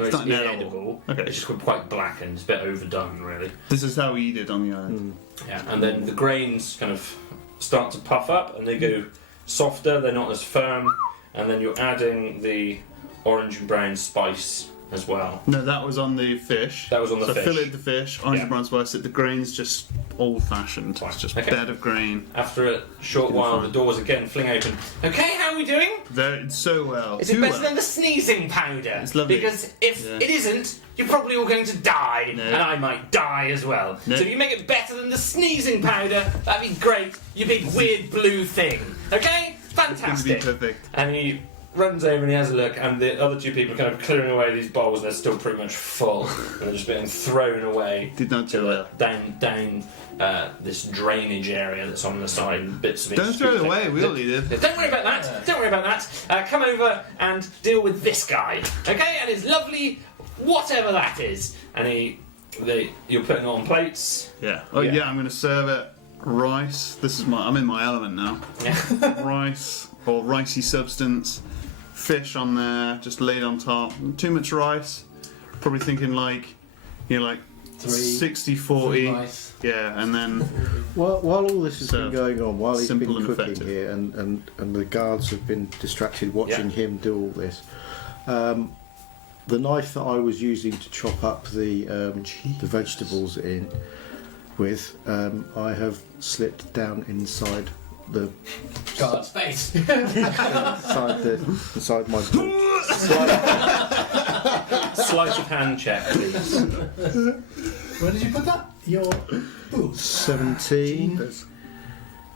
it's not inedible. inedible. Okay. It's just quite blackened. It's a bit overdone, really. This is how we eat it on the island. Yeah, and then the grains kind of start to puff up and they go softer. They're not as firm, and then you're adding the orange and brown spice as well. No, that was on the fish. That was on the so fish. filleted the fish, orange Yeah. and brown spice. The grain's just old-fashioned. Fine. It's just Okay. bed of grain. After a short Gonna while, fine. the doors again fling open. Okay, how are we doing? They're so well. Is Too it better well. than the sneezing powder? It's lovely. Because if Yeah. it isn't, you're probably all going to die, No. and I might die as well. No. So if you make it better than the sneezing powder, that'd be great. You big weird blue thing. Okay, It's going to be fantastic. perfect. And he runs over and he has a look, and the other two people are kind of clearing away these bowls. They're still pretty much full, and they're just being thrown away Did not do well. down this drainage area that's on the side. And bits of it. Don't throw it away. We'll eat it. Don't worry about that. Don't worry about that. Come over and deal with this guy, okay? And his lovely whatever that is. And you're putting it on plates. Yeah. Oh Yeah. yeah. I'm going to serve it. Rice. I'm in my element now. Yeah. Rice or ricey substance. Fish on there, just laid on top. Too much rice. Probably thinking like 60-40. Rice. Yeah, and then While all this has So, been going on, while he's been simple and cooking effective. here, and the guards have been distracted watching Yeah. him do all this, the knife that I was using to chop up the vegetables in with, I have slipped down inside the God's face. inside my boot. Sleight of hand check, please. Where did you put that? Your boots. 17.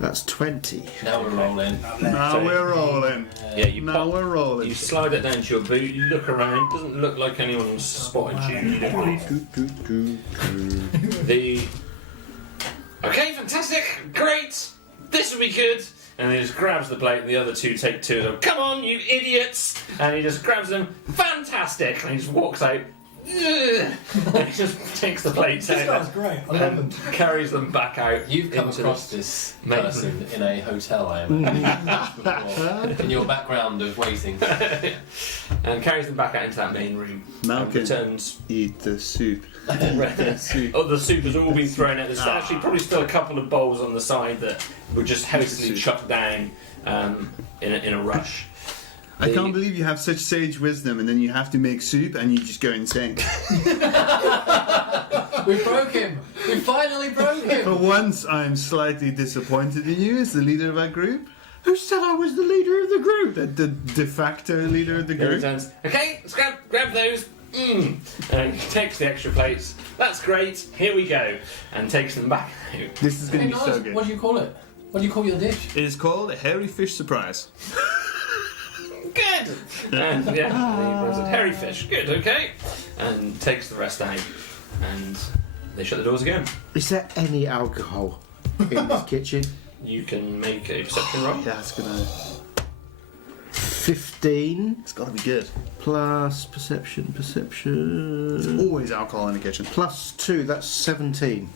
That's 20. Now we're rolling. now So- we're rolling. Yeah, you Now pop. we're rolling. You slide it down to your boot. You look around. Doesn't look like anyone's spotted you. You don't Okay, fantastic, great. This will be good. And he just grabs the plate, and the other two take two of them. Come on, you idiots! And he just grabs them. Fantastic! And he just walks out. Ugh. And he just takes the plates This guy's out great. I love him. and carries them back out. You've come into across the- this Mate. person in a hotel, I imagine, before, in your background of waiting. and carries them back out into that main room. And Malcolm, returns. eat the soup. Soup. Oh, the soup has all been thrown out. There's actually probably still a couple of bowls on the side that were just hastily Soup. chucked down in a rush. I can't believe you have such sage wisdom and then you have to make soup and you just go insane. We broke him! We finally broke For him! once, I am slightly disappointed in you as the leader of our group. Who said I was the leader of the group? The de facto leader of the Then he group? turns, okay, let's grab those. And he takes the extra plates. That's great. Here we go. And takes them back out. This is going Hey, to be so nice. good. What do you call it? What do you call your dish? It is called a hairy fish surprise. Good. And he was at hairy fish. Good. Okay. And takes the rest out. And they shut the doors again. Is there any alcohol in this kitchen? You can make a perception roll. Yeah, it's gonna. 15 It's got to be good. plus perception. Always alcohol in the kitchen. Plus 2, that's 17.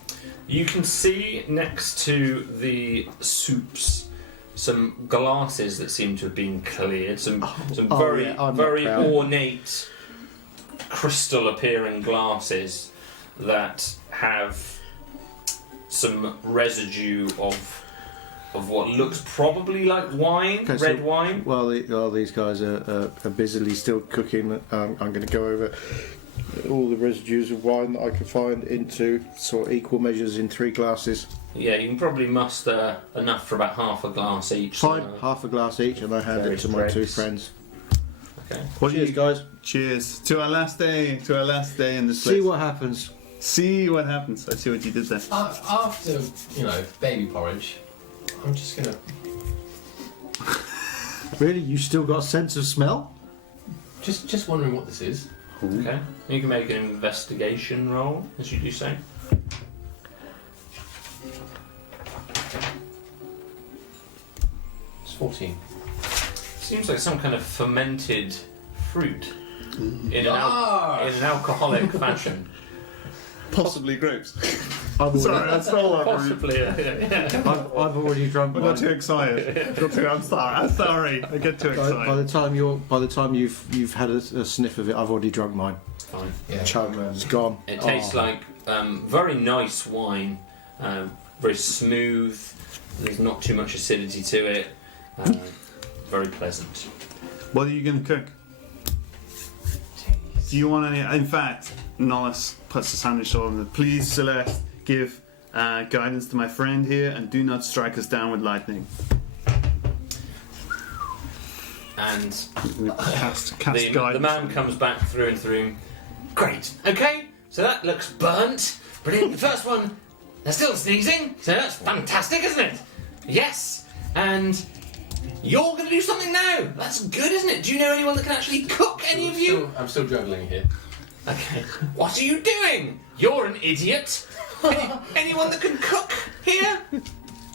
You can see next to the soups some glasses that seem to have been cleared. Some very yeah, I'm very not proud. ornate crystal appearing glasses that have some residue of what looks probably like wine, Okay, red so wine. While these guys are busily still cooking, I'm going to go over all the residues of wine that I can find into sort of equal measures in 3 glasses. Yeah, you can probably muster enough for about half a glass each. Fine, so- half a glass each, and I hand it Various to my 2 dregs. friends. Okay. What do Cheers, you guys. Cheers to our last day. To our last day in this place. See what happens. See what happens. I see what you did there. After, baby porridge, I'm just gonna. Really, you still got a sense of smell? Just wondering what this is. Okay. You can make an investigation roll, as you do say. It's 14. Seems like some kind of fermented fruit in an Yes! alcoholic fashion. Possibly grapes. I've Sorry, already, I stole that. Possibly. Yeah. I've already drunk I mine. got too excited. I'm sorry. I get too excited. By the time you've had a sniff of it, I've already drunk mine. Fine. Yeah. Chug, it's gone. It tastes Oh. like very nice wine, very smooth. There's not too much acidity to it. Very pleasant. What are you going to cook? Do you want any? In fact, Nollis puts his hand on his shoulder. Please, Celeste, give guidance to my friend here, and do not strike us down with lightning. And Cast the guidance. man comes back through and through. Great. Okay. So that looks burnt. Brilliant. The first one, they're still sneezing. So that's fantastic, isn't it? Yes. And you're going to do something now. That's good, isn't it? Do you know anyone that can actually cook? Any of you? I'm still juggling here. Okay. What are you doing? You're an idiot. Anyone that can cook here?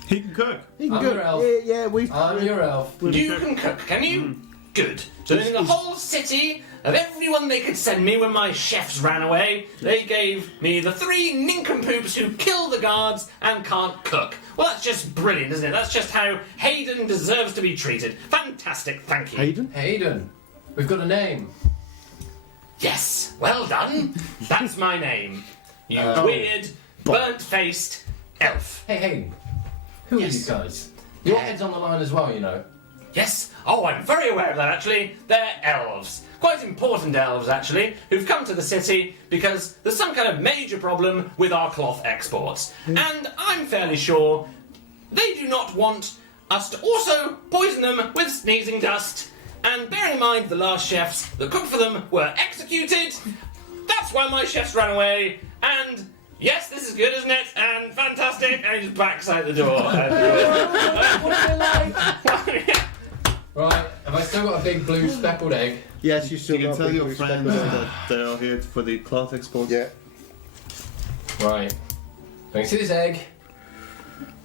He can cook. You can I'm go. your elf. Yeah, we've. I'm your elf. You can cook, can you? Good. So in the whole city, of everyone they could send me when my chefs ran away, they gave me the 3 nincompoops who kill the guards and can't cook. Well, that's just brilliant, isn't it? That's just how Hayden deserves to be treated. Fantastic, thank you. Hayden? Hayden, we've got a name. Yes, well done. That's my name. You weird, burnt-faced elf. Hey, Hayden. Who Yes. are these guys? Your head's on the line as well, you know. Yes? Oh, I'm very aware of that, actually. They're elves. Quite important elves, actually, who've come to the city because there's some kind of major problem with our cloth exports. And I'm fairly sure they do not want us to also poison them with sneezing dust. And bearing in mind the last chefs that cooked for them were executed, that's why my chefs ran away. And yes, this is good, isn't it? And fantastic. And he just backs out the door. Right, have I still got a big blue speckled egg? Yes, you still You can got tell big your blue friends speckles. that they're here for the cloth exports. Yeah. Right. I can see this egg.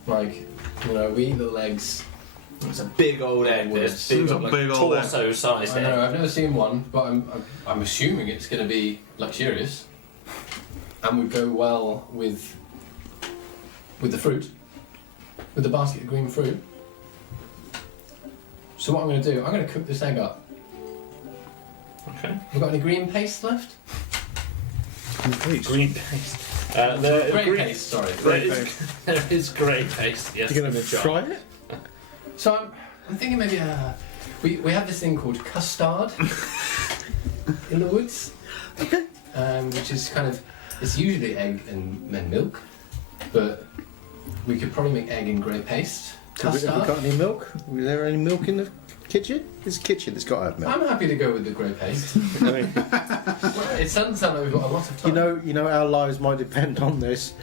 Like, we eat the legs. It's a big old egg. This It's a like big old egg. torso-sized I know, egg. I've never seen one, but I'm assuming it's going to be luxurious and would go well with the fruit, with the basket of green fruit. So what I'm going to do, I'm going to cook this egg up. Okay. We've got any green paste left? Green paste. Grey paste, sorry. There is grey paste, yes. You're going in to the jar. try it? So I'm thinking maybe we have this thing called custard in the woods. Okay. Which is it's usually egg and milk, but we could probably make egg and grey paste. Have we custard. got any milk? Was there any milk in the kitchen? It's a kitchen. It's got to have milk. I'm happy to go with the grey paste. I mean, Well, it doesn't sound like we've got a lot of time. you know, our lives might depend on this.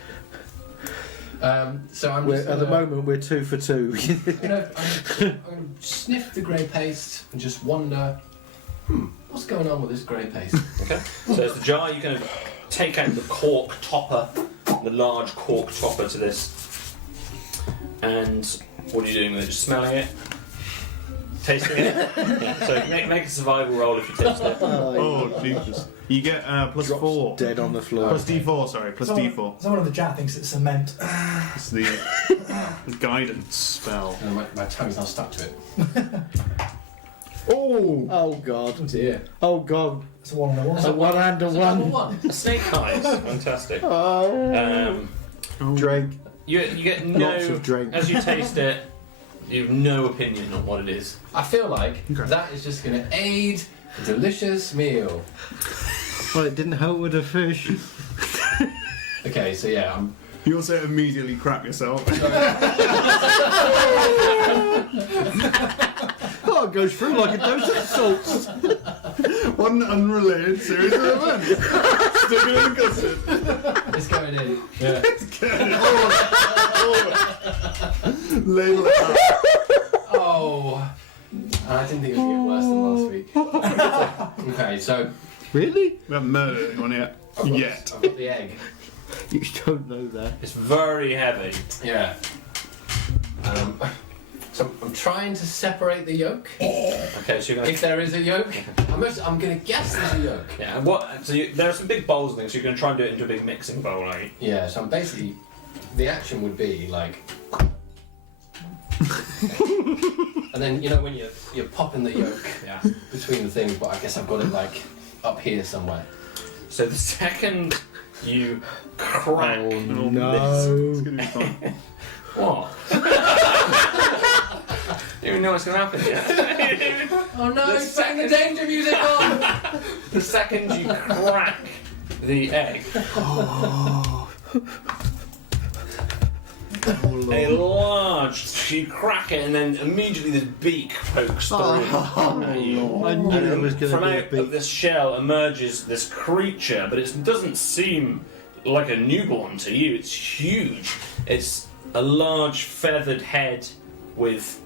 So I'm just At the moment, we're 2 for 2. I'm gonna sniff the grey paste and just wonder, what's going on with this grey paste? Okay. So it's the jar. You kind of take out the cork topper, the large cork topper to this, and what are you doing with it? Just smelling it, tasting it. Yeah. So make a survival roll if you taste it. Oh, Jesus. You get +4. Dead on the floor. Plus D4, sorry, plus D4. Someone of the chat thinks it's cement. It's the guidance spell. And my tongue's now stuck to it. Oh! Oh God! Oh dear. Oh God! It's a 1 on a 1. A 1 and a It's a double 1. one. A snake eyes, fantastic. Oh! Drake. You get Lots no of drink. as you taste it. You have no opinion on what it is. I feel like Okay. that is just going to aid a delicious meal. Well, it didn't help with the fish. Okay, so yeah, I'm. You also immediately crap yourself. Oh, it goes through like a dose of salt. What an unrelated series of events. Stick it in the custard. It's going in. Yeah. Ladle it out. Oh. I didn't think it would get worse than last week. Okay, so Really? We haven't murdered anyone yet. Yet. I've got the egg. You don't know that. It's very heavy. Yeah. So I'm trying to separate the yolk. Okay, so you're gonna. If there is a yolk, I'm going to guess there's a yolk. Yeah, and what? So there are some big bowls and things. So you're going to try and do it into a big mixing bowl, are you? Yeah, so I'm basically, the action would be like, and then you know when you're popping the yolk Yeah. between the things, but I guess I've got it like up here somewhere. So the second you crack, Oh no! It's gonna be fun. what? You don't even know what's going to happen yet. Oh no! The It's putting the danger music on. The second you crack the egg, a large, you crack it, and then immediately this beak pokes through at you. I knew And it was going from to be a out of big. this shell emerges this creature, but it doesn't seem like a newborn to you. It's huge. It's a large feathered head with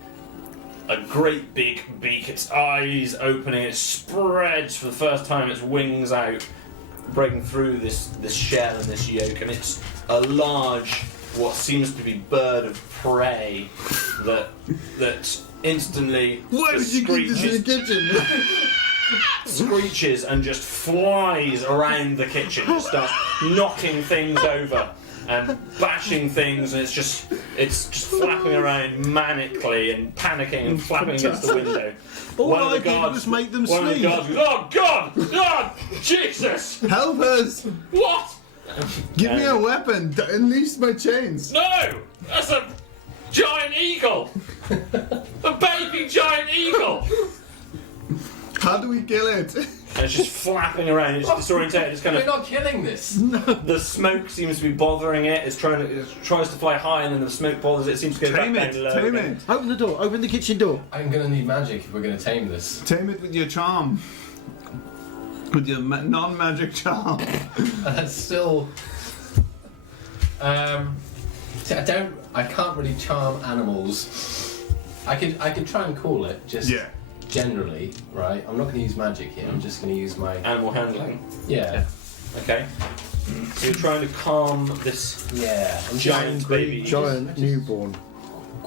a great big beak. Its eyes opening. It spreads for the first time. Its wings out, breaking through this shell and this yolk, and it's a large, what seems to be bird of prey that instantly Why did you keep this in the kitchen? screeches and just flies around the kitchen, just starts knocking things over and bashing things, and it's just flapping around manically and panicking and flapping against the window. All I did was make them one of the sneeze. guards goes, "Oh God! God! Jesus! Help us! What? Give me a weapon! Unleash my chains! No! That's a giant eagle! A baby giant eagle!" How do we kill it? And it's just flapping around. It's disorientated. It's kind We're of not killing this. the smoke seems to be bothering it. It tries to fly high, and then the smoke bothers it. It seems to go Tame back it! down low. Tame again. it! Open the door. Open the kitchen door. I'm going to need magic if we're going to tame this. Tame it with your charm. With your non-magic charm. That's still. See, I can't really charm animals. I could try and call it just Yeah. generally, right? I'm not going to use magic here. I'm just going to use my Animal handling. yeah. Okay. So you're trying to calm this I'm giant baby. Giant newborn.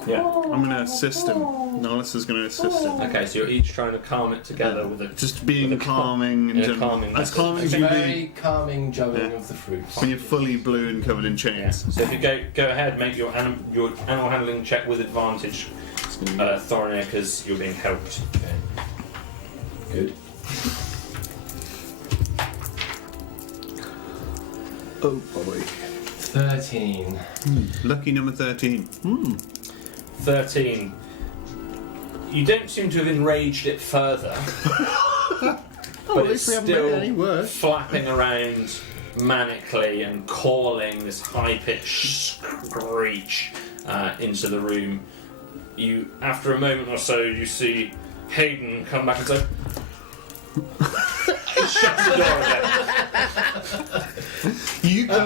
Yeah. I'm gonna assist him. Nollis is gonna assist him. Okay, so you're each trying to calm it together with a. Just being With a calming and in a gentle. calming As message. calming It's as a you be very calming juggling Yeah. of the fruits. when you're fully blue and covered in Yeah. chains. So if you go ahead, make your animal handling check with advantage, Thorinir, because you're being helped. Okay. Good. Oh boy. 13. Lucky number 13. 13. You don't seem to have enraged it further, Oh, but at it's least we haven't made it any still worse. flapping around manically and calling this high-pitched screech into the room. you, after a moment or so, you see Hayden come back and say, shut the door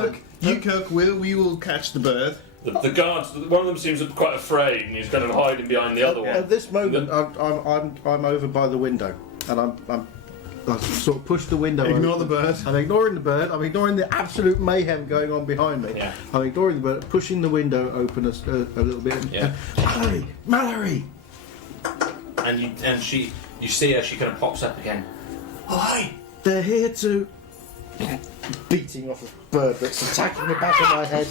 again. You cook. We will catch the bird. The guards, one of them seems quite afraid, and he's kind of hiding behind the other one. At this moment, I'm over by the window, and I sort of push the window. Ignore open. the bird. I'm ignoring the bird. I'm ignoring the absolute mayhem going on behind me. Yeah. I'm ignoring the bird, pushing the window open a little bit. Yeah. Mallory. And you see her. She kind of pops up again. Hi. They're here to beating off a bird that's attacking the back of my head.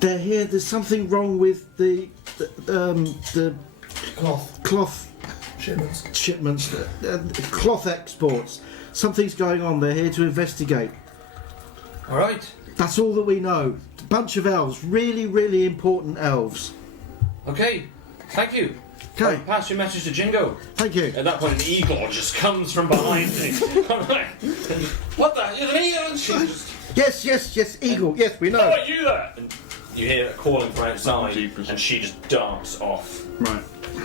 They're here. There's something wrong with the cloth shipments, cloth exports. Something's going on. They're here to investigate. All right. That's all that we know. A bunch of elves, really, really important elves. Okay. Thank you. Okay. I'll pass your message to Jingo. Thank you. At that point, an eagle just comes from behind me. I'm like, what the? You're an eagle? And she just, Yes, eagle. Yes, we know. oh, are you there? And you hear her calling from outside, Jeepers. and she just darts off. Right.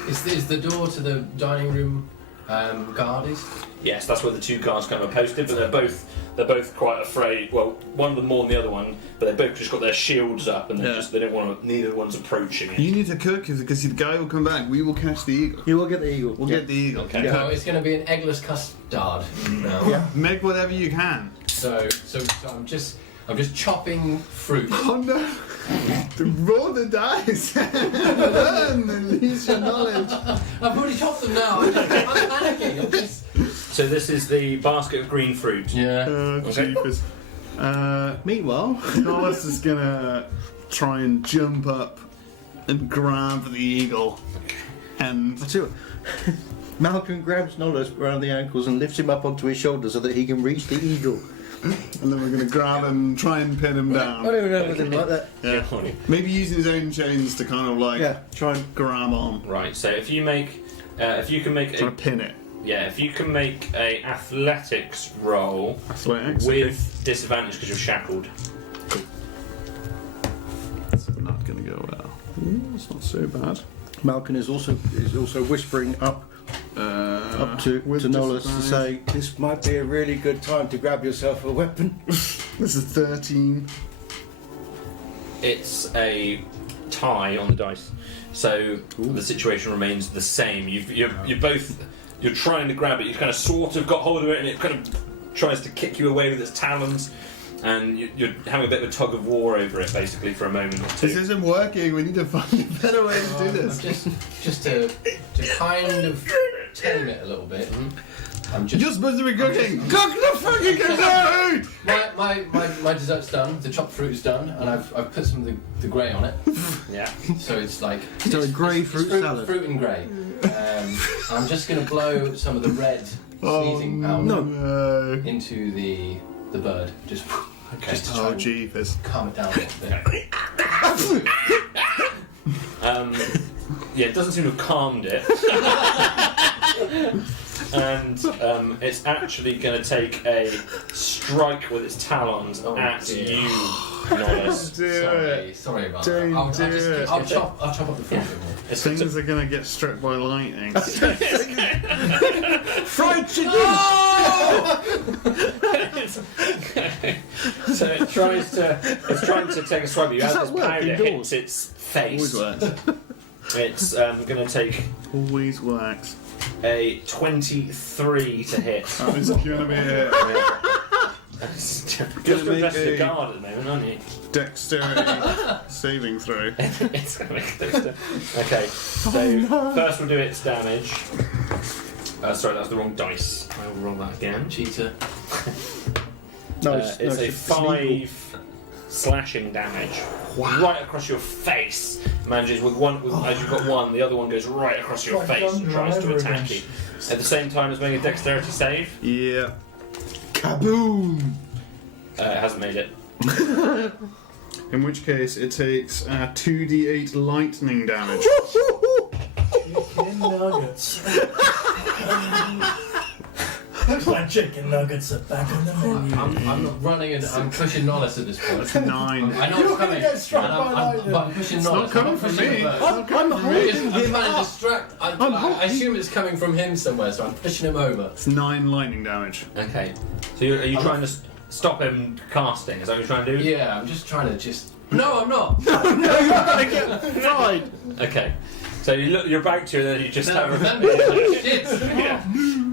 Is the door to the dining room guarded? Yes, that's where the two guards kind of posted, but they're both quite afraid. Well, one of them more than the other one, but they both just got their shields up, and they don't want to. Neither one's approaching it. You need to cook because the guy will come back. We will catch the eagle. You will get the eagle. We'll get the eagle. Okay. You No, cook. it's going to be an eggless custard now. Yeah. Make whatever you can. So I'm just chopping fruit. Oh no! Roll the dice. Learn and use your knowledge. I've already chopped them now. I'm panicking. I'm just... So this is the basket of green fruit. Yeah. Okay. Jeepers. Meanwhile, Norris is gonna try and jump up and grab the eagle, and I tell you what, Malcolm grabs Nollis around the ankles and lifts him up onto his shoulder so that he can reach the eagle. then we're gonna grab him and try and pin him I down. don't even know anything like that. Yeah. Maybe using his own chains to kind of like Try and grab on, Right. So if you can make try to pin it. if you can make a athletics roll Athletics. with disadvantage because you're shackled. It's not gonna go well. It's not so bad. Malcolm is also whispering up to Nollis to say, this might be a really good time to grab yourself a weapon. This is 13. It's a tie on the dice, so the situation remains the same. You're trying to grab it. You've kind of sort of got hold of it, and it kind of tries to kick you away with its talons, and you're having a bit of a tug of war over it, basically, for a moment or two. This isn't working. We need to find a better way to do this. Just to kind of tame it a little bit. I'm You're supposed to be cooking. Cook the fucking dessert. My dessert's done. The chopped fruit is done, and I've put some of the grey on it. Yeah. So it's like So a grey it's fruit salad. Fruit and grey. I'm just going to blow some of the red sneezing out into the bird. Just to try and jeepers. calm it down a little bit. It doesn't seem to have calmed it. And it's actually going to take a strike with its talons at dear. you, Nollis. Sorry about Don't that. do I'll it. chop up the fruit a bit more. Things are gonna get struck by lightning. Fried chicken! So it's trying to take a swipe at you. As that this work powder indoors? hits its Always face, works. it's going to take Always works. a 23 to hit. That is gonna be a Just Gonna to invest make the a- guard at the moment, aren't you? dexterity saving throw. It's going to make a dexter. Okay, so first we'll do its damage. Sorry, that was the wrong dice. I will roll that again. Cheater. It's a 5 slashing damage right across your face. Manages with one, as you've got one, the other one goes right across your Like face and thunder tries to over attack again. you. At the same time as making a dexterity save, Yeah. Kaboom! it hasn't made it. In which case, it takes 2d8 lightning damage. Chicken nuggets. Looks like chicken nuggets are back on the menu. I'm not running and I'm pushing Nollis at this point. It's 9. I know You're it's not gonna coming. get struck and by lightning. but I'm pushing It's Nollis. not coming I'm from pushing me. him first. I'm I'm holding trying him to up. distract. I assume it's coming from him somewhere, so I'm pushing him over. It's 9 lightning damage. Okay. So are you trying to stop him casting? Is that what you're trying to do? Yeah, I'm just trying to No, I'm not. Right. Okay. So you're about to, and then you just No, have remember, shit. Yeah.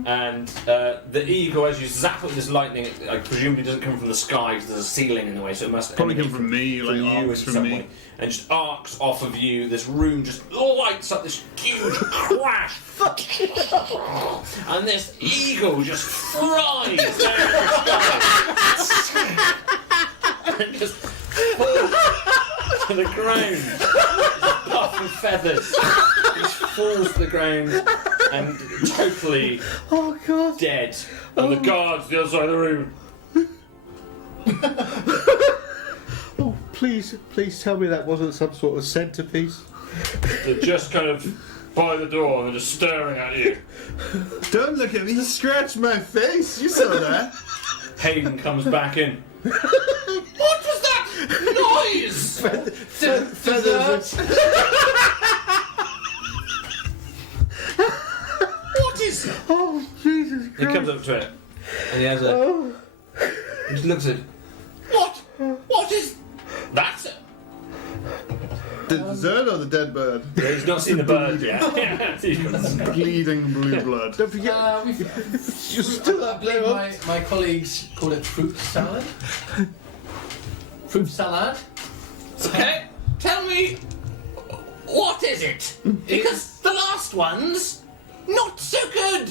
And the eagle, as you zap it with this lightning, I presumably doesn't come from the sky because there's a ceiling in the way, so it must Probably come emanate from me, from like you arcs in from some me. way, and just arcs off of you. This room just lights up, this huge crash, and this eagle just flies there in the sky, and just falls to the ground, puff and feathers, just falls to the ground and totally Oh God. dead. And the guards the other side of the room. Oh, please tell me that wasn't some sort of centerpiece. They're just kind of by the door and they're just staring at you. Don't look at me, you scratched my face. You saw that. Hayden comes back in. What was that noise? Feathers. What is it? Oh Jesus He Christ. comes up to it and he has a. Oh. He just looks at it. What is that? The dessert or the dead bird? Yeah, he's not seen the bird yet. Bleeding blue blood. Don't forget. You're still I up believe there. my colleagues call it fruit salad. Fruit salad? Okay, tell me, what is it? Because the last one's not so good.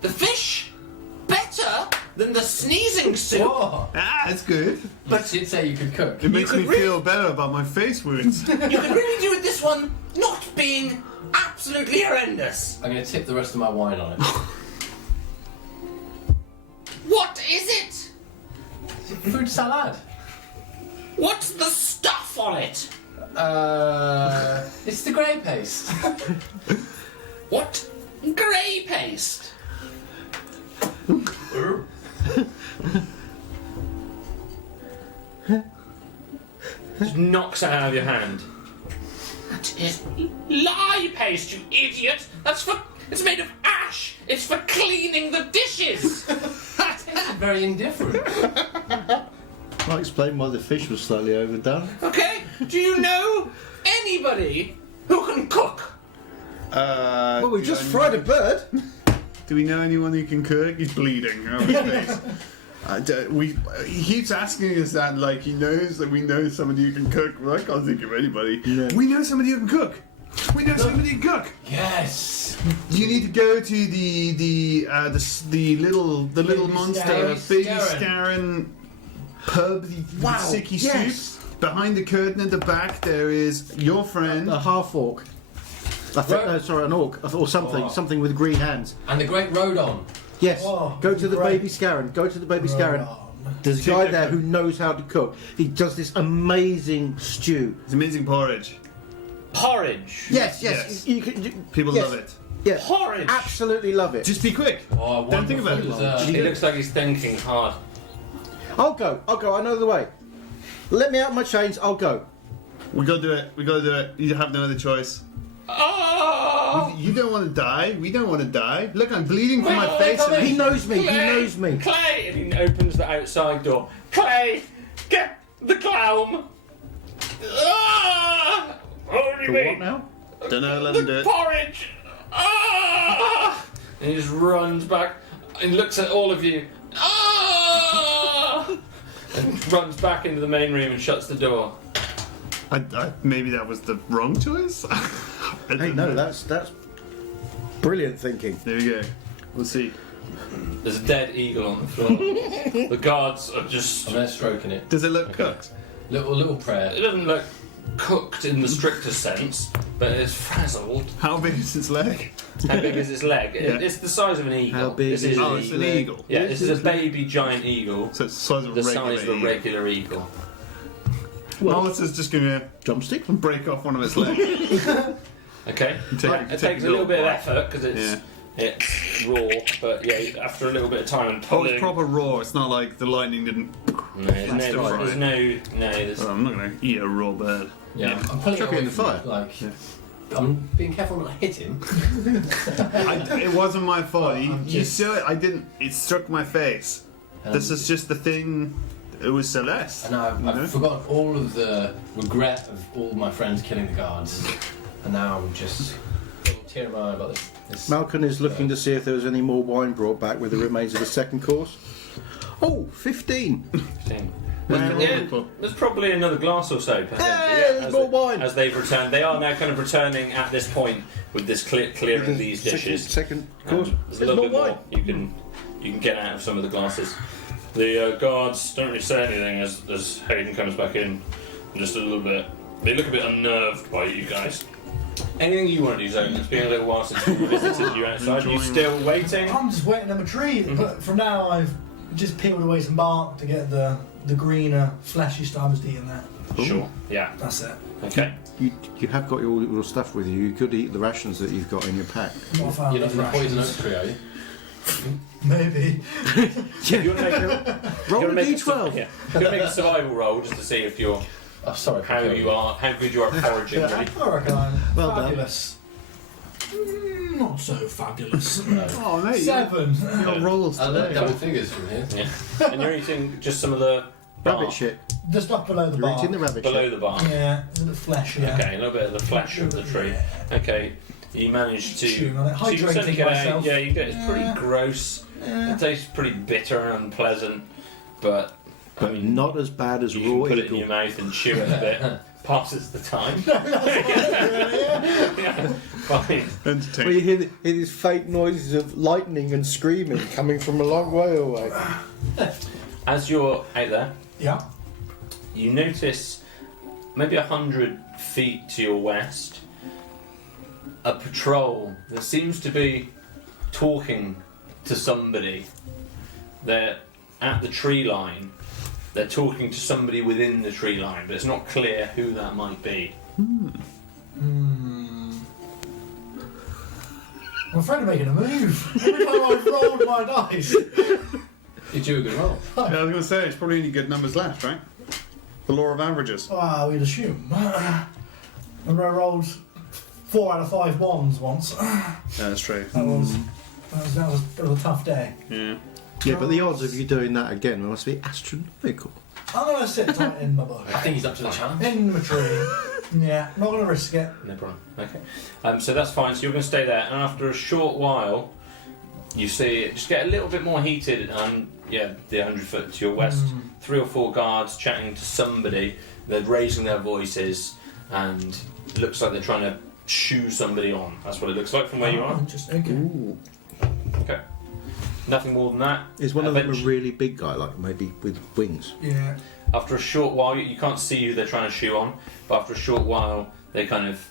The fish, better than the sneezing soup. Whoa! It's good. But you did say you could cook. It makes could me really- feel better about my face wounds. You could really do with this one not being absolutely horrendous. I'm going to tip the rest of my wine on it. What is it? Fruit salad. What's the stuff on it? It's the grey paste. What? Grey paste. Just knocks it out of your hand. That is lye paste, you idiot! It's made of ash! It's for cleaning the dishes! That's very indifferent. I'll explain why the fish was slightly overdone. Okay? Do you know anybody who can cook? Well, we just fried a bird. Do we know anyone who can cook? He's bleeding. Oh, his face. He keeps asking us that, like he knows that we know somebody who can cook. Well, I can't think of anybody. Yeah. We know somebody who can cook. We know somebody who can cook. Yes. You need to go to the little Baby monster Scarron. Baby Scarron pub, the Wow, sicky yes. soup. Behind the curtain at the back, there is your friend. A half orc. I think, no, sorry, an orc or something, Oh. something with green hands. And the great Rodon. Yes. Oh, Go to the great. baby Scarron. Go to the baby Scarron. Oh, There's a guy there who knows how to cook. He does this amazing stew. It's amazing porridge. Porridge. Yes, Yes. People yes. love it. Yeah, Porridge. absolutely love it. Just be quick. Oh, Don't think about it. wonderful dessert. He looks like he's thinking hard. I'll go. I know the way. Let me out my chains. I'll go. We gotta do it. We gotta do it. You have no other choice. Oh! You don't want to die. We don't want to die. Look, I'm bleeding from my Wait, face. wait, and He knows me. He knows me. Clay! And he opens the outside door. Clay! Get the clown! Ah! Only To me! what now? Don't know. Let him do The it. porridge! Ah! And he just runs back and looks at all of you. Ah! And runs back into the main room and shuts the door. Maybe that was the wrong choice. I Hey, don't no, know. that's brilliant thinking. There we go. We'll see. There's a dead eagle on the floor. The guards are just. I'm there stroking it. Does it look cooked? Little prayer. It doesn't look cooked in the strictest sense, but it's frazzled. How big is its leg? How big is its leg? Yeah. It's the size of an eagle. How big This is Oh, it? it's an eagle. Yeah, this is a baby giant eagle. So it's the size of The a regular size of a eagle. regular eagle. Wallace is just gonna Drumstick? break off one of its legs. Okay? Take- It take takes a a little bit of bite. effort because it's Yeah. It's raw, but yeah, after a little bit of time and Oh, pulling, it's proper raw. It's not like the lightning didn't. there's Oh, I'm not going to eat a raw bird. Yeah, I'm pulling Chuck it it in away the from fire. you, like, I'm being careful not to hit him. It wasn't my fault. You just- saw it. I didn't. It struck my face. This is just the thing. It was Celeste. And I've you know? forgotten all of the regret of all my friends killing the guards. And now I'm just a little tear in my eye about this. Malcolm is looking to see if there was any more wine brought back with the remains of the second course. Oh, 15. There's probably another glass or so. Hey, there's more wine. As they've returned, they are now kind of returning at this point with this clearing these dishes. Second course. There's a little bit more you can get out of some of the glasses. The guards don't really say anything as Hayden comes back in. Just a little bit. They look a bit unnerved by you guys. Anything you want to do, Zone? It's been a little while since we visited you outside. Are you still waiting? I'm just waiting on a tree, but from now I've just peeled away some bark to get the greener, fleshy starburst eating that. Sure. Yeah. That's it. Okay. You have got all your stuff with you. You could eat the rations that you've got in your pack. Not a fan You're of not from Poison Oak rations. Tree, are you? Maybe. You want to make a Roll you a wanna make d12. Yeah. You want to make a survival roll just to see if you're Oh, sorry. how good you are at foraging. Really. I reckon I'm Well done. fabulous. Not so fabulous. Oh, mate. 7. You got rolls I love today. double figures from here. Yeah. And you're eating just some of the Rabbit bark shit. The stuff below the You're bark. eating the rabbit below shit. the bark. Yeah, a little flesh, yeah. Okay, a little bit of the flesh of the tree. Okay, you managed to. Chewing on it, so you hydrating certainly get myself. out. Yeah, you get. It's pretty Yeah. gross. Yeah. It tastes pretty bitter and unpleasant, but I But mean, not as bad as you can raw put it in your eagle. mouth and chew it a bit. Passes the time. Yeah, fine. Well, Entertaining. you hear these fake noises of lightning and screaming coming from a long way away. As you're out there, Yeah. you notice maybe 100 feet to your west a patrol that seems to be talking to somebody. They're at the tree line. They're talking to somebody within the tree line, but it's not clear who that might be. I'm afraid of making a move. Every time I've rolled my dice. You do a good roll. Yeah, I was going to say, it's probably only good numbers left, right? The law of averages. Well, we'd assume. Remember I rolled 4 out of 5 ones once. Yeah, that's true. That was a bit of a tough day. Yeah. Yeah, but the odds of you doing that again must be astronomical. I'm going to sit tight in my book. I think he's up to the challenge. In the tree. Yeah, not going to risk it. No problem. Okay. So that's fine. So you're going to stay there, and after a short while, you see it just get a little bit more heated, and yeah, the 100 foot to your west, 3 or 4 guards chatting to somebody. They're raising their voices, and it looks like they're trying to shoo somebody on. That's what it looks like from where you are. Interesting. Okay. Ooh. Okay. Nothing more than that. Is one of them a Eventually- really big guy, like maybe with wings? Yeah. After a short while, you can't see who they're trying to shoo on, but after a short while, they kind of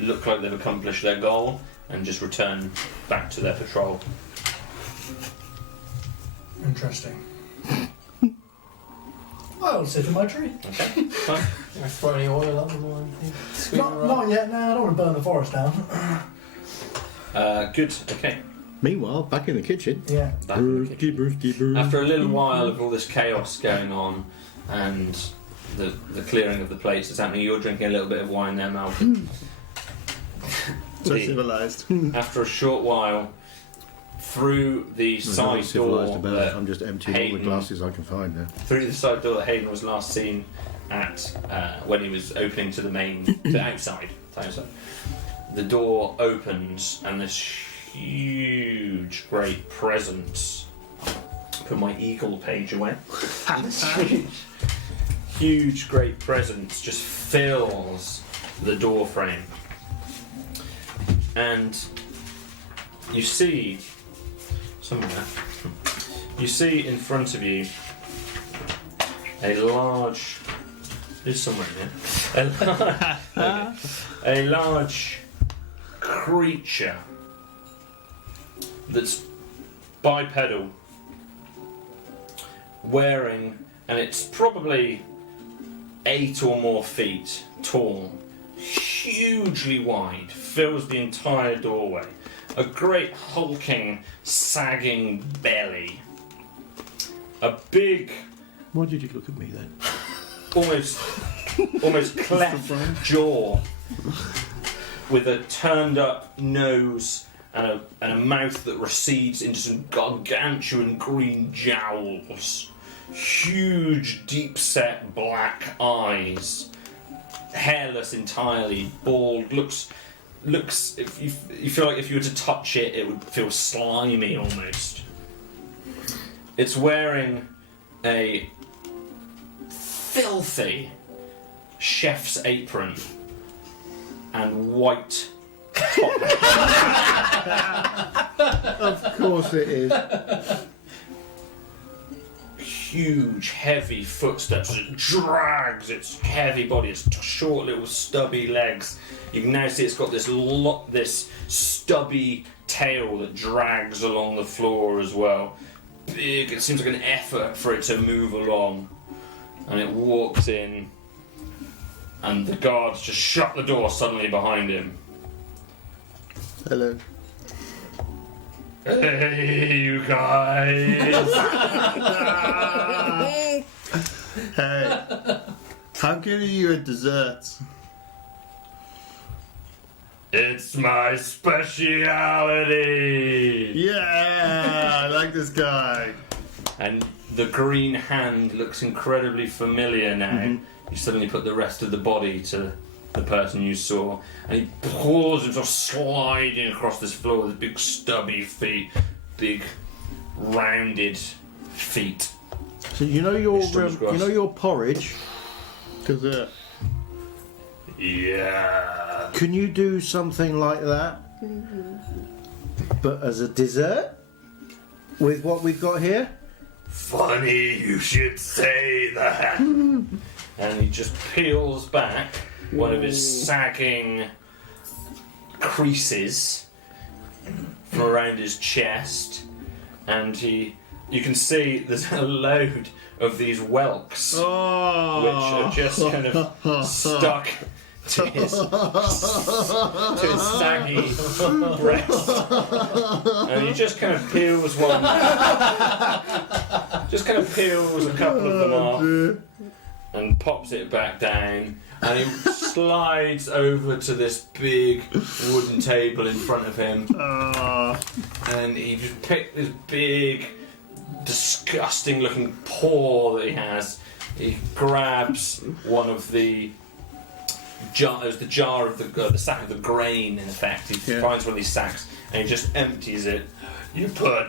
look like they've accomplished their goal and just return back to their patrol. Interesting. I'll sit in my tree. Okay, fine. You throw any oil up or anything? Sweet Not yet, no, I don't want to burn the forest down. Good. Okay. Meanwhile, back in the kitchen. Yeah. Back in the kitchen. After a little while of all this chaos going on and the clearing of the plates that's happening, you're drinking a little bit of wine there, Malcolm. So civilized. After a short while, through the I'm not side civilised door, about it. that I'm just emptying all Hayden- the glasses I can find now. through the side door that Hayden was last seen at when he was opening to the main, to outside. The door opens and this huge, great presence. Put my eagle page away. This huge, great presence just fills the door frame, and you see somewhere. You see in front of you a large. There's somewhere in here. A large creature that's bipedal, wearing, and it's probably 8 or more feet tall, hugely wide, fills the entire doorway, a great hulking, sagging belly, a big, Why did you look at me then? almost cleft jaw, with a turned up nose and a mouth that recedes into some gargantuan green jowls, huge deep set black eyes, hairless entirely, bald, looks if you feel like if you were to touch it it would feel slimy almost. It's wearing a filthy chef's apron and white top. Of course it is. Huge, heavy footsteps as it drags its heavy body, its short little stubby legs. You can now see it's got this stubby tail that drags along the floor as well. Big, it seems like an effort for it to move along. And it walks in, and the guards just shut the door suddenly behind him. Hello. Hey, you guys! Hey, how good are you at desserts? It's my speciality! Yeah, I like this guy. And the green hand looks incredibly familiar now. Mm-hmm. You suddenly put the rest of the body to the person you saw, and he pulls himself sliding across this floor with big stubby feet, big rounded feet. So you know your Stomach's gross. porridge. Dessert. Yeah. Can you do something like that, but as a dessert with what we've got here? Funny you should say that. And he just peels back one of his sagging creases from around his chest, and you can see there's a load of these whelks which are just kind of stuck to his saggy breast, and he just kind of peels one, just kind of peels a couple of them off and pops it back down, and he slides over to this big wooden table in front of him, and he just picked this big disgusting looking paw that he has. He grabs one of the jars, the jar of the sack of the grain, in effect. He finds one of these sacks and he just empties it. You put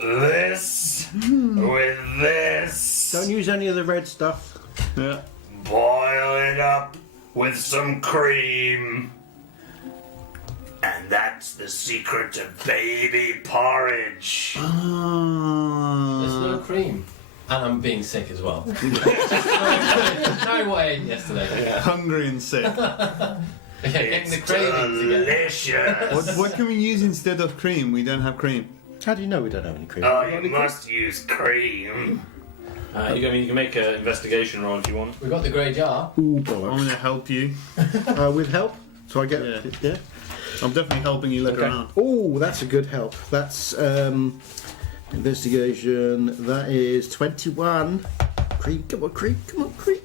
this with this. Don't use any of the red stuff. Yeah. Boil it up with some cream. And that's the secret to baby porridge. There's no cream. And I'm being sick as well. No way yesterday. Yeah. Hungry and sick. Okay, getting the cravings again. Delicious. What can we use instead of cream? We don't have cream. How do you know we don't have any cream? Oh, you must use cream. You can make an investigation roll if you want. We've got the grey jar. Ooh, I'm bollocks. going to help you. With help? So I get... Yeah. Yeah? I'm definitely helping you look Okay. around. Oh, that's a good help. That's investigation. That is 21. Cream, come on, cream, come on, cream.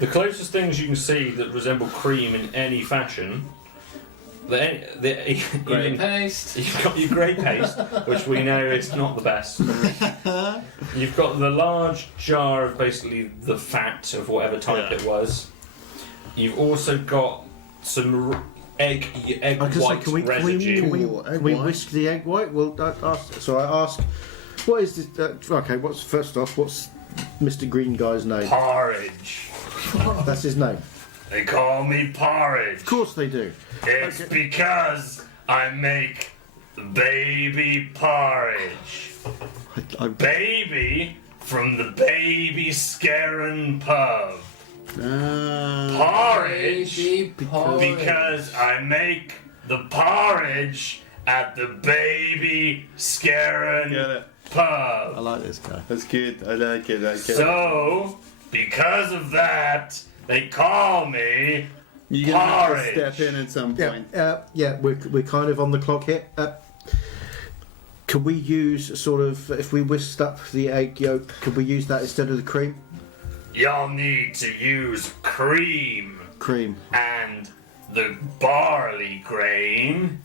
The closest things you can see that resemble cream in any fashion, Grey even, paste. you've got your grey paste, which we know is not the best. You've got the large jar of basically the fat of whatever type Yeah. it was. You've also got some egg I can say, white can we residue. whisk the egg white? Well, I ask, what is this? Okay, first off, what's Mr. Green guy's name? Porridge. That's his name. They call me porridge. Of course they do. It's because I make baby porridge. Baby from the Baby Scarin' pub. Porridge Baby porridge. because I make the porridge at the Baby Get Scarin' it. I pub. like this guy. That's good. I like it. So, because of that, they call me You're gonna have to Porridge. step in at some point. Yeah, we're kind of on the clock here. Can we use sort of, if we whisked up the egg yolk, could we use that instead of the cream? You'll need to use cream Cream. and the barley grain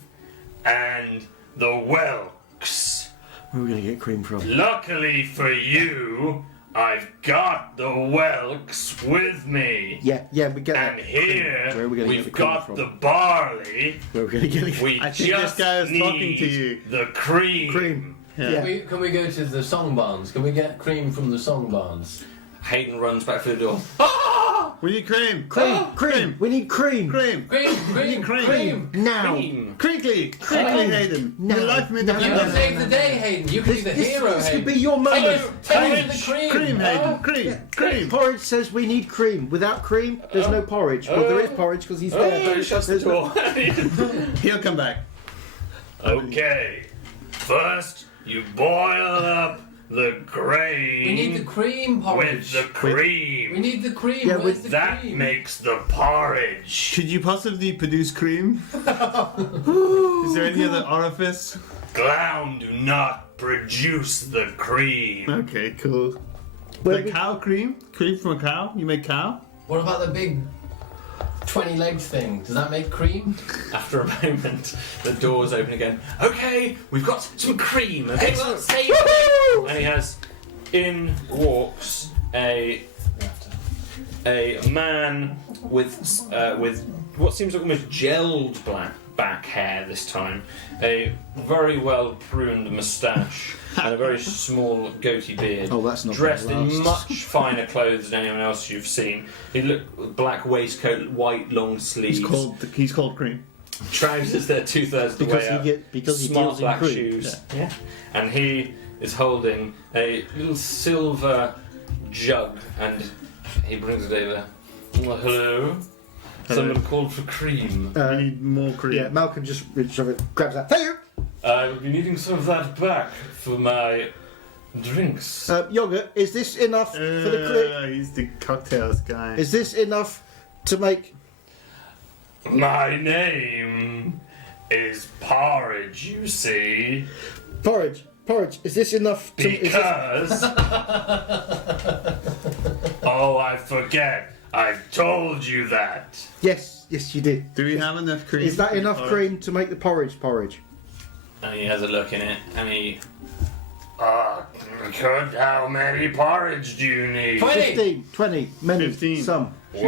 and the whelks. Where are we going to get cream from? Luckily for you, I've got the whelks with me. Yeah, we get that. And here, Where are we going to get the we've cream got from? the barley. Where are we going to get it? We I think this just guy is need talking to you. the cream. Cream. Yeah. Can we go to the song barns? Can we get cream from the song barns? Hayden runs back through the door. We need cream. Cream. We need cream. Cream. Cream! Now. Cream. Quickly, Hayden. No. You like me to No. You can save the day, Hayden. You can be the hero, This Hayden. could be your moment. Take me to the cream. Cream, Hayden. Huh? Cream. Porridge says we need cream. Without cream, there's no porridge. Well, there is porridge because he's there. He shuts the door. He'll come back. Okay. First, you boil up the grain. We need the cream porridge. with the cream. We need the cream. Yeah, Where's with the that cream? makes the porridge. Could you possibly produce cream? Is there any other orifice? Clown do not produce the cream. Okay, cool. Where Like we- cow cream? Cream from a cow? You make cow? What about the big 20-legged thing? Does that make cream? After a moment, the doors open again. Okay, we've got some cream. Okay, well, save and he has. In walks a man with what seems like almost gelled back hair this time, a very well pruned moustache, and a very small goatee beard. Oh, that's not dressed gonna in last. much finer clothes than anyone else you've seen. He looked black waistcoat, white long sleeves, He's called cream. trousers that are 2/3 the way up, because he smart deals in black cream. shoes. Yeah. And he is holding a little silver jug, and he brings it over. Well, hello. Someone called for cream. We need more cream. Yeah, Malcolm just reaches over, grabs that. Thank you. I will be needing some of that back for my drinks. Yogurt, is this enough for the cream? He's the cocktails guy. Is this enough to make? My name is Porridge, you see, Porridge, is this enough to... because... Oh, I forget. I told you that. Yes, you did. Do we have enough cream? Is that enough Or- cream to make the porridge? And he has a look in it, and he... good. How many porridge do you need? 15, 20, many, 15. some. We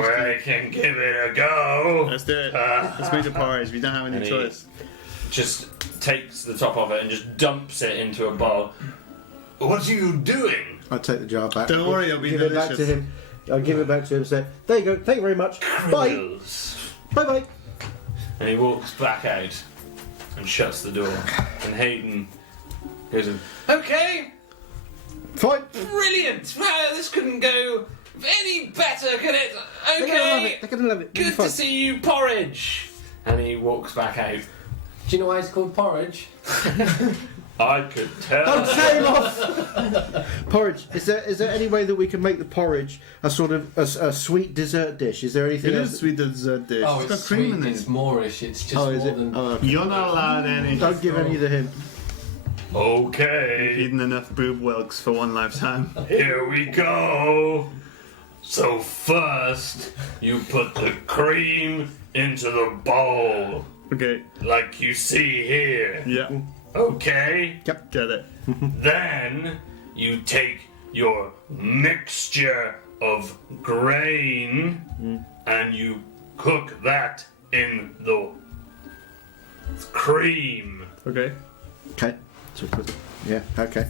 can give it a go. Let's do it. Let's make the porridge. We don't have any And he- choice. Just takes the top of it and just dumps it into a bowl. What are you doing? I'll take the jar back. Don't worry, it'll be give it back to delicious. him. I'll give it back to him and say, there you go, thank you very much. Bye. Criminals. Bye. And he walks back out and shuts the door. And Hayden goes in. Okay, Fine. brilliant. Wow, this couldn't go any better, could it? They're gonna love Okay, it. They're gonna love it. good to see you, Porridge. And he walks back out. Do you know why it's called porridge? I could Don't tell. say him off. Porridge. Is there any way that we can make the porridge a sort of a sweet dessert dish? Is there anything It else? is sweet dessert dish. Oh, it's got it's cream sweet. in It's it. moreish. It's just Oh, more is it? than. Oh, okay. You're not allowed any. Don't give any to him. Okay, Eaten enough boob whelks for one lifetime. here we go. So first, you put the cream into the bowl, Okay. like you see here. Yeah. Okay? Get it. Then you take your mixture of grain and you cook that in the cream. Okay. Okay. So, yeah. Okay.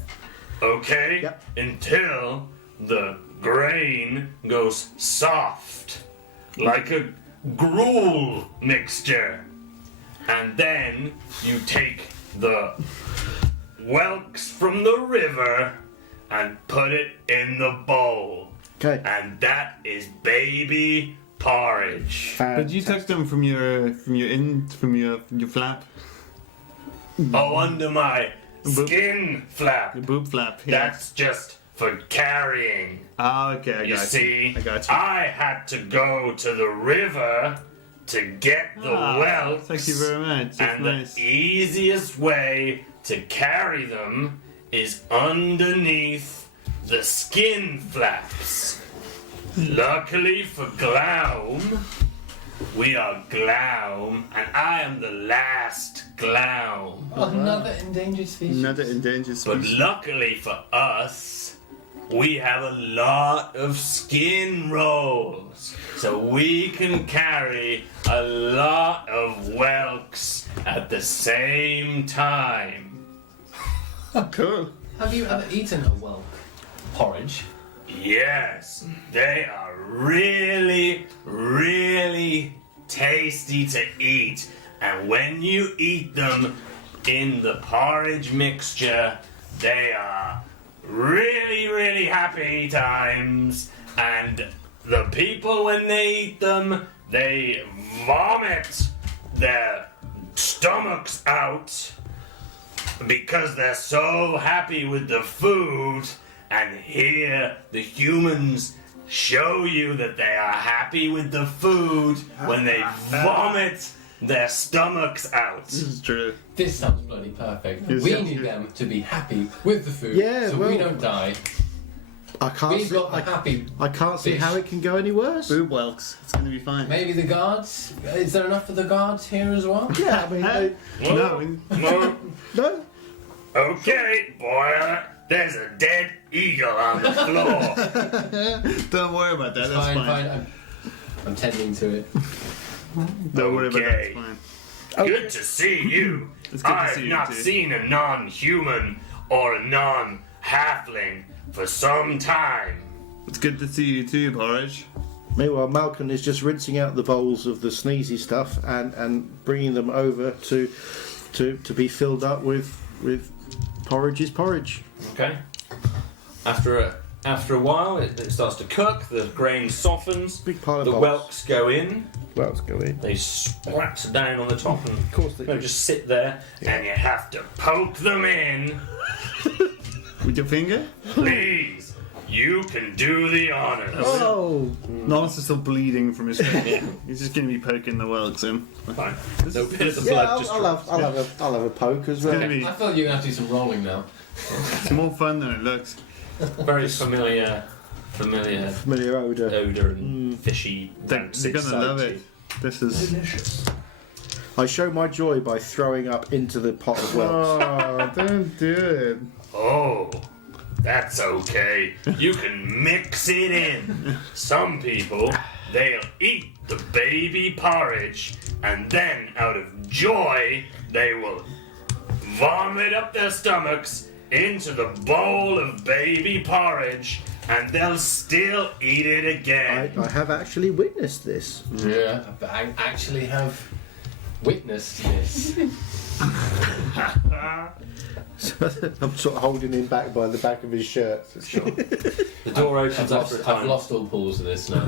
Okay? Yep. Until the grain goes soft, like a gruel mixture. And then you take the whelks from the river and put it in the bowl. Okay. And that is baby porridge. But you took them from your flap, Oh, under my Boop. skin flap. your boob flap. Yeah. That's just for carrying. Oh, okay. I You got see, I got you. I had to go to the river to get the whelks. Thank you very much. That's And nice. the easiest way to carry them is underneath the skin flaps. Luckily for Glaum, we are Glaum, and I am the last Glaum. Another endangered species. Another endangered But species. luckily for us, we have a lot of skin rolls, so we can carry a lot of whelks at the same time. Cool. Have you ever eaten a whelk porridge? Yes, they are really, really tasty to eat, and when you eat them in the porridge mixture, they are really, really happy times, and the people, when they eat them, they vomit their stomachs out because they're so happy with the food. And here the humans show you that they are happy with the food when they vomit their stomachs out. This is true. This sounds bloody perfect. Yes, We yes, need yes. them to be happy with the food, Yeah, so well- we don't die. I can't We've see, got the happy. I can't see fish. how it can go any worse. Food whelks. It's going to be fine. Maybe the guards. Is there enough for the guards here as well? Yeah, I mean, No. No. no. Okay, boy, there's a dead eagle on the floor. Don't worry about that. It's That's fine, fine. I'm tending to it. Don't worry about that. Okay. It's fine. Good to see you. It's good to I've see you not too. seen a non-human or a non-halfling for some time. It's good to see you too, Porridge. Meanwhile, Malcolm is just rinsing out the bowls of the sneezy stuff and bringing them over to be filled up with porridge's porridge. Okay. After a while, it starts to cook. The grain softens. Big pile of The bowls. whelks go in. Well, let's go in. They splat down on the top and Of course they they do. just sit there, and you have to poke them in. With your finger? Please, you can do the honors. Oh, Nonus is still bleeding from his finger. Yeah. He's just going to be poking the whelks in. Fine. No bit of the yeah. blood just I'll have a poke as well. Gonna be- I thought you were going to have to do some rolling now. It's more fun than it looks. very familiar Familiar odour. odor and fishy. They're rancid going to love side it. This is. Delicious. I show my joy by throwing up into the pot of whelks. Oh, don't do it. Oh, that's okay. You can mix it in. Some people, they'll eat the baby porridge, and then out of joy, they will vomit up their stomachs into the bowl of baby porridge, and they'll still eat it again. I have actually witnessed this. Yeah, but I actually have witnessed this. I'm sort of holding him back by the back of his shirt. The door opens after a I've time. lost all pulls of this now.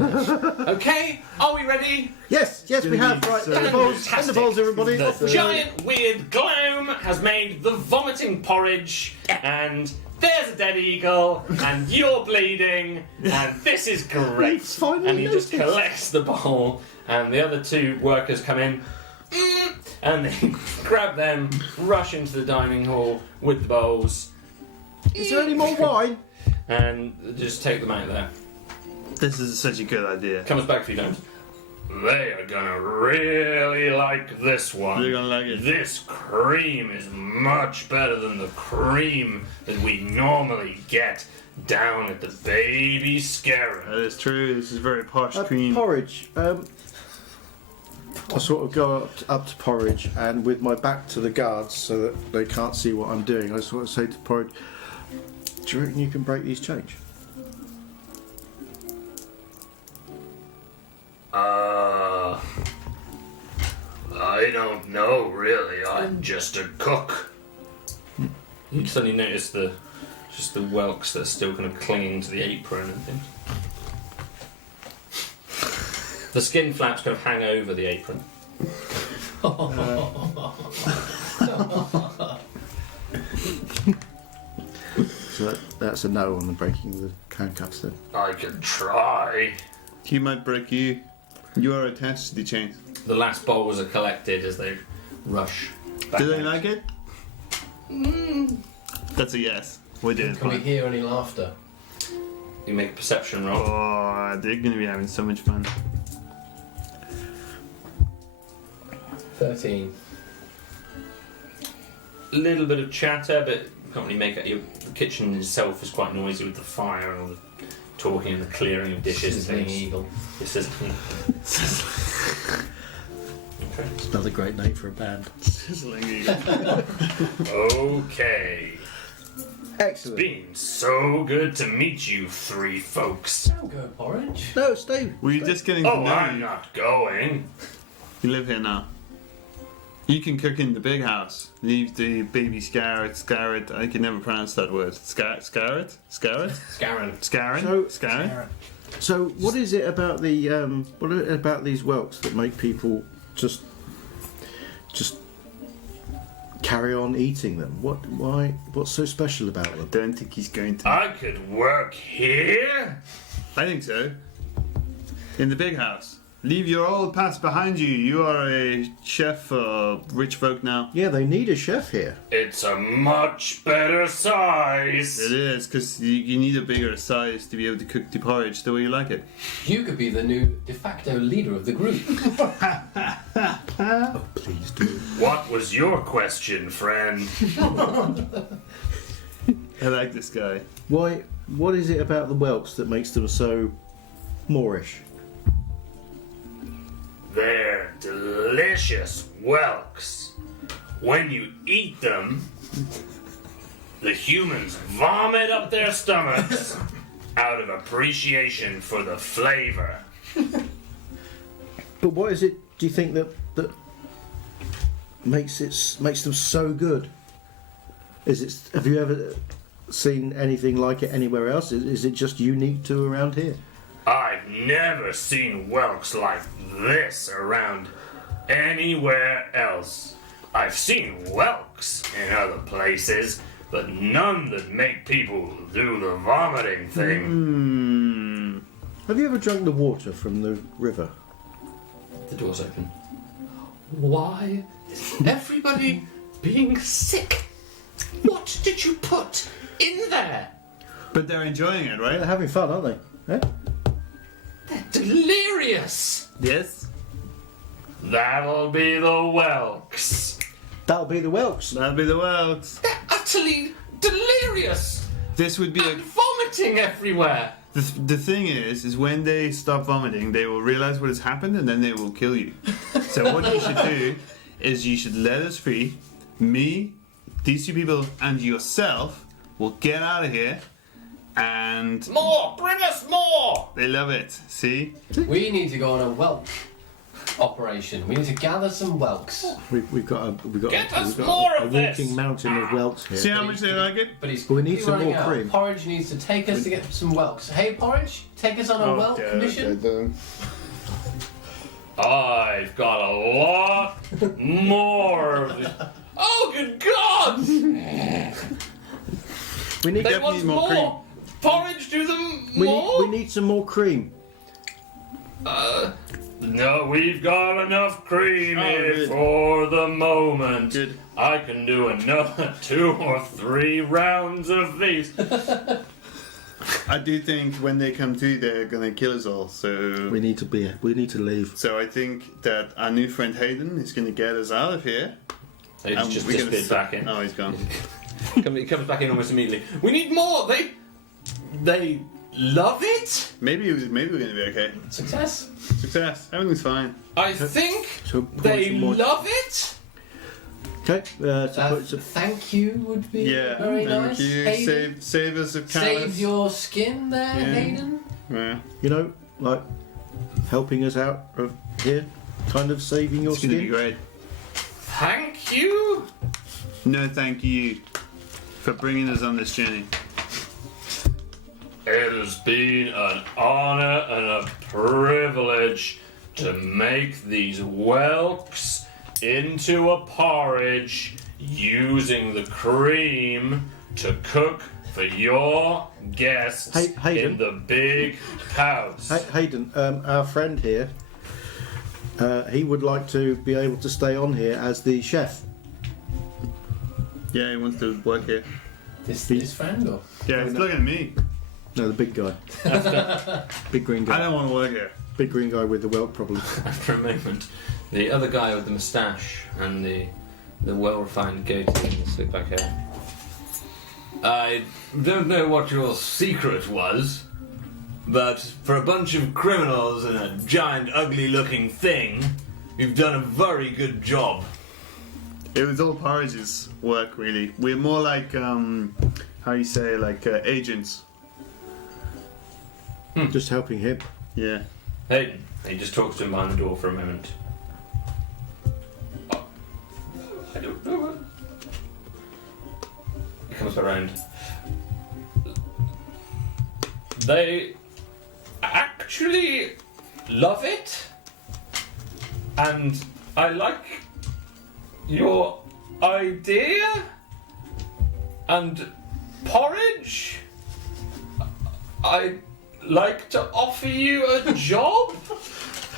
Okay, are we ready? Yes, we Gonna have. be Right, so in the bowls, in the bowls, everybody. The giant weird gloom has made the vomiting porridge, and there's a dead eagle, and you're bleeding, and this is great. Finally And he just noticed. collects the bowl, and the other two workers come in, and they grab them, rush into the dining hall with the bowls, Is there any more wine? and just take them out of there. This is such a good idea. Comes back if you don't. They are gonna really like this one. They're gonna like it. This cream is much better than the cream that we normally get down at the baby scarab. That is true. This is very posh cream. Porridge. I sort of go up to Porridge, and with my back to the guards so that they can't see what I'm doing, I sort of say to Porridge, "Do you reckon you can break these chains?" I don't know really. I'm just a cook. You suddenly notice the whelks that are still kind of clinging to the apron and things. The skin flaps kind of hang over the apron. So that's a no on the breaking the handcuffs then. I could try. He might break you. You are attached to the chain. The last bowls are collected as they rush back. Do they out. like it? That's a yes. We're doing Can we fine. hear any laughter? You make a perception roll. Oh, they're going to be having so much fun. 13. A little bit of chatter, but you can't really make it. The kitchen itself is quite noisy with the fire and all the talking and the clearing of dishes and Sizzling things. eagle. This is okay. It's another great name for a band. Sizzling eagle. Okay. It's Excellent. been so good to meet you three folks. Don't go, Porridge. No, stay. We're just getting to Oh, know I'm you. not going. You live here now. You can cook in the big house. Leave the baby scarret. I can never pronounce that word. Scarret? Scarron. Scarret? So, what is it about the what are it about these whelks that make people just carry on eating them? Why? What's so special about them? Don't think he's going to. I could work here. I think so. In the big house. Leave your old past behind you. You are a chef for rich folk now. Yeah, they need a chef here. It's a much better size. It is, because you need a bigger size to be able to cook the porridge the way you like it. You could be the new de facto leader of the group. Oh, please do. What was your question, friend? I like this guy. Why? What is it about the whelks that makes them so Moorish? They're delicious whelks. When you eat them, the humans vomit up their stomachs out of appreciation for the flavor. But what is it? Do you think that makes them so good? Is it? Have you ever seen anything like it anywhere else? Is it just unique to around here? I've never seen whelks like this around anywhere else. I've seen whelks in other places, but none that make people do the vomiting thing. Have you ever drunk the water from the river? The door's open. Why is everybody being sick? What did you put in there? But they're enjoying it, They're right? having fun, aren't they? Eh? They're delirious. Yes. That'll be the whelks. That'll be the whelks. That'll be the world. They're utterly delirious This would be and vomiting everywhere. the thing is when they stop vomiting, they will realize what has happened and then they will kill you. So what you should do is you should let us free. Me, these two people, and yourself will get out of here. And More! Bring us more! they love it. See? We need to go on a whelk operation. We need to gather some whelks. We've got Get us we've got more a of walking this. mountain of whelks here. See how much they like it? But he's But we need quickly some running more out. cream. Porridge needs to take us to get some whelks. Hey, Porridge, take us on a whelk mission. I've got a lot more of it. Oh, good God! We need They want need more more! Porridge, do them we more! need some more cream. No, we've got enough cream Oh, here good. for the moment. Good. I can do another 2 or 3 rounds of these. I do think when they come to, they're gonna kill us all. So We need to leave. So I think that our new friend Hayden is gonna get us out of here. He's And just we're gonna disappeared back in. Oh, he's gone. He comes back in almost immediately. We need more! They love it? Maybe we're gonna be okay. Success. Success. Everything's fine. I think So pour they some more. love it? Okay. So Thank you would be Yeah. very Thank nice. you. Hayden. Save us of Save callous. your skin there, Yeah. Hayden. Yeah. you know, like helping us out of here, kind of saving your It's gonna be skin. great. Thank you? No, thank you for bringing us on this journey. It has been an honor and a privilege to make these whelks into a porridge using the cream to cook for your guests Hayden? in the big house. Hayden, our friend here He would like to be able to stay on here as the chef. Yeah, he wants to work here. This friend or? Yeah, he's looking at me. No, the big guy. Big green I guy. don't want to work here. Big green guy with the welt problem. After a moment, the other guy with the moustache and the well-refined goatee and the slick-back hair. I don't know what your secret was, but for a bunch of criminals and a giant, ugly-looking thing, you've done a very good job. It was all Porridge's work, really. We're more like, how you say, like agents. Just helping him. Yeah. Hayden, he just talks to him behind the door for a moment. Oh, I don't know. He comes around. They actually love it, and I like your idea and porridge. I'd like to offer you a job.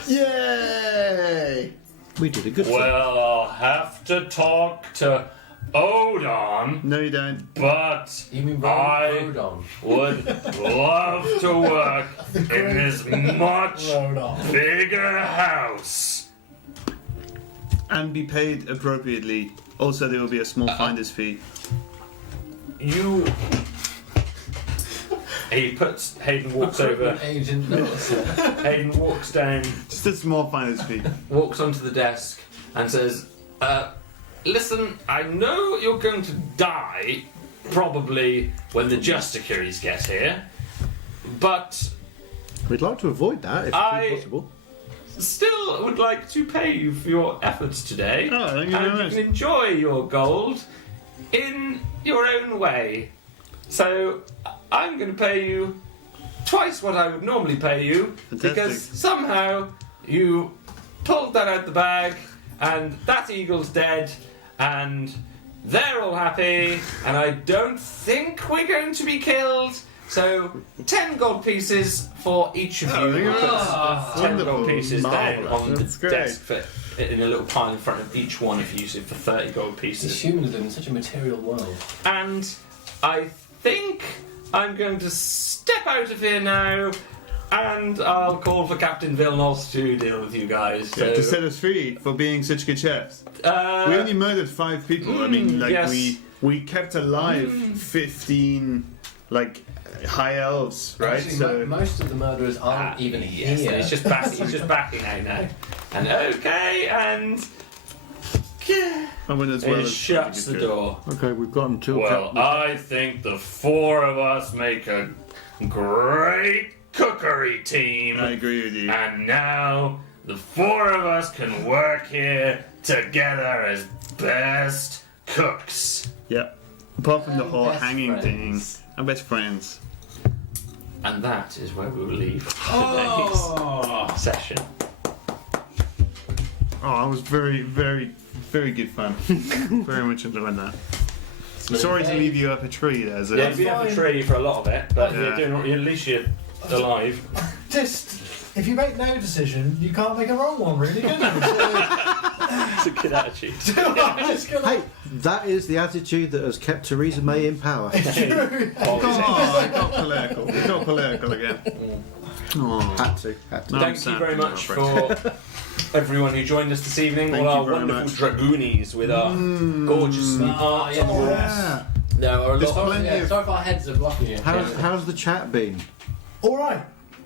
Yay! We did a good thing. Well, I'll have to talk to Odon, No, you don't. but You mean I Rodon? would love to work in this much Load on. bigger house. And be paid appropriately. Also, there will be a small finder's fee. You. Hayden walks over. Agent Norris. Hayden walks down, Just a small finder's fee. walks onto the desk, and says, listen, I know you're going to die, probably when the Justicaries get here, but We'd like to avoid that if possible. still would like to pay you for your efforts today. Oh, thank you very and much. you can enjoy your gold in your own way. So I'm going to pay you twice what I would normally pay you, Fantastic. because somehow you pulled that out the bag, and that eagle's dead, and they're all happy, and I don't think we're going to be killed. So 10 gold pieces for each of you. Oh, We'll put that's 10 wonderful. gold pieces down Marvellous. on That's the great. desk in a little pile in front of each one if you use it for 30 gold These pieces. humans live in such a material world. And I think I'm going to step out of here now, and I'll call for Captain Vilnos to deal with you guys. So, Yeah, to set us free for being such good chefs. We only murdered 5 people. I mean, like yes. we kept alive 15 like high elves, right? Actually, So most of the murderers aren't even yes, here. he's just backing out now. And okay, and I went as well he as shuts the good. door. Okay, we've got until. Well, I think the 4 of us make a great cookery team. I agree with you. And now the 4 of us can work here together as best cooks. Yeah. Apart from the And whole best hanging friends. thing, I'm best friends. And that is where we will leave today's session. Oh, it was very, very, very good fun. Very much enjoyed that. Sorry to leave you up a tree there, Zed. Yeah, you've been up a tree for a lot of it, but Yeah. you're doing, at least you're alive. Just, if you make no decision, you can't make a wrong one, really, can you? It's a good attitude. I'm just gonna. Hey, that is the attitude that has kept Theresa May in power. Oh, it got political. It got political again. Oh. Had to. No, I'm Thank you sad very for much Alfred. for everyone who joined us this evening. Thank All you our very wonderful much. dragoonies with our gorgeous art yes. on the walls. Yeah. There are a There's lot of plenty of- Sorry if our heads are blocking you. How's the chat been? All right.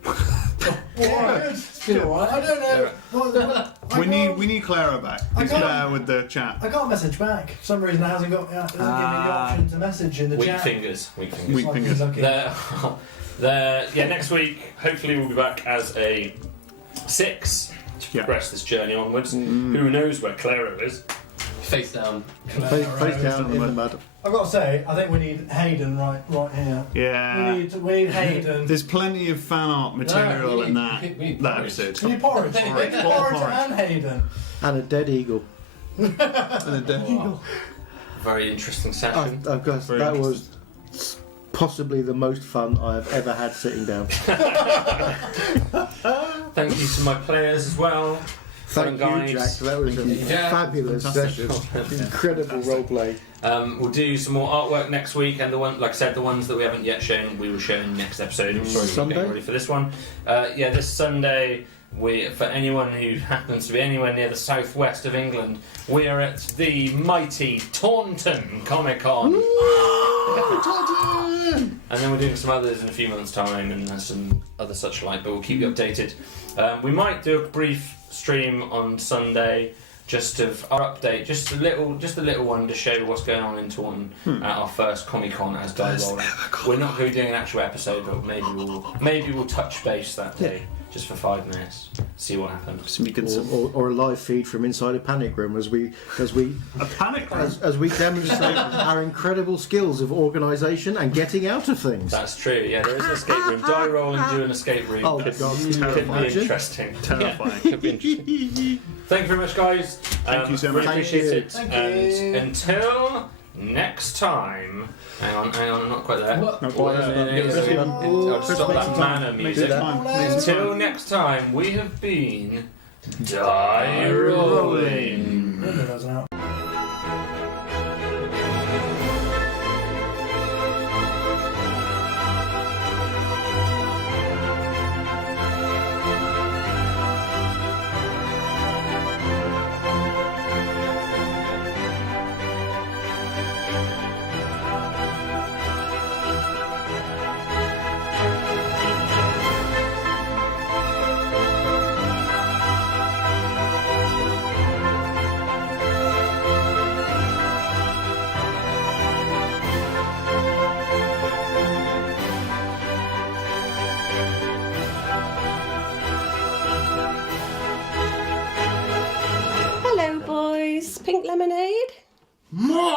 Alright. been alright. I don't know. We need Clara back. I Who's can't- better with the chat? I can't message back. For some reason, it hasn't got. It doesn't give me the option to message in the weak chat. fingers. Weak fingers. Weak Like fingers. lucky. Yeah, next week, hopefully, we'll be back as a 6 to Yeah. progress this journey onwards. Who knows where Claro is? Face down. Face down in the mud. I've got to say, I think we need Hayden right here. Yeah. We need Hayden. There's plenty of fan art material we in need- we need that porridge. episode. We need porridge. Porridge. We need porridge and Hayden. And a dead eagle. And a dead eagle. Very interesting session. I've got, Very that was possibly the most fun I have ever had sitting down. Thank you to my players as well. Thank you, Jack. That was a fabulous session. Incredible roleplay. We'll do some more artwork next week, and like I said, the ones that we haven't yet shown, we will show in next episode. I'm sorry, we're getting ready for this one. This Sunday. For anyone who happens to be anywhere near the southwest of England, we are at the mighty Taunton Comic Con. And then we're doing some others in a few months' time, and some other such like, but we'll keep you updated. We might do a brief stream on Sunday, just of our update, just a little one to show what's going on in Taunton at our first Comic Con as Die Roller. We're not going to be doing an actual episode, but maybe we'll touch base that day. Just for 5 minutes, see what happens. Or a live feed from inside a panic room as we A panic room? as we demonstrate our incredible skills of organisation and getting out of things. That's true. Yeah, there is an escape room. Die roll and do an escape room. Oh God, could be interesting. Terrifying. Could be interesting. Thank you very much, guys. Thank you so much. Really appreciate it. Thank And you. until next time. Hang on, I'm not quite there. What? Not quite there. I'll stop that manner music. Time. Until next time, we have been Die Rolling. Windows out. Hello, boys. Pink lemonade? More